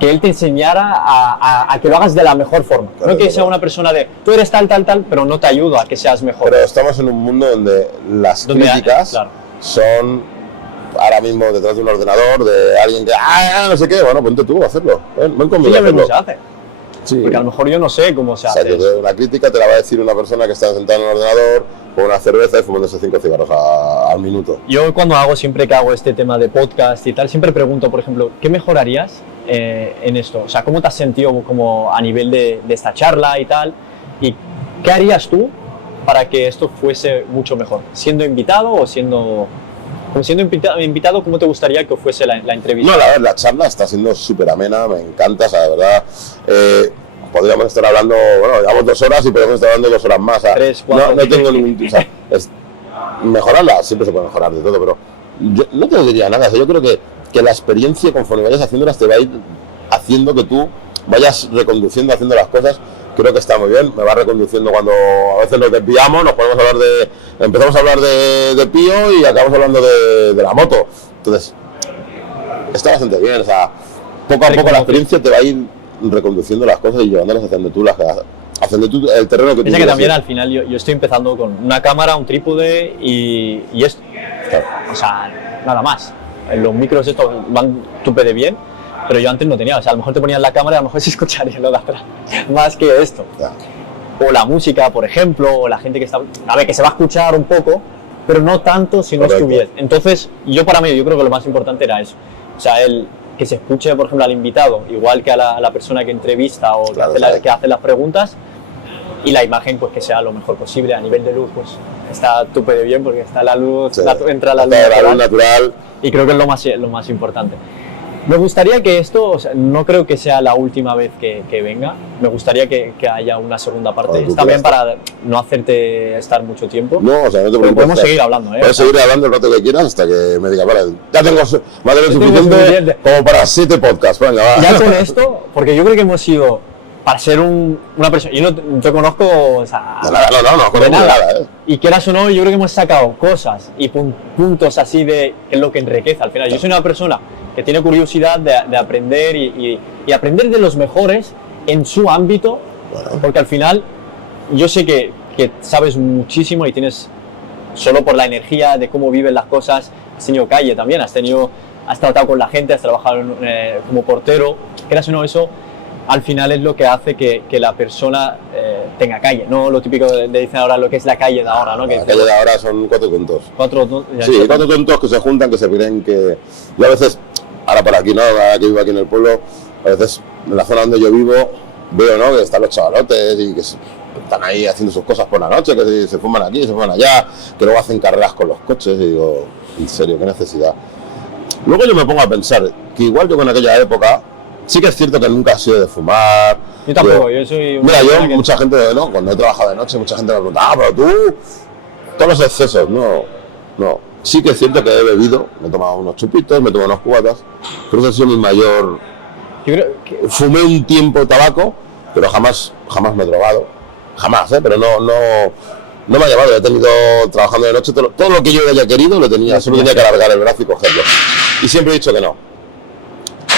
que él te enseñara a que lo hagas de la mejor forma. Claro, no que sea una persona de, tú eres tal, pero no te ayudo a que seas mejor. Pero estamos en un mundo donde las críticas son ahora mismo detrás de un ordenador, de alguien que, no sé qué, bueno, ponte tú a hacerlo. Ven conmigo a hacerlo. Se hace. Sí. Porque a lo mejor yo no sé cómo se hace. Una crítica te la va a decir una persona que está sentada en el ordenador con una cerveza y fumándose 5 cigarros al minuto. Yo siempre que hago este tema de podcast y tal, siempre pregunto, por ejemplo, ¿qué mejorarías en esto? O sea, ¿cómo te has sentido como a nivel de esta charla y tal? ¿Y qué harías tú para que esto fuese mucho mejor? ¿Siendo invitado o siendo invitado, ¿cómo te gustaría que fuese la entrevista? No, la charla está siendo súper amena, me encanta, o sea, de verdad. Podríamos estar hablando, bueno, llevamos 2 horas y podemos estar hablando 2 horas más. O sea, 3, 4, no tengo ningún... O sea, mejorarla, siempre se puede mejorar de todo, pero yo no te diría nada. O sea, yo creo que la experiencia, conforme vayas haciéndolas, te va a ir haciendo que tú vayas reconduciendo, haciendo las cosas. Creo que está muy bien, me va reconduciendo cuando a veces nos desviamos, empezamos a hablar de Pío y acabamos hablando de la moto. Entonces, está bastante bien, o sea, poco a poco la experiencia te va a ir reconduciendo las cosas y llevándolas haciendo tú el terreno que tú piensa que también al final yo estoy empezando con una cámara, un trípode y esto. Claro. O sea, nada más. Los micros estos van de bien. Pero yo antes no tenía, o sea, a lo mejor te ponías la cámara y a lo mejor se escucharía lo de atrás, más que esto. O la música, por ejemplo, o la gente que está... A ver, que se va a escuchar un poco, pero no tanto si no estuviera. Entonces, yo creo que lo más importante era eso, O sea, que se escuche, por ejemplo, al invitado, igual que a la persona que entrevista o Claro, que hace las preguntas, y la imagen pues que sea lo mejor posible. A nivel de luz, pues está túpido bien porque está la luz, Sí. entra la luz natural. y creo que es lo más importante. Me gustaría que esto, o sea, no creo que sea la última vez que venga, me gustaría que haya una segunda parte. Está bien para no hacerte estar mucho tiempo. No, o sea, no te Pero preocupes. podemos seguir hablando, ¿eh? Puedes seguir hablando el rato que quieras hasta que me digas, vale, ya tengo material suficiente suficiente. como para 7 podcasts. Venga, va. Ya con esto, porque yo creo que hemos sido, para ser una persona, yo no te conozco, o sea, No, de nada. nada. Y quieras o no, yo creo que hemos sacado cosas y puntos así de que es lo que enriquece al final. Yo soy una persona que tiene curiosidad de aprender y aprender de los mejores en su ámbito, Bueno. porque al final yo sé que sabes muchísimo y tienes, solo por la energía de cómo viven las cosas, has tenido calle también, has tratado con la gente, has trabajado como portero, quieras o no, eso al final es lo que hace que la persona tenga calle, no lo típico de dicen ahora lo que es la calle de ahora, ¿no? La calle de ahora son 4 tontos. Ya Sí, 4 tontos que se juntan, que se creen que... Yo a veces, ahora por aquí, ¿no? Ahora que vivo aquí en el pueblo, a veces en la zona donde yo vivo, veo, ¿no? Que están los chavalotes y que están ahí haciendo sus cosas por la noche, que se fuman aquí, se fuman allá, que luego hacen carreras con los coches y digo, en serio, qué necesidad. Luego yo me pongo a pensar que igual que con aquella época, sí que es cierto que nunca he sido de fumar. Yo tampoco, yo soy... Mira, mucha gente, ¿no? Cuando he trabajado de noche, mucha gente me pregunta, pero tú, todos los excesos, no. Sí que es cierto que he bebido, me he tomado unos chupitos, me he tomado unas cubatas, pero ese ha sido mi mayor... Yo creo que... Fumé un tiempo tabaco, pero jamás me he drogado. Jamás, pero no me ha llevado. He tenido, trabajando de noche, todo lo que yo haya querido lo tenía, solo tenía que alargar el brazo y cogerlo. Y siempre he dicho que no.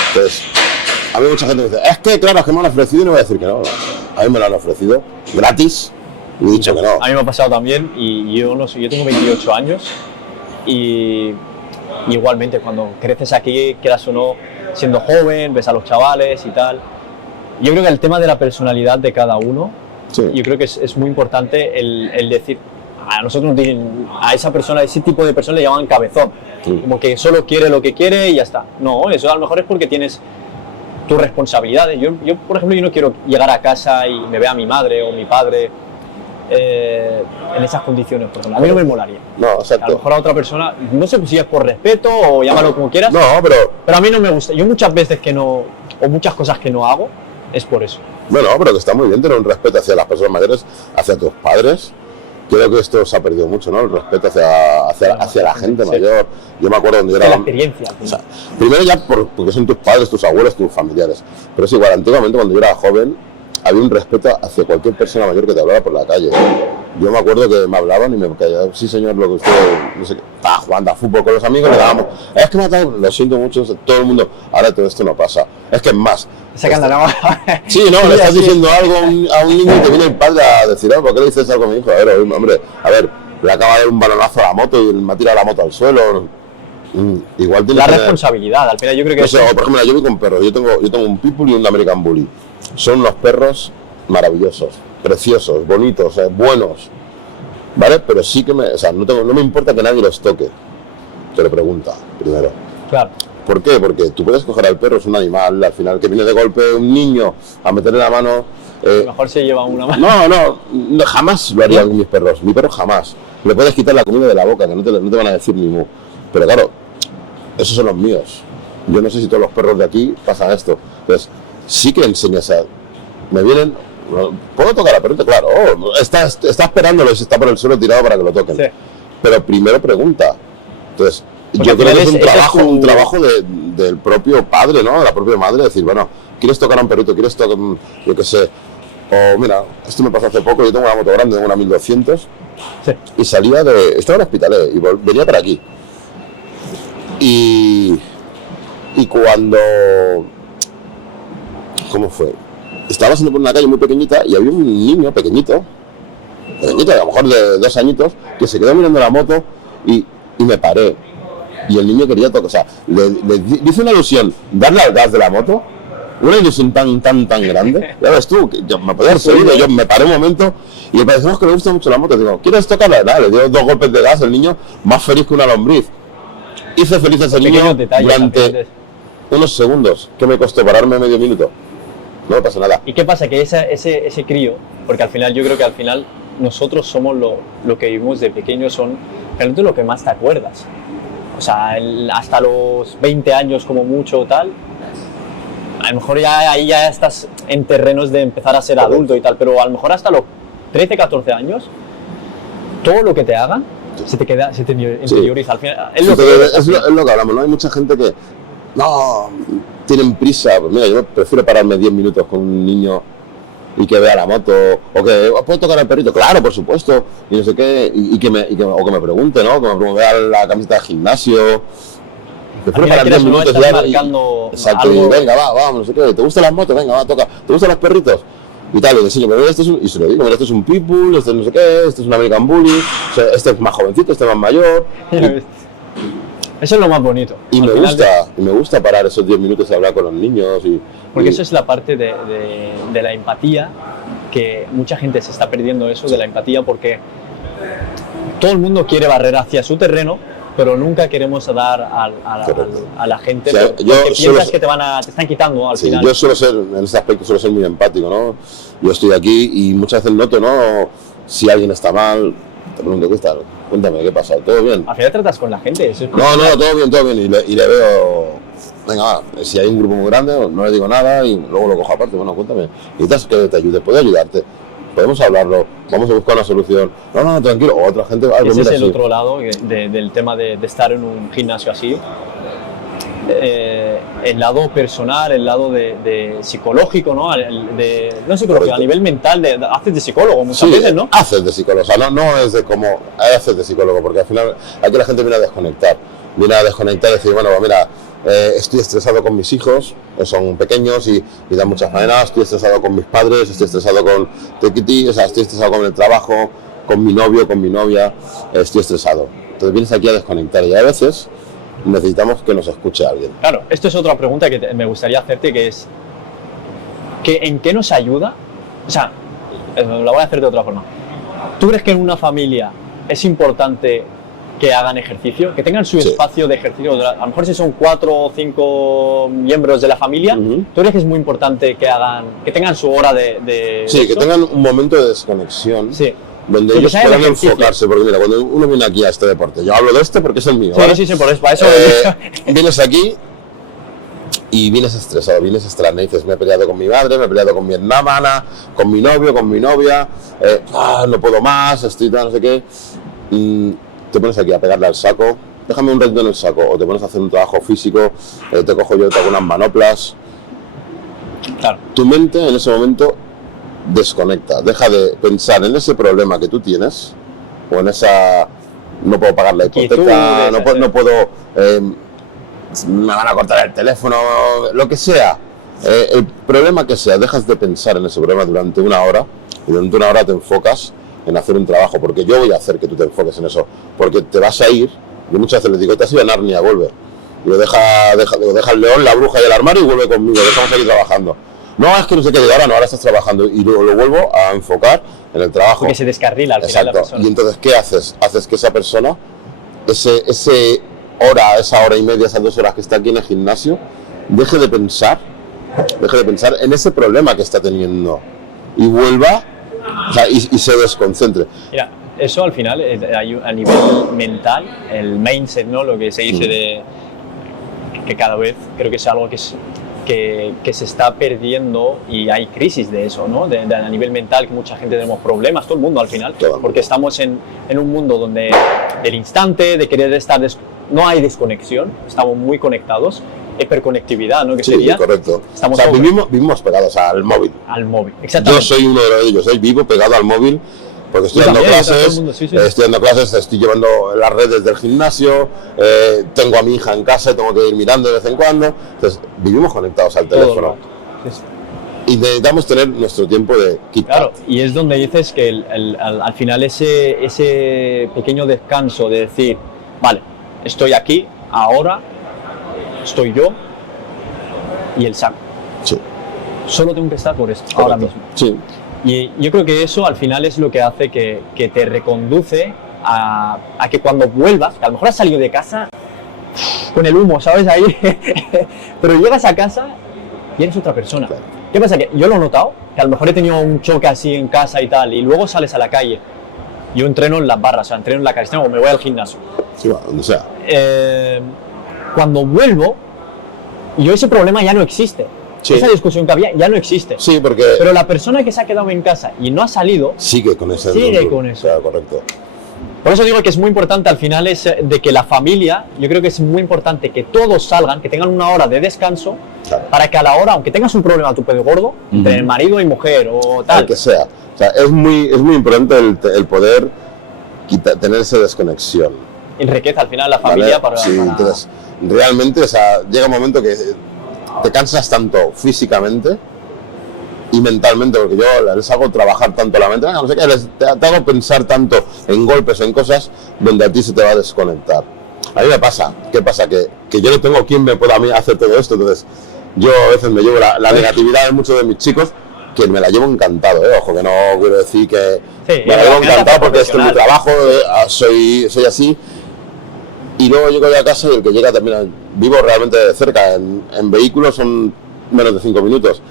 Entonces, a mí mucha gente me dice, es que claro, es que me han ofrecido y no voy a decir que no. A mí me lo han ofrecido gratis y he dicho que no. A mí me ha pasado también y yo no sé, yo tengo 28 años y igualmente cuando creces aquí, quieras o no, siendo joven, ves a los chavales y tal. Yo creo que el tema de la personalidad de cada uno, Sí. yo creo que es muy importante el decir, a nosotros a esa persona, a ese tipo de persona le llaman cabezón, Sí. como que solo quiere lo que quiere y ya está. No, eso a lo mejor es porque tienes tus responsabilidades. Yo, por ejemplo, yo no quiero llegar a casa y me vea mi madre o mi padre en esas condiciones, por ejemplo. A mí no me molaría. No, A lo exacto. mejor a otra persona, no sé si es por respeto o llámalo como quieras, No, pero a mí no me gusta. Yo muchas veces que no, o muchas cosas que no hago, es por eso. bueno, pero que está muy bien tener un respeto hacia las personas mayores, hacia tus padres. Creo que esto se ha perdido mucho, ¿no? El respeto hacia la gente Sí. mayor. Yo me acuerdo cuando yo Es que la era... experiencia. al O final. sea, primero ya porque son tus padres, tus abuelos, tus familiares. Pero es igual, antiguamente cuando yo era joven, había un respeto hacia cualquier persona mayor que te hablara por la calle. Yo me acuerdo que me hablaban y me callaban, sí señor, lo que usted, no sé qué, estaba jugando a fútbol con los amigos, le dábamos, es que me ha dado, lo siento mucho, todo el mundo, ahora todo esto no pasa. Es que es más. Sacan la navaja. Sí, no, le estás diciendo algo a un niño y te viene el padre a decir, ¿por qué le dices algo a mi hijo? A ver, hombre, le acaba de dar un balonazo a la moto y me ha tirado la moto al suelo. Igual tiene La que responsabilidad, al final yo creo que no sé, o por ejemplo, yo voy con perros, yo tengo un Pitbull y un American Bully. Son unos perros maravillosos, preciosos, bonitos, buenos, ¿vale? Pero sí que no me importa que nadie los toque. Te lo pregunta primero. Claro. ¿Por qué? Porque tú puedes coger al perro, es un animal, al final que viene de golpe un niño a meterle la mano. A lo mejor se lleva una mano. No, jamás lo haría con mis perros. Mi perro jamás. Le puedes quitar la comida de la boca, que no te van a decir ni mu. Pero claro, esos son los míos. Yo no sé si todos los perros de aquí pasan esto. Entonces, sí que enseñas a... Me vienen... ¿Puedo tocar al perrito? Claro. Está esperándolo, está por el suelo tirado para que lo toquen. Sí. Pero primero pregunta. Entonces, porque yo creo que es un un trabajo del propio padre, ¿no? De la propia madre, decir, bueno, ¿quieres tocar a un perrito? ¿Quieres tocar, yo qué sé? O mira, esto me pasó hace poco, yo tengo una moto grande, tengo una 1200, Sí. y estaba en Hospitalet y venía por aquí. Y cuando... ¿Cómo fue? Estaba pasando por una calle muy pequeñita y había un niño pequeñito, a lo mejor de 2 añitos, que se quedó mirando la moto y me paré. Y el niño quería tocar, o sea, le hice una ilusión, darle al gas de la moto, una ilusión tan grande. Ya ves tú, que yo me podía haber seguido, yo me paré un momento y me pareció que le gusta mucho la moto. Digo, ¿quieres tocarla? Nada, le dio 2 golpes de gas, el niño más feliz que una lombriz. Hice feliz a ese niño unos segundos. ¿Qué me costó pararme medio minuto? No me pasa nada. ¿Y qué pasa? Que ese crío, porque al final yo creo que al final nosotros somos lo que vivimos de pequeños, son realmente lo que más te acuerdas. O sea, hasta los 20 años como mucho tal, a lo mejor ahí ya estás en terrenos de empezar a ser adulto y tal, pero a lo mejor hasta los 13, 14 años, todo lo que te hagan se te interioriza. Al final, es lo que hablamos, ¿no? Hay mucha gente que no tienen prisa. Pues mira, yo prefiero pararme 10 minutos con un niño y que vea la moto, o que ¿puedo tocar al perrito? Claro, por supuesto, y no sé qué, o que me pregunte, ¿no? Que me vea la camiseta de gimnasio. Prefiero parar 10 minutos exacto, y venga, vamos, no sé qué, ¿te gustan las motos? Venga, va, toca. ¿Te gustan los perritos? Y tal, y le enseño, pero y se lo digo, mira, este es un pitbull, este es no sé qué, este es un American Bully, o sea, este es más jovencito, este es más mayor. Eso es lo más bonito. Y me gusta parar esos 10 minutos y hablar con los niños. Porque eso es la parte de la empatía, que mucha gente se está perdiendo eso, de la empatía, porque todo el mundo quiere barrer hacia su terreno, pero nunca queremos dar a la gente, o sea, porque piensas que te están quitando al final. Yo suelo ser, en ese aspecto suelo ser muy empático, ¿no? Yo estoy aquí y muchas veces noto, ¿no? Si alguien está mal, te pregunto, ¿qué está? Cuéntame, ¿qué pasa? ¿Todo bien? Al final tratas con la gente. Eso es no, todo bien. Y le veo, venga, va, si hay un grupo muy grande, no le digo nada y luego lo cojo aparte. Bueno, cuéntame, necesitas que te ayude, puedo ayudarte, podemos hablarlo, vamos a buscar una solución. No, tranquilo, o otra gente... Ese es el otro lado del tema de estar en un gimnasio así. El lado personal, el lado de psicológico, ¿no? No psicológico, a nivel mental, haces de psicólogo muchas veces, ¿no? Haces de psicólogo, o sea, no es de como haces de psicólogo, porque al final aquí la gente viene a desconectar y decir, bueno, pues mira, estoy estresado con mis hijos, son pequeños y dan muchas faenas, estoy estresado con mis padres, estoy estresado con Tequiti, o sea, estoy estresado con el trabajo, con mi novio, con mi novia, estoy estresado. Entonces vienes aquí a desconectar y a veces necesitamos que nos escuche alguien. Claro, esto es otra pregunta que me gustaría hacerte, que es ¿en qué nos ayuda? O sea, la voy a hacer de otra forma. ¿Tú crees que en una familia es importante que hagan ejercicio, que tengan su espacio de ejercicio? A lo mejor si son 4 o 5 miembros de la familia, ¿tú crees que es muy importante que tengan su hora de sí, eso? Que tengan un momento de desconexión. Sí. Donde ellos puedan enfocarse, porque mira, cuando uno viene aquí a este deporte, yo hablo de este porque es el mío, ¿vale? Sí, por eso, para eso vienes aquí y vienes estresado, vienes estresado, y dices, me he peleado con mi madre, me he peleado con mi hermana, con mi novio, con mi novia, no puedo más, estoy no sé qué, te pones aquí a pegarle al saco, déjame un ratito en el saco, o te pones a hacer un trabajo físico, te cojo yo, te hago unas manoplas. Claro. Tu mente en ese momento desconecta, deja de pensar en ese problema que tú tienes, o en esa, no puedo pagar la hipoteca, no puedo, me van a cortar el teléfono, lo que sea, el problema que sea, dejas de pensar en ese problema durante una hora, y durante una hora te enfocas en hacer un trabajo, porque yo voy a hacer que tú te enfoques en eso, porque te vas a ir, yo muchas veces les digo, te has ido a Narnia, vuelve, y deja el león, la bruja y el armario y vuelve conmigo, que estamos aquí trabajando. No, es que no sé qué, ahora estás trabajando y luego lo vuelvo a enfocar en el trabajo. Porque se descarrila al final la persona. Y entonces, ¿qué haces? Haces que esa persona, esa hora y media, esas 2 horas que está aquí en el gimnasio, deje de pensar en ese problema que está teniendo y vuelva, o sea, y se desconcentre. Mira, eso al final, a nivel mental, el mindset, ¿no? Lo que se dice que cada vez creo que es algo que se está perdiendo y hay crisis de eso, ¿no? A nivel mental, que mucha gente tenemos problemas, todo el mundo al final, porque estamos en un mundo donde del instante, de querer estar, no hay desconexión, estamos muy conectados, hiperconectividad, ¿no? Que sí, sería, correcto. O sea, vivimos pegados al móvil. Al móvil, exactamente. Yo soy uno de ellos, vivo pegado al móvil. Porque estoy dando clases, estoy llevando las redes del gimnasio, tengo a mi hija en casa y tengo que ir mirando de vez en cuando. Entonces, vivimos conectados al teléfono. Y necesitamos tener nuestro tiempo de quitar. Claro, y es donde dices que al final ese pequeño descanso de decir, vale, estoy aquí, ahora, estoy yo y el saco. Sí. Solo tengo que estar por esto, correcto. Ahora mismo. Sí. Y yo creo que eso al final es lo que hace que te reconduce a que cuando vuelvas, que a lo mejor has salido de casa con el humo, ¿sabes? Ahí. Pero llegas a casa y eres otra persona. Claro. ¿Qué pasa? Que yo lo he notado, que a lo mejor he tenido un choque así en casa y tal, y luego sales a la calle. Yo entreno en las barras, o sea, entreno en la calistenia o me voy al gimnasio. Sí, va, donde sea. Cuando vuelvo, yo ese problema ya no existe. Sí. Esa discusión que había ya no existe. Sí, porque Pero la persona que se ha quedado en casa y no ha salido, sigue con ese sigue con eso. Claro, correcto. Por eso digo que es muy importante al final es de que la familia, yo creo que es muy importante que todos salgan, que tengan una hora de descanso, Claro. para que a la hora, aunque tengas un problema tu pedo gordo, entre el marido y mujer o tal, Al que sea. O sea, es muy importante el poder tener esa desconexión. enriquece al final la familia ¿vale? para... Sí, para- entonces, realmente, o sea, llega un momento que te cansas tanto físicamente y mentalmente, porque yo les hago trabajar tanto la mente, no sé qué, te hago pensar tanto en golpes, en cosas donde a ti se te va a desconectar. A mí me pasa, ¿qué pasa? Que yo no tengo quien me pueda a mí hacer todo esto, entonces yo a veces me llevo la negatividad de muchos de mis chicos, que me la llevo encantado, ojo, que no quiero decir que Sí, me la llevo encantado porque esto es mi profesional. trabajo, soy así. Y luego llego a casa y el que llega termina. Vivo realmente de cerca, en vehículos son menos de 5 minutos,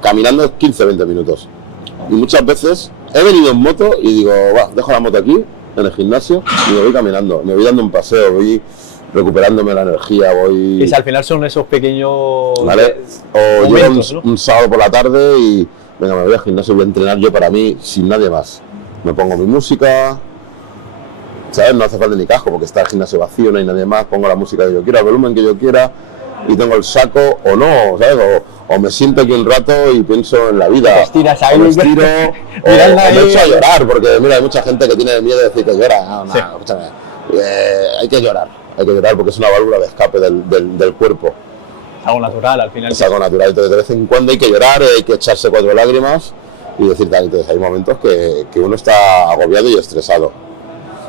caminando es 15-20 minutos. Y muchas veces he venido en moto y digo, va, dejo la moto aquí, en el gimnasio, y me voy caminando, me voy dando un paseo, voy recuperándome la energía, voy... Y si al final son esos pequeños... ¿Vale? O momentos, llego ¿no? un sábado por la tarde y venga, me voy al gimnasio, voy a entrenar yo para mí, sin nadie más. Me pongo mi música, ¿sabes? No hace falta ni casco porque está el gimnasio vacío, no hay nadie más, pongo la música que yo quiera, el volumen que yo quiera y tengo el saco o no, ¿sabes? O me siento aquí un rato y pienso en la vida. Te estiras ahí, o me estiro, o mirando ahí. me echo a llorar, porque mira, hay mucha gente que tiene miedo de decir que llora. No, no, Sí. escúchame, hay que llorar porque es una válvula de escape del cuerpo. Algo natural al final. Es algo natural, entonces de vez en cuando hay que llorar, hay que echarse 4 lágrimas y decir tal. Entonces hay momentos que uno está agobiado y estresado.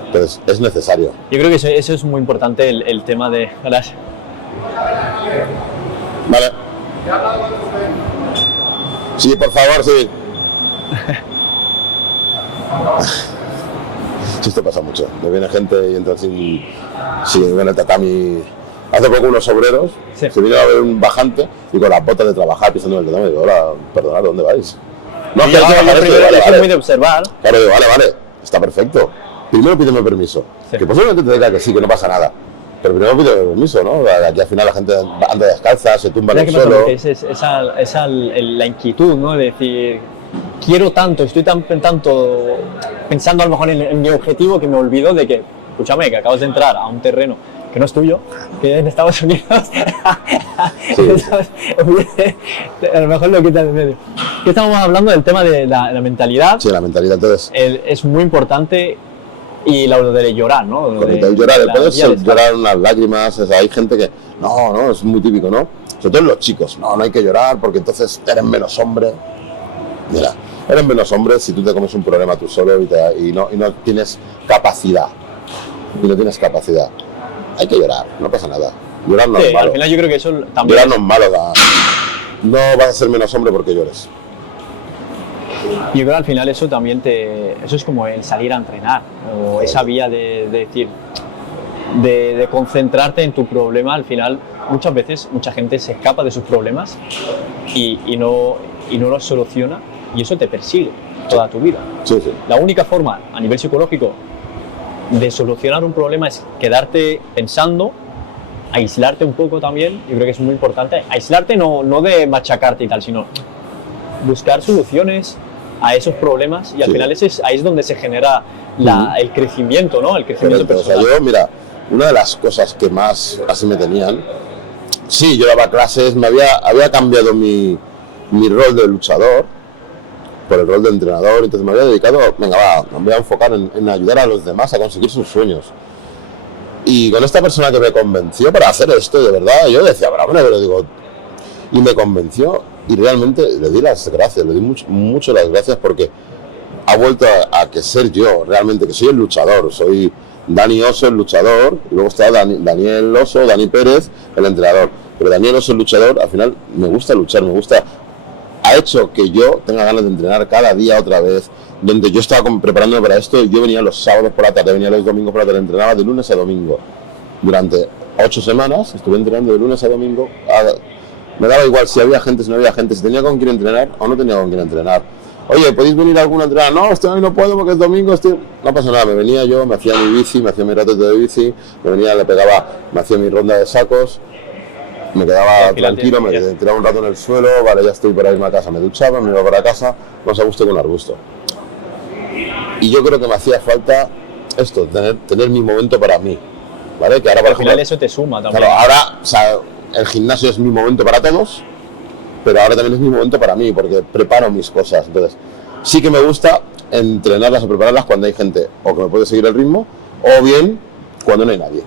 Entonces es necesario. Yo creo que eso es muy importante, el tema de... Gracias. Vale. Sí, por favor, sí. Sí, esto pasa mucho. Me viene gente y entra sin en el tatami. Hace poco unos obreros Sí. se vinieron a ver un bajante y con las botas de trabajar pisando en el tatami. Digo, hola, perdonad, ¿dónde vais? No, Yo hay que bajar esto. primero Vale, eso es vale. muy de observar. Claro, digo, vale, está perfecto. Primero pídeme permiso. Sí. Que posiblemente te diga que sí, que no pasa nada. Pero primero pídeme permiso, ¿no? Aquí al final la gente anda descalza, se tumba en ¿Sabes el qué pasa? suelo. Porque es la inquietud, ¿no? De decir, quiero tanto, estoy tanto pensando a lo mejor en mi objetivo que me olvido de que, escúchame, que acabas de entrar a un terreno que no es tuyo, que es en Estados Unidos. Sí. A lo mejor lo quitas de medio. Que estamos hablando del tema de la mentalidad. Sí, la mentalidad. Entonces, Es muy importante. Y lo de llorar, ¿no? Lo cuando te llorar, puedes llorar unas lágrimas, o sea, hay gente que, no, es muy típico, ¿no? Sobre todo los chicos, no hay que llorar porque entonces eres menos hombre. Mira, eres menos hombre si tú te comes un problema tú solo y no tienes capacidad. Y no tienes capacidad. Hay que llorar, no pasa nada. Llorar no Sí, es malo. al final yo creo que eso también Llorar no es malo, no vas a ser menos hombre porque llores. yo creo que al final eso también eso es como el salir a entrenar, o esa vía de decir, de concentrarte en tu problema. Al final muchas veces mucha gente se escapa de sus problemas y no los soluciona, y eso te persigue toda tu vida. Sí, sí. La única forma a nivel psicológico de solucionar un problema es quedarte pensando, aislarte un poco también. Yo creo que es muy importante aislarte, no de machacarte y tal, sino buscar soluciones a esos problemas, y al Sí. final ahí es donde se genera el crecimiento, ¿no? El crecimiento Correcto. O sea, personal. yo, mira, una de las cosas que más así me tenían, sí, yo daba clases, había cambiado mi rol de luchador por el rol de entrenador, entonces me había dedicado, venga, me voy a enfocar en ayudar a los demás a conseguir sus sueños. Y con esta persona que me convenció para hacer esto, de verdad, yo decía, pero digo, y me convenció, y realmente le di las gracias, le di mucho las gracias, porque ha vuelto a que ser yo, realmente, que soy el luchador, soy Dani Oso, el luchador, y luego está Daniel Oso, Dani Pérez, el entrenador. Pero Daniel Oso, el luchador, al final me gusta luchar, ha hecho que yo tenga ganas de entrenar cada día otra vez, donde yo estaba preparándome para esto, yo venía los sábados por la tarde, venía los domingos por la tarde, entrenaba de lunes a domingo, durante a 8 semanas, estuve entrenando de lunes a domingo, me daba igual si había gente, si no había gente, si tenía con quién entrenar o no tenía con quién entrenar. Oye, ¿podéis venir alguna a entrenar? No, hoy no puedo porque es domingo, no pasa nada, me venía yo, me hacía mi bici, me hacía mi ratito de bici, me venía, le pegaba, me hacía mi ronda de sacos, me quedaba tranquilo, me tiraba un rato en el suelo, vale, ya estoy para irme a casa, me duchaba, me iba para casa, más a gusto que un arbusto. Y yo creo que me hacía falta esto, tener mi momento para mí, ¿vale? Que ahora, por ejemplo, al final eso te suma también. Claro, ahora, o sea, el gimnasio es mi momento para todos, pero ahora también es mi momento para mí, porque preparo mis cosas. Entonces, sí que me gusta entrenarlas o prepararlas cuando hay gente o que me puede seguir el ritmo, o bien cuando no hay nadie,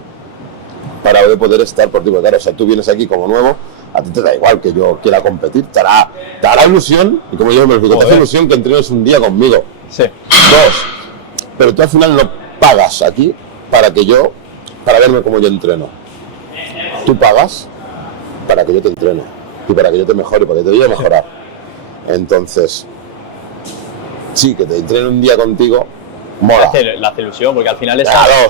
para poder estar por ti. Porque claro, o sea, tú vienes aquí como nuevo, a ti te da igual que yo quiera competir, te hará ilusión, y como yo me explico, te hace ilusión que entrenes un día conmigo. Sí. 2, pero tú al final no pagas aquí para verme como yo entreno. Tú pagas para que yo te entrene y para que yo te mejore, para que te ayude a mejorar. Entonces, sí, que te entrene un día contigo, mola. La hace ilusión, porque al final es... Claro,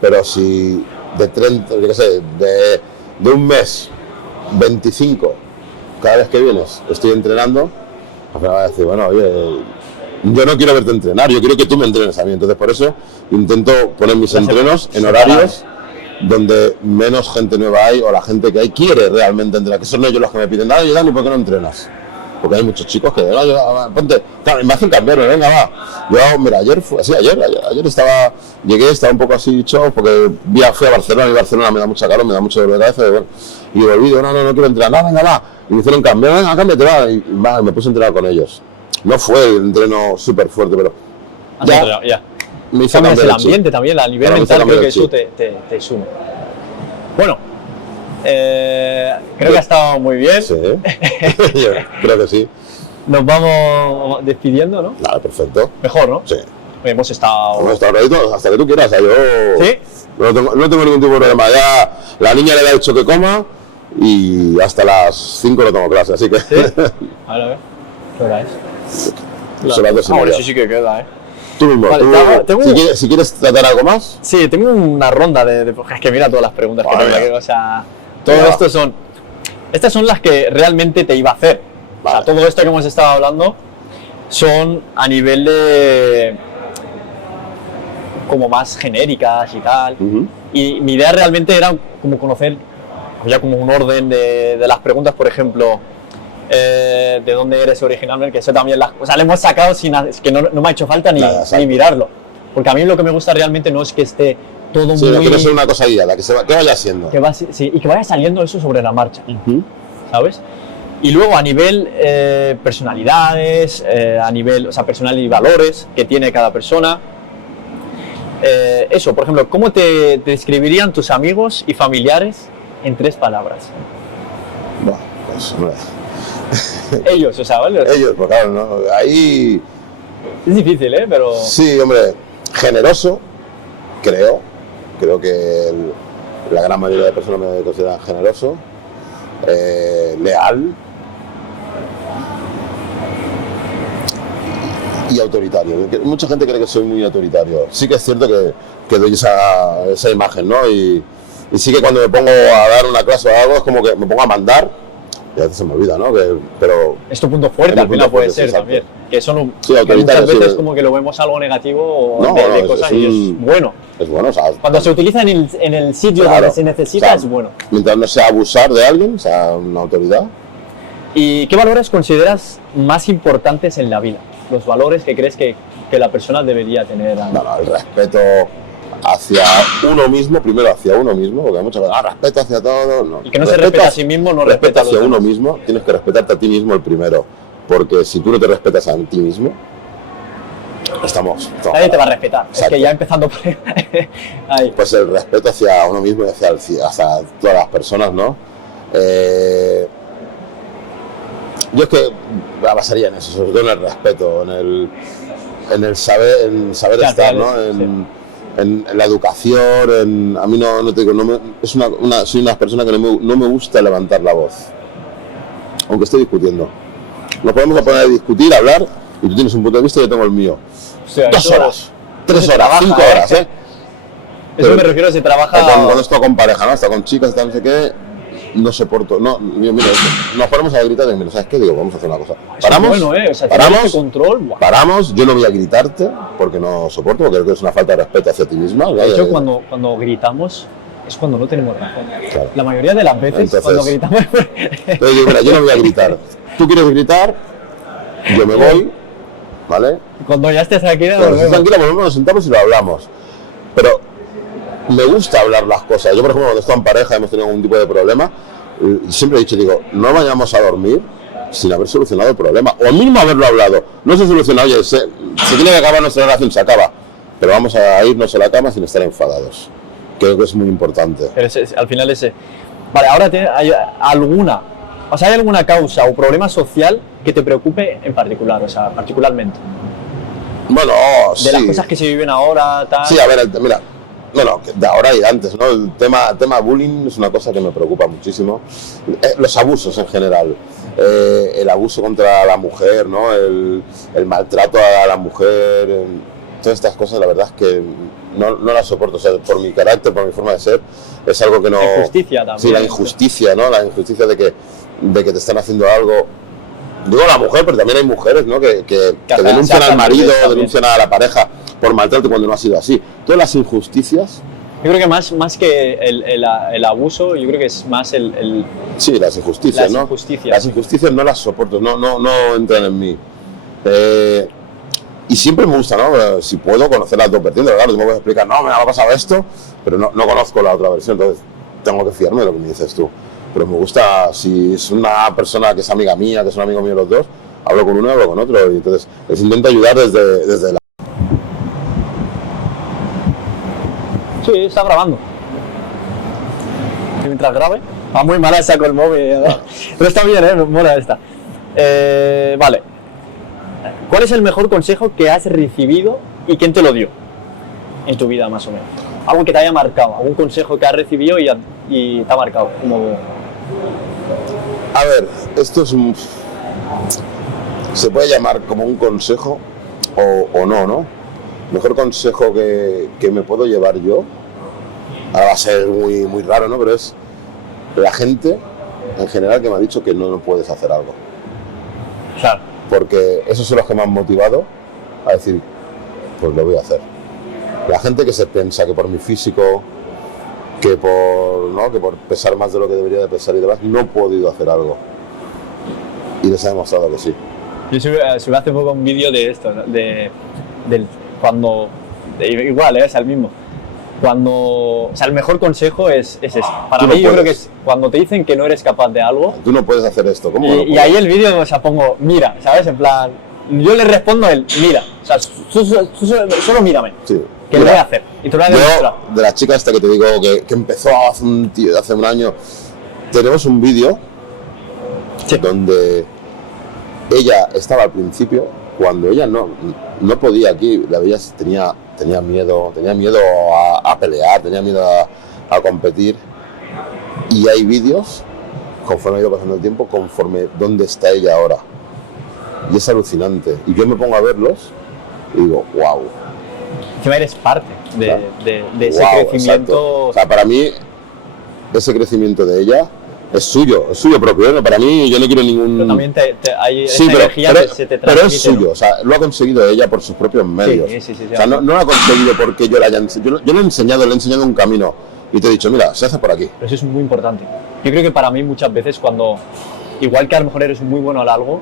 pero si de 30, yo qué sé, de un mes, 25, cada vez que vienes, estoy entrenando, al final vas a decir, bueno, oye, yo no quiero verte entrenar, yo quiero que tú me entrenes a mí. Entonces, por eso intento poner mis entrenos en horarios donde menos gente nueva hay, o la gente que hay quiere realmente entrenar, que son ellos los que me piden, nada, Dani, ¿por qué no entrenas? Porque hay muchos chicos que, ponte, claro, me hacen cambiar, venga, va. Yo, mira, ayer llegué, estaba un poco así show, porque fui a Barcelona, y Barcelona me da mucha calor, me da mucho dolor de cabeza, y volví, no quiero entrenar, venga, va. Y me hicieron cambiar, venga, cámbiate, va. Y me puse a entrenar con ellos. No fue el entreno súper fuerte, pero ya. Me hizo cambias el ambiente también, a nivel mental creo que eso te suma. Bueno, creo que ha estado muy bien. Sí, yo creo que sí. Nos vamos despidiendo, ¿no? Nada, perfecto. Mejor, ¿no? Sí. Hemos estado... Radito, hasta que tú quieras, o sea, yo... ¿Sí? No tengo ningún tipo de problema. Ya la niña le ha dicho que coma y hasta las 5 no tengo clase, así que... ¿Sí? A ver, ¿qué hora es? Son las 2:30. Ahora sí que queda, Tú mismo, vale, si quieres tratar algo más. Sí, tengo una ronda de es que mira todas las preguntas que tengo aquí, o sea, todo esto son... Estas son las que realmente te iba a hacer. Vale. O sea, todo esto que hemos estado hablando son a nivel de... como más genéricas y tal. Y mi idea realmente era como conocer ya como un orden de las preguntas, por ejemplo, de dónde eres originalmente, que eso también o sea, le hemos sacado sin que no me ha hecho falta ni mirarlo, porque a mí lo que me gusta realmente no es que esté todo muy... Sí, quiero ser una cosa guiada, que vaya siendo. Y que vaya saliendo eso sobre la marcha, ¿sabes? Y luego a nivel personalidades, a nivel, o sea, personal y valores que tiene cada persona. Eso, por ejemplo, ¿cómo te describirían tus amigos y familiares en 3 palabras? Bueno, pues... Ellos, o sea, ¿vale? Ellos, pues claro, ¿no? Ahí... Es difícil, pero... Sí, hombre, generoso, creo que la gran mayoría de personas me consideran generoso, leal y autoritario. Mucha gente cree que soy muy autoritario. Sí que es cierto que doy esa imagen, ¿no? Y sí que cuando me pongo a dar una clase o algo es como que me pongo a mandar. Y a veces se me olvida, ¿no? Pero es tu punto fuerte, al final puede ser también. Que eso no, sí, que muchas veces como que lo vemos algo negativo de cosas y es bueno. Es bueno, o sea, cuando se utiliza en el sitio donde se necesita, o sea, es bueno. Mientras no sea abusar de alguien, o sea, una autoridad. ¿Y qué valores consideras más importantes en la vida? Los valores que crees que la persona debería tener. No, el respeto hacia uno mismo, primero hacia uno mismo, porque hay muchas veces, respeto hacia todo, no. Y que no se respeta a sí mismo, no respeta a los hacia demás. Uno mismo, tienes que respetarte a ti mismo el primero, porque si tú no te respetas a ti mismo, estamos nadie te va a respetar. Exacto. Es que ya empezando por ahí. Pues el respeto hacia uno mismo y hacia todas las personas, ¿no? Yo es que me basaría en eso, sobre todo en el respeto, en el saber estar, ¿no? En la educación, a mí no te digo, soy una persona que no me gusta levantar la voz, aunque esté discutiendo. Nos podemos poner a discutir, a hablar, y tú tienes un punto de vista y yo tengo el mío. O sea, 2 horas, 3 horas, 5 horas, Eso me refiero, se trabaja... Cuando estoy con pareja, ¿no? Está con chicas, tal, no sé qué, no soporto. No, digo, mira, nos ponemos a gritar y mira, ¿sabes qué? Digo, vamos a hacer una cosa. Paramos, bueno, o sea, paramos, yo no voy a gritarte porque no soporto, porque creo que es una falta de respeto hacia ti misma. De hecho, cuando gritamos es cuando no tenemos razón. Claro. La mayoría de las veces entonces, cuando gritamos... Entonces digo, mira, yo no voy a gritar. Tú quieres gritar, yo me voy, ¿vale? Cuando ya estés aquí, tranquila, volvemos, nos sentamos y lo hablamos. Pero me gusta hablar las cosas. Yo, por ejemplo, cuando estoy en pareja y hemos tenido algún tipo de problema, siempre he dicho, digo, no vayamos a dormir sin haber solucionado el problema. O mismo haberlo hablado. No se soluciona, oye, se tiene que acabar nuestra relación, se acaba. Pero vamos a irnos a la cama sin estar enfadados. Creo que es muy importante. Al final ese... Vale, ahora ¿hay alguna causa o problema social que te preocupe en particular, o sea, particularmente? Bueno, de las cosas que se viven ahora, tal... Sí, a ver, mira, bueno, de ahora y antes, ¿no? El tema bullying es una cosa que me preocupa muchísimo. Los abusos en general, el abuso contra la mujer, ¿no? El maltrato a la mujer, todas estas cosas, la verdad es que no las soporto. O sea, por mi carácter, por mi forma de ser, es algo que no... La injusticia también. Sí, la injusticia, ¿no? La injusticia de que te están haciendo algo... Digo la mujer, pero también hay mujeres, ¿no? que denuncian al marido, denuncian a la pareja por maltrato cuando no ha sido así. Todas las injusticias... Yo creo que más que el abuso, yo creo que es más el sí, las injusticias, ¿no? Las injusticias no las soporto, no entran en mí. Y siempre me gusta, ¿no? Si puedo conocer las dos vertientes, claro, tú me puedes explicar, no, me ha pasado esto, pero no conozco la otra versión, entonces tengo que fiarme de lo que me dices tú. Pero me gusta, si es una persona que es amiga mía, que es un amigo mío los dos, hablo con uno y hablo con otro, y entonces les intento ayudar desde la... Sí, está grabando. Y mientras grabe... muy mala esa con el móvil, ¿no? Pero está bien, mola esta. Vale. ¿Cuál es el mejor consejo que has recibido y quién te lo dio en tu vida, más o menos? Algo que te haya marcado, algún consejo que has recibido y te ha marcado. A ver, esto es se puede llamar como un consejo o no, ¿no? Mejor consejo que me puedo llevar yo, ahora va a ser muy, muy raro, ¿no? Pero es la gente en general que me ha dicho que no puedes hacer algo. Claro. Porque esos son los que me han motivado a decir, pues lo voy a hacer. La gente que se piensa que por mi físico, que por pesar más de lo que debería de pesar y demás, no he podido hacer algo. Y les he demostrado que sí. Yo subí hace poco un vídeo de esto, ¿no? Cuando... igual, es el mismo. O sea, el mejor consejo es ese. Para mí, yo creo que es cuando te dicen que no eres capaz de algo. Tú no puedes hacer esto. ¿Cómo y ahí el vídeo, o sea, pongo, mira, ¿sabes? En plan, yo le respondo a él, mira. O sea, tú solo mírame. Sí. Que lo voy a hacer. Y tú lo vas a demostrar. De la chica esta que te digo, que empezó hace un año, tenemos un vídeo donde ella estaba al principio, cuando ella no podía aquí, la veías, tenía miedo a pelear, tenía miedo a competir. Y hay vídeos, conforme ha ido pasando el tiempo, conforme dónde está ella ahora. Y es alucinante. Y yo me pongo a verlos y digo, wow. Encima eres parte de ese crecimiento. O sea, para mí, ese crecimiento de ella es suyo propio, ¿no? Para mí, yo no quiero ningún... Pero también hay esa energía que se te transmite. Pero es suyo, ¿no? O sea, lo ha conseguido ella por sus propios medios. Sí, o sea, no lo ha conseguido porque yo le haya enseñado. Yo le he enseñado un camino y te he dicho, mira, se hace por aquí. Pero eso es muy importante. Yo creo que para mí muchas veces cuando, igual que a lo mejor eres muy bueno a algo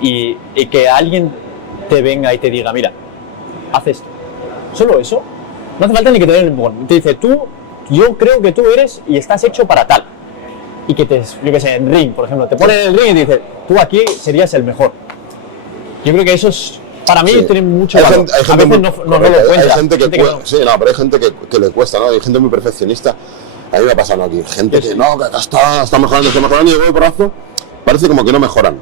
y que alguien te venga y te diga, mira, haz esto. Solo eso. No hace falta ni que te den el empujón. Te dice, yo creo que tú eres y estás hecho para tal. Y que yo qué sé, en ring, por ejemplo, te ponen en el ring y te dice, tú aquí serías el mejor. Yo creo que eso es, para mí, tiene mucho valor. Hay gente a veces no lo cuenta. Hay gente que no. Sí, no, pero hay gente que le cuesta, ¿no? Hay gente muy perfeccionista. A mí me ha pasado aquí. Gente que está mejorando, y de golpe porrazo, parece como que no mejoran.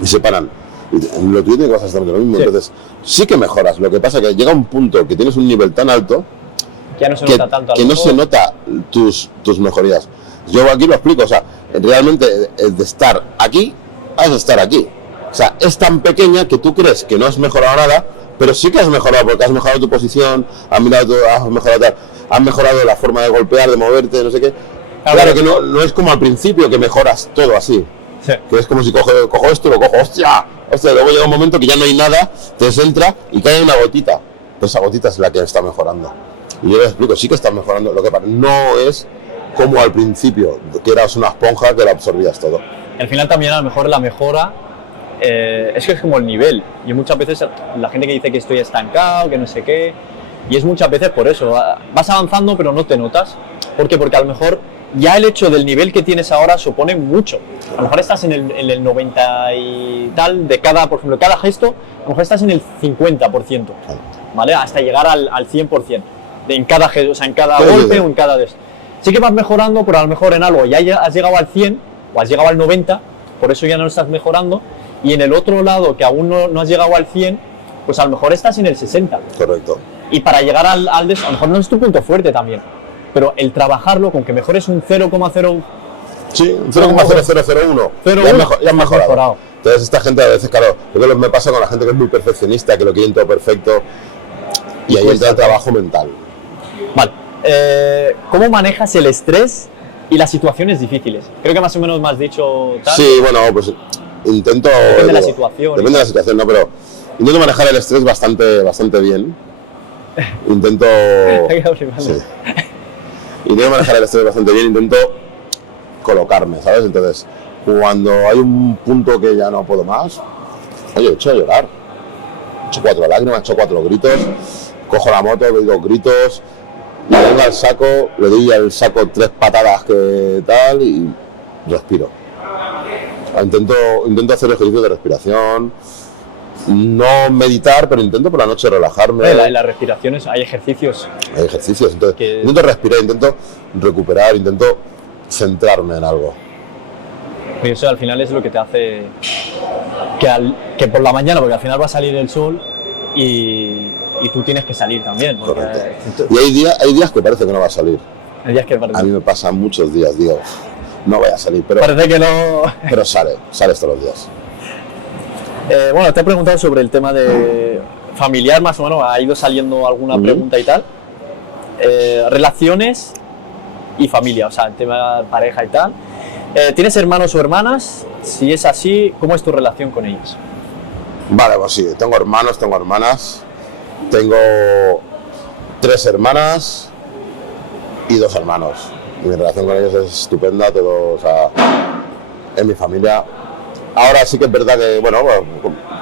Y se paran. Y lo tuyo tiene que pasar exactamente lo mismo. Sí. Entonces, sí que mejoras. Lo que pasa es que llega un punto que tienes un nivel tan alto ya no se nota tanto que no se nota tus mejorías. Yo aquí lo explico, o sea, realmente de estar aquí, has de estar aquí. O sea, es tan pequeña que tú crees que no has mejorado nada, pero sí que has mejorado, porque has mejorado tu posición, has mejorado tal. has mejorado la forma de golpear, de moverte, no sé qué. Claro que no es como al principio que mejoras todo así. Sí. Que es como si cojo esto, lo cojo, hostia, luego llega un momento que ya no hay nada, te entra y cae una gotita. Pues esa gotita es la que está mejorando. Y yo les explico, sí que estás mejorando, lo que no es como al principio, que eras una esponja que la absorbías todo. Al final también a lo mejor la mejora es que es como el nivel. Y muchas veces la gente que dice que estoy estancado, que no sé qué, y es muchas veces por eso, vas avanzando pero no te notas. ¿Por qué? Porque a lo mejor ya el hecho del nivel que tienes ahora supone mucho. A lo mejor estás en el 90 y tal de cada, por ejemplo, cada gesto, a lo mejor estás en el 50%, ¿vale? Hasta llegar al 100%, en cada gesto, o sea, en cada golpe o en cada de esto. Sí que vas mejorando, pero a lo mejor en algo ya has llegado al 100 o has llegado al 90, por eso ya no estás mejorando, y en el otro lado que aún no has llegado al 100, pues a lo mejor estás en el 60. Correcto. Y para llegar al a lo mejor no es tu punto fuerte también. Pero el trabajarlo con que mejores un 0,0... Sí, un 0,0001. Ya has mejorado. Entonces esta gente a veces, claro, lo que me pasa con la gente que es muy perfeccionista, que lo quieren todo perfecto, y ahí entra el trabajo mental. Vale. ¿Cómo manejas el estrés y las situaciones difíciles? Creo que más o menos me has dicho tal. Sí, bueno, pues intento... Depende de la situación. Depende de la situación, no, pero intento manejar el estrés bastante bien. Intento... sí. Intento manejar el estrés bastante bien, intento colocarme, ¿sabes? Entonces, cuando hay un punto que ya no puedo más, oye, he hecho a llorar. He hecho 4 lágrimas, he hecho 4 gritos, cojo la moto, doy 2 gritos, le vengo al saco, le doy al saco 3 patadas que tal y respiro. Intento hacer ejercicios de respiración, no meditar, pero intento por la noche relajarme. En las respiraciones hay ejercicios. Hay ejercicios, entonces intento respirar, intento recuperar, intento centrarme en algo. Y eso al final es lo que te hace que por la mañana, porque al final va a salir el sol y tú tienes que salir también. Correcto. Y hay días que parece que no va a salir. Hay días que parece. A mí me pasan muchos días, digo, no voy a salir, pero parece que no. Pero sales todos los días. Bueno, te he preguntado sobre el tema de familiar, más o menos, ha ido saliendo alguna pregunta y tal. Relaciones y familia, o sea, el tema de pareja y tal. ¿Tienes hermanos o hermanas? Si es así, ¿cómo es tu relación con ellos? Vale, pues sí, tengo hermanos, tengo hermanas. Tengo 3 hermanas y 2 hermanos. Y mi relación con ellos es estupenda, todo, o sea, es mi familia. Ahora sí que es verdad que, bueno,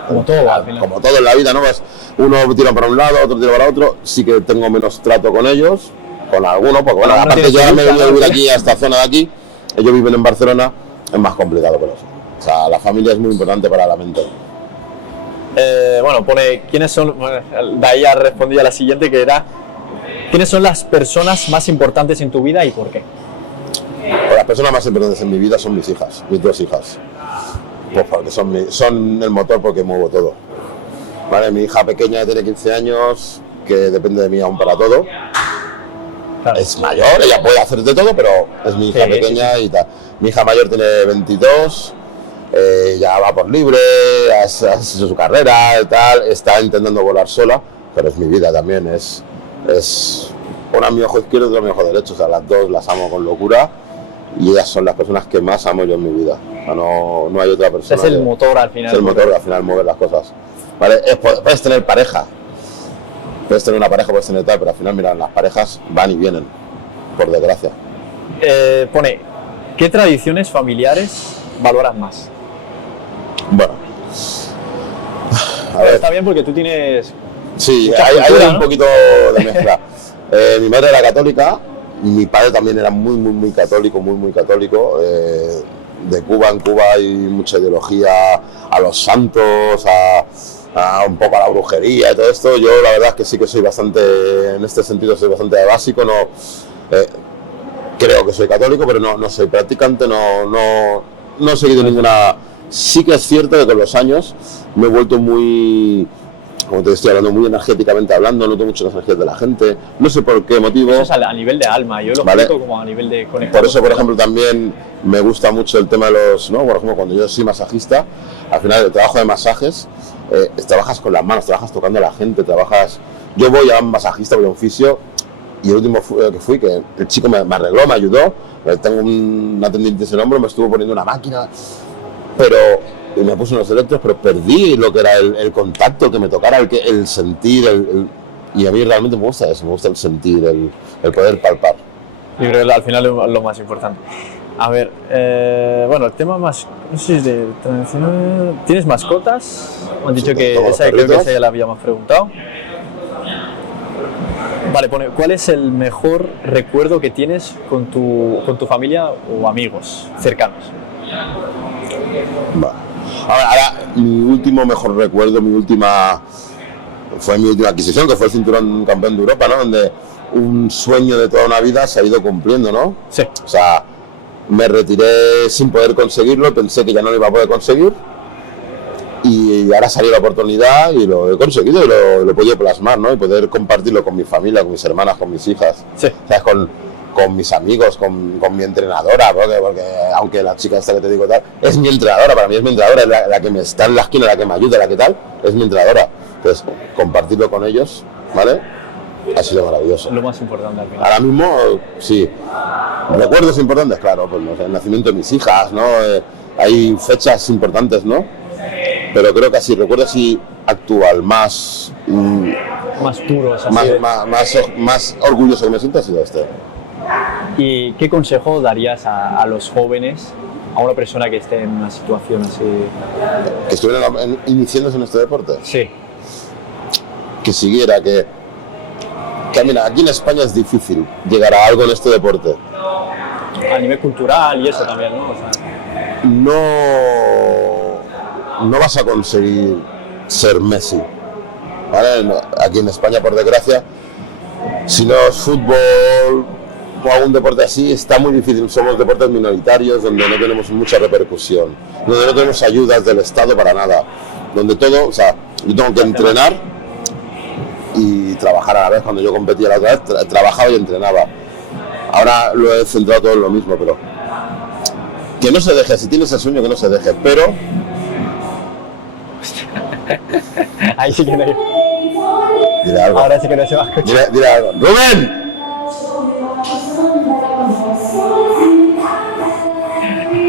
como todo, al final. Como todo en la vida, ¿no? Pues uno tira para un lado, otro tira para otro. Sí que tengo menos trato con ellos, con algunos, porque bueno, aparte yo ahora me voy a vivir aquí, a esta zona de aquí. Ellos viven en Barcelona, es más complicado por eso. O sea, la familia es muy importante para la mente. Bueno, pone, ¿quiénes son? Bueno, de ahí ya respondí a la siguiente, que era, ¿quiénes son las personas más importantes en tu vida y por qué? Las personas más importantes en mi vida son mis hijas, mis 2 hijas. Pues porque son el motor porque muevo todo. ¿Vale? Mi hija pequeña tiene 15 años, que depende de mí aún para todo. Claro. Es mayor, ella puede hacer de todo, pero es mi hija pequeña y tal. Mi hija mayor tiene 22, ya va por libre, ha hecho su carrera y tal, está intentando volar sola, pero es mi vida también, es una es mi ojo izquierdo y otra mi ojo derecho, o sea, las 2 las amo con locura y ellas son las personas que más amo yo en mi vida. O sea, no hay otra persona. Es el motor al final. Es el motor al final, mover las cosas. ¿Vale? Puedes tener pareja, puedes tener una pareja, puedes tener tal, pero al final, mira, las parejas van y vienen, por desgracia. Pone, ¿qué tradiciones familiares valoras más? Bueno, a ver. Está bien porque tú tienes... Sí, hay un poquito de mezcla. Mi madre era católica, mi padre también era muy católico, muy católico. De Cuba, en Cuba hay mucha ideología a los santos, a un poco a la brujería y todo esto. Yo la verdad es que sí que soy bastante, en este sentido soy bastante básico, no creo que soy católico, pero no soy practicante, no he seguido ninguna. Sí que es cierto que con los años me he vuelto muy, como te estoy hablando, muy energéticamente hablando, noto mucho las energías de la gente, no sé por qué motivo. Eso es a nivel de alma, yo lo explico como a nivel de conexión. Por eso, por ejemplo, también me gusta mucho el tema de los, ¿no? Por ejemplo, cuando yo soy masajista, al final el trabajo de masajes, trabajas con las manos, trabajas tocando a la gente, yo voy a un masajista, voy a un fisio, Y el último que fui, que el chico me arregló, me ayudó. Tengo un atendiente en el hombro, me estuvo poniendo una máquina, y me puso unos electros, pero perdí lo que era el contacto, que me tocara, el sentir, y a mí realmente me gusta eso, me gusta el sentir, el poder palpar. Yo creo que al final es lo más importante. A ver, bueno, el tema más, no sé si es de tradicional. ¿Tienes mascotas? Me han dicho que creo que esa ya la habíamos preguntado. Vale, ¿cuál es el mejor recuerdo que tienes con tu familia o amigos cercanos? Vale. Ahora, mi último mejor recuerdo, fue mi última adquisición, que fue el cinturón campeón de Europa, ¿no? Donde un sueño de toda una vida se ha ido cumpliendo, ¿no? Sí. O sea, me retiré sin poder conseguirlo, pensé que ya no lo iba a poder conseguir, y ahora salió la oportunidad y lo he conseguido y lo he podido plasmar, ¿no? Y poder compartirlo con mi familia, con mis hermanas, con mis hijas, sí. ¿Sabes? Con mis amigos, con mi entrenadora, porque aunque la chica esta que te digo tal, es mi entrenadora, para mí es mi entrenadora, es la que me está en la esquina, la que me ayuda, la que tal, es mi entrenadora. Entonces, compartirlo con ellos, ¿vale? Ha sido maravilloso. Lo más importante al final. Ahora mismo, sí. Recuerdos importantes, claro, pues no sé, el nacimiento de mis hijas, ¿no? Hay fechas importantes, ¿no? Pero creo que así, recuerdo así actual, más puros, más orgulloso que me siento ha sido este. ¿Y qué consejo darías a los jóvenes, a una persona que esté en una situación así? ¿Que estuviera iniciándose en este deporte? Sí. Que siguiera, que mira, aquí en España es difícil llegar a algo en este deporte. A nivel cultural y eso también, ¿no? O sea, no vas a conseguir ser Messi, ¿vale? Aquí en España, por desgracia, si no es fútbol o algún deporte así, está muy difícil. Somos deportes minoritarios donde no tenemos mucha repercusión, donde no tenemos ayudas del Estado para nada, donde todo, o sea, yo tengo que entrenar y trabajar a la vez. Cuando yo competía la otra vez, trabajaba y entrenaba. Ahora lo he centrado todo en lo mismo, pero que no se deje, si tienes el sueño, que no se deje, pero... Ahí sí que no hay... Dile algo. Ahora sí que no se va a escuchar. Dile algo. ¡Rubén!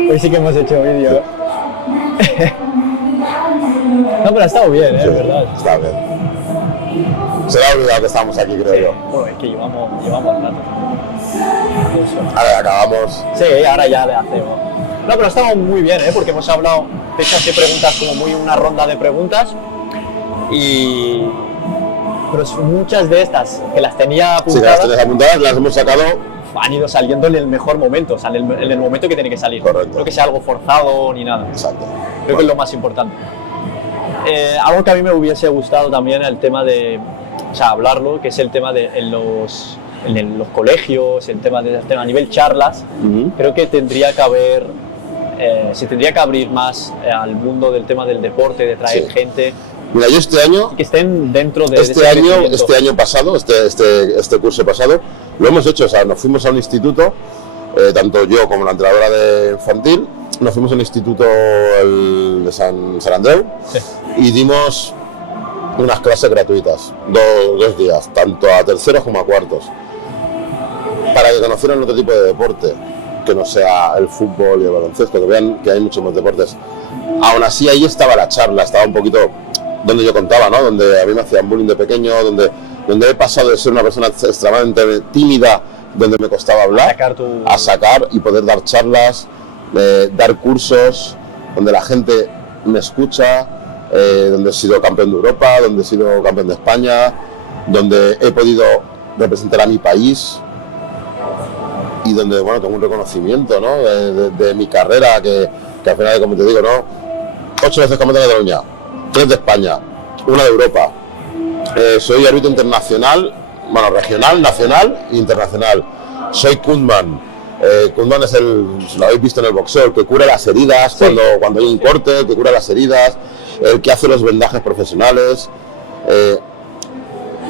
Hoy sí que hemos hecho vídeo. No, pero ha estado bien, Sí, ¿verdad? Está bien. Se le ha olvidado que estamos aquí, creo yo. Bueno, es que llevamos rato. Ahora acabamos. Sí, ahora ya le hacemos. No, pero estamos muy bien, porque hemos hablado de estas preguntas como muy una ronda de preguntas pero muchas de estas que las tenía apuntadas, Sí, las tenías apuntadas, las hemos sacado. Han ido saliendo en el mejor momento, o sea, en el momento que tiene que salir. Correcto. No que sea algo forzado ni nada. Exacto. Creo que es lo más importante. Algo que a mí me hubiese gustado también, el tema de, o sea, hablarlo, que es el tema de en los colegios, el tema a nivel charlas. Creo que tendría que haber, se tendría que abrir más al mundo del tema del deporte, de traer gente. Mira, yo este año, que estén dentro de este año pasado, este curso pasado, lo hemos hecho. O sea, nos fuimos a un instituto, tanto yo como la entrenadora de infantil, nos fuimos al instituto de San Andreu, sí, y dimos unas clases gratuitas, dos días, tanto a terceros como a cuartos, para que conocieran otro tipo de deporte, que no sea el fútbol y el baloncesto, que vean que hay muchos más deportes. Aún así, ahí estaba la charla, estaba un poquito donde yo contaba, ¿no? Donde a mí me hacían bullying de pequeño, donde he pasado de ser una persona extremadamente tímida, donde me costaba hablar, a sacar y poder dar charlas, dar cursos, donde la gente me escucha, donde he sido campeón de Europa, donde he sido campeón de España, donde he podido representar a mi país y donde, bueno, tengo un reconocimiento, ¿no? de mi carrera, que al final, como te digo, ¿no? 8 veces campeón de Cataluña, 3 de España, 1 de Europa. Soy árbitro internacional, bueno, regional, nacional e internacional. Soy Kundman. Kundman es lo habéis visto en el boxeo, el que cura las heridas, sí, cuando hay un corte, el que cura las heridas, el que hace los vendajes profesionales.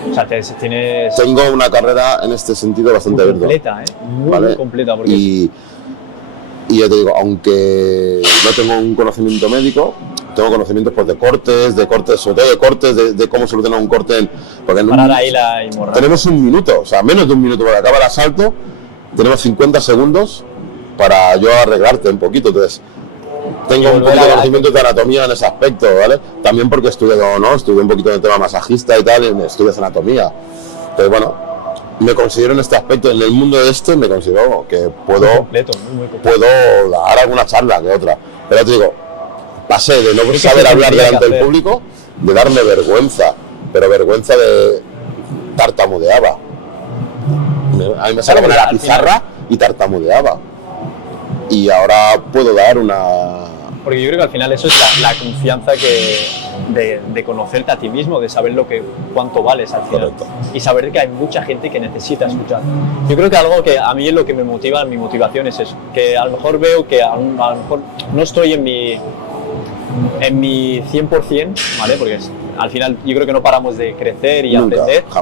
O sea, tengo una carrera en este sentido bastante abierta. Completa, muy completa. Porque y ya te digo, aunque no tengo un conocimiento médico, tengo conocimientos pues, de cortes, sobre todo de cortes, de cómo solucionar un corte. Porque parar ahí la hemorragia. Tenemos un minuto, o sea, menos de un minuto para que acabe el asalto, tenemos 50 segundos para yo arreglarte un poquito, entonces tengo un poquito de conocimiento de anatomía en ese aspecto, ¿vale? También porque estudié un poquito de tema masajista y tal, y estudias anatomía. Entonces, bueno, me considero en este aspecto, en el mundo de me considero que puedo dar alguna charla que otra. Pero te digo, pasé de no saber hablar delante del público, de darme vergüenza, pero vergüenza de tartamudeaba. A mí me sale poner la pizarra y tartamudeaba. Y ahora puedo dar una... Porque yo creo que al final eso es la confianza de conocerte a ti mismo, de saber cuánto vales al final. Correcto. Y saber que hay mucha gente que necesita escuchar. Yo creo que algo que a mí es lo que me motiva, mi motivación es eso, que a lo mejor veo que a lo mejor no estoy en mi 100%, ¿vale? Porque al final yo creo que no paramos de crecer y Nunca, aprender. jamás.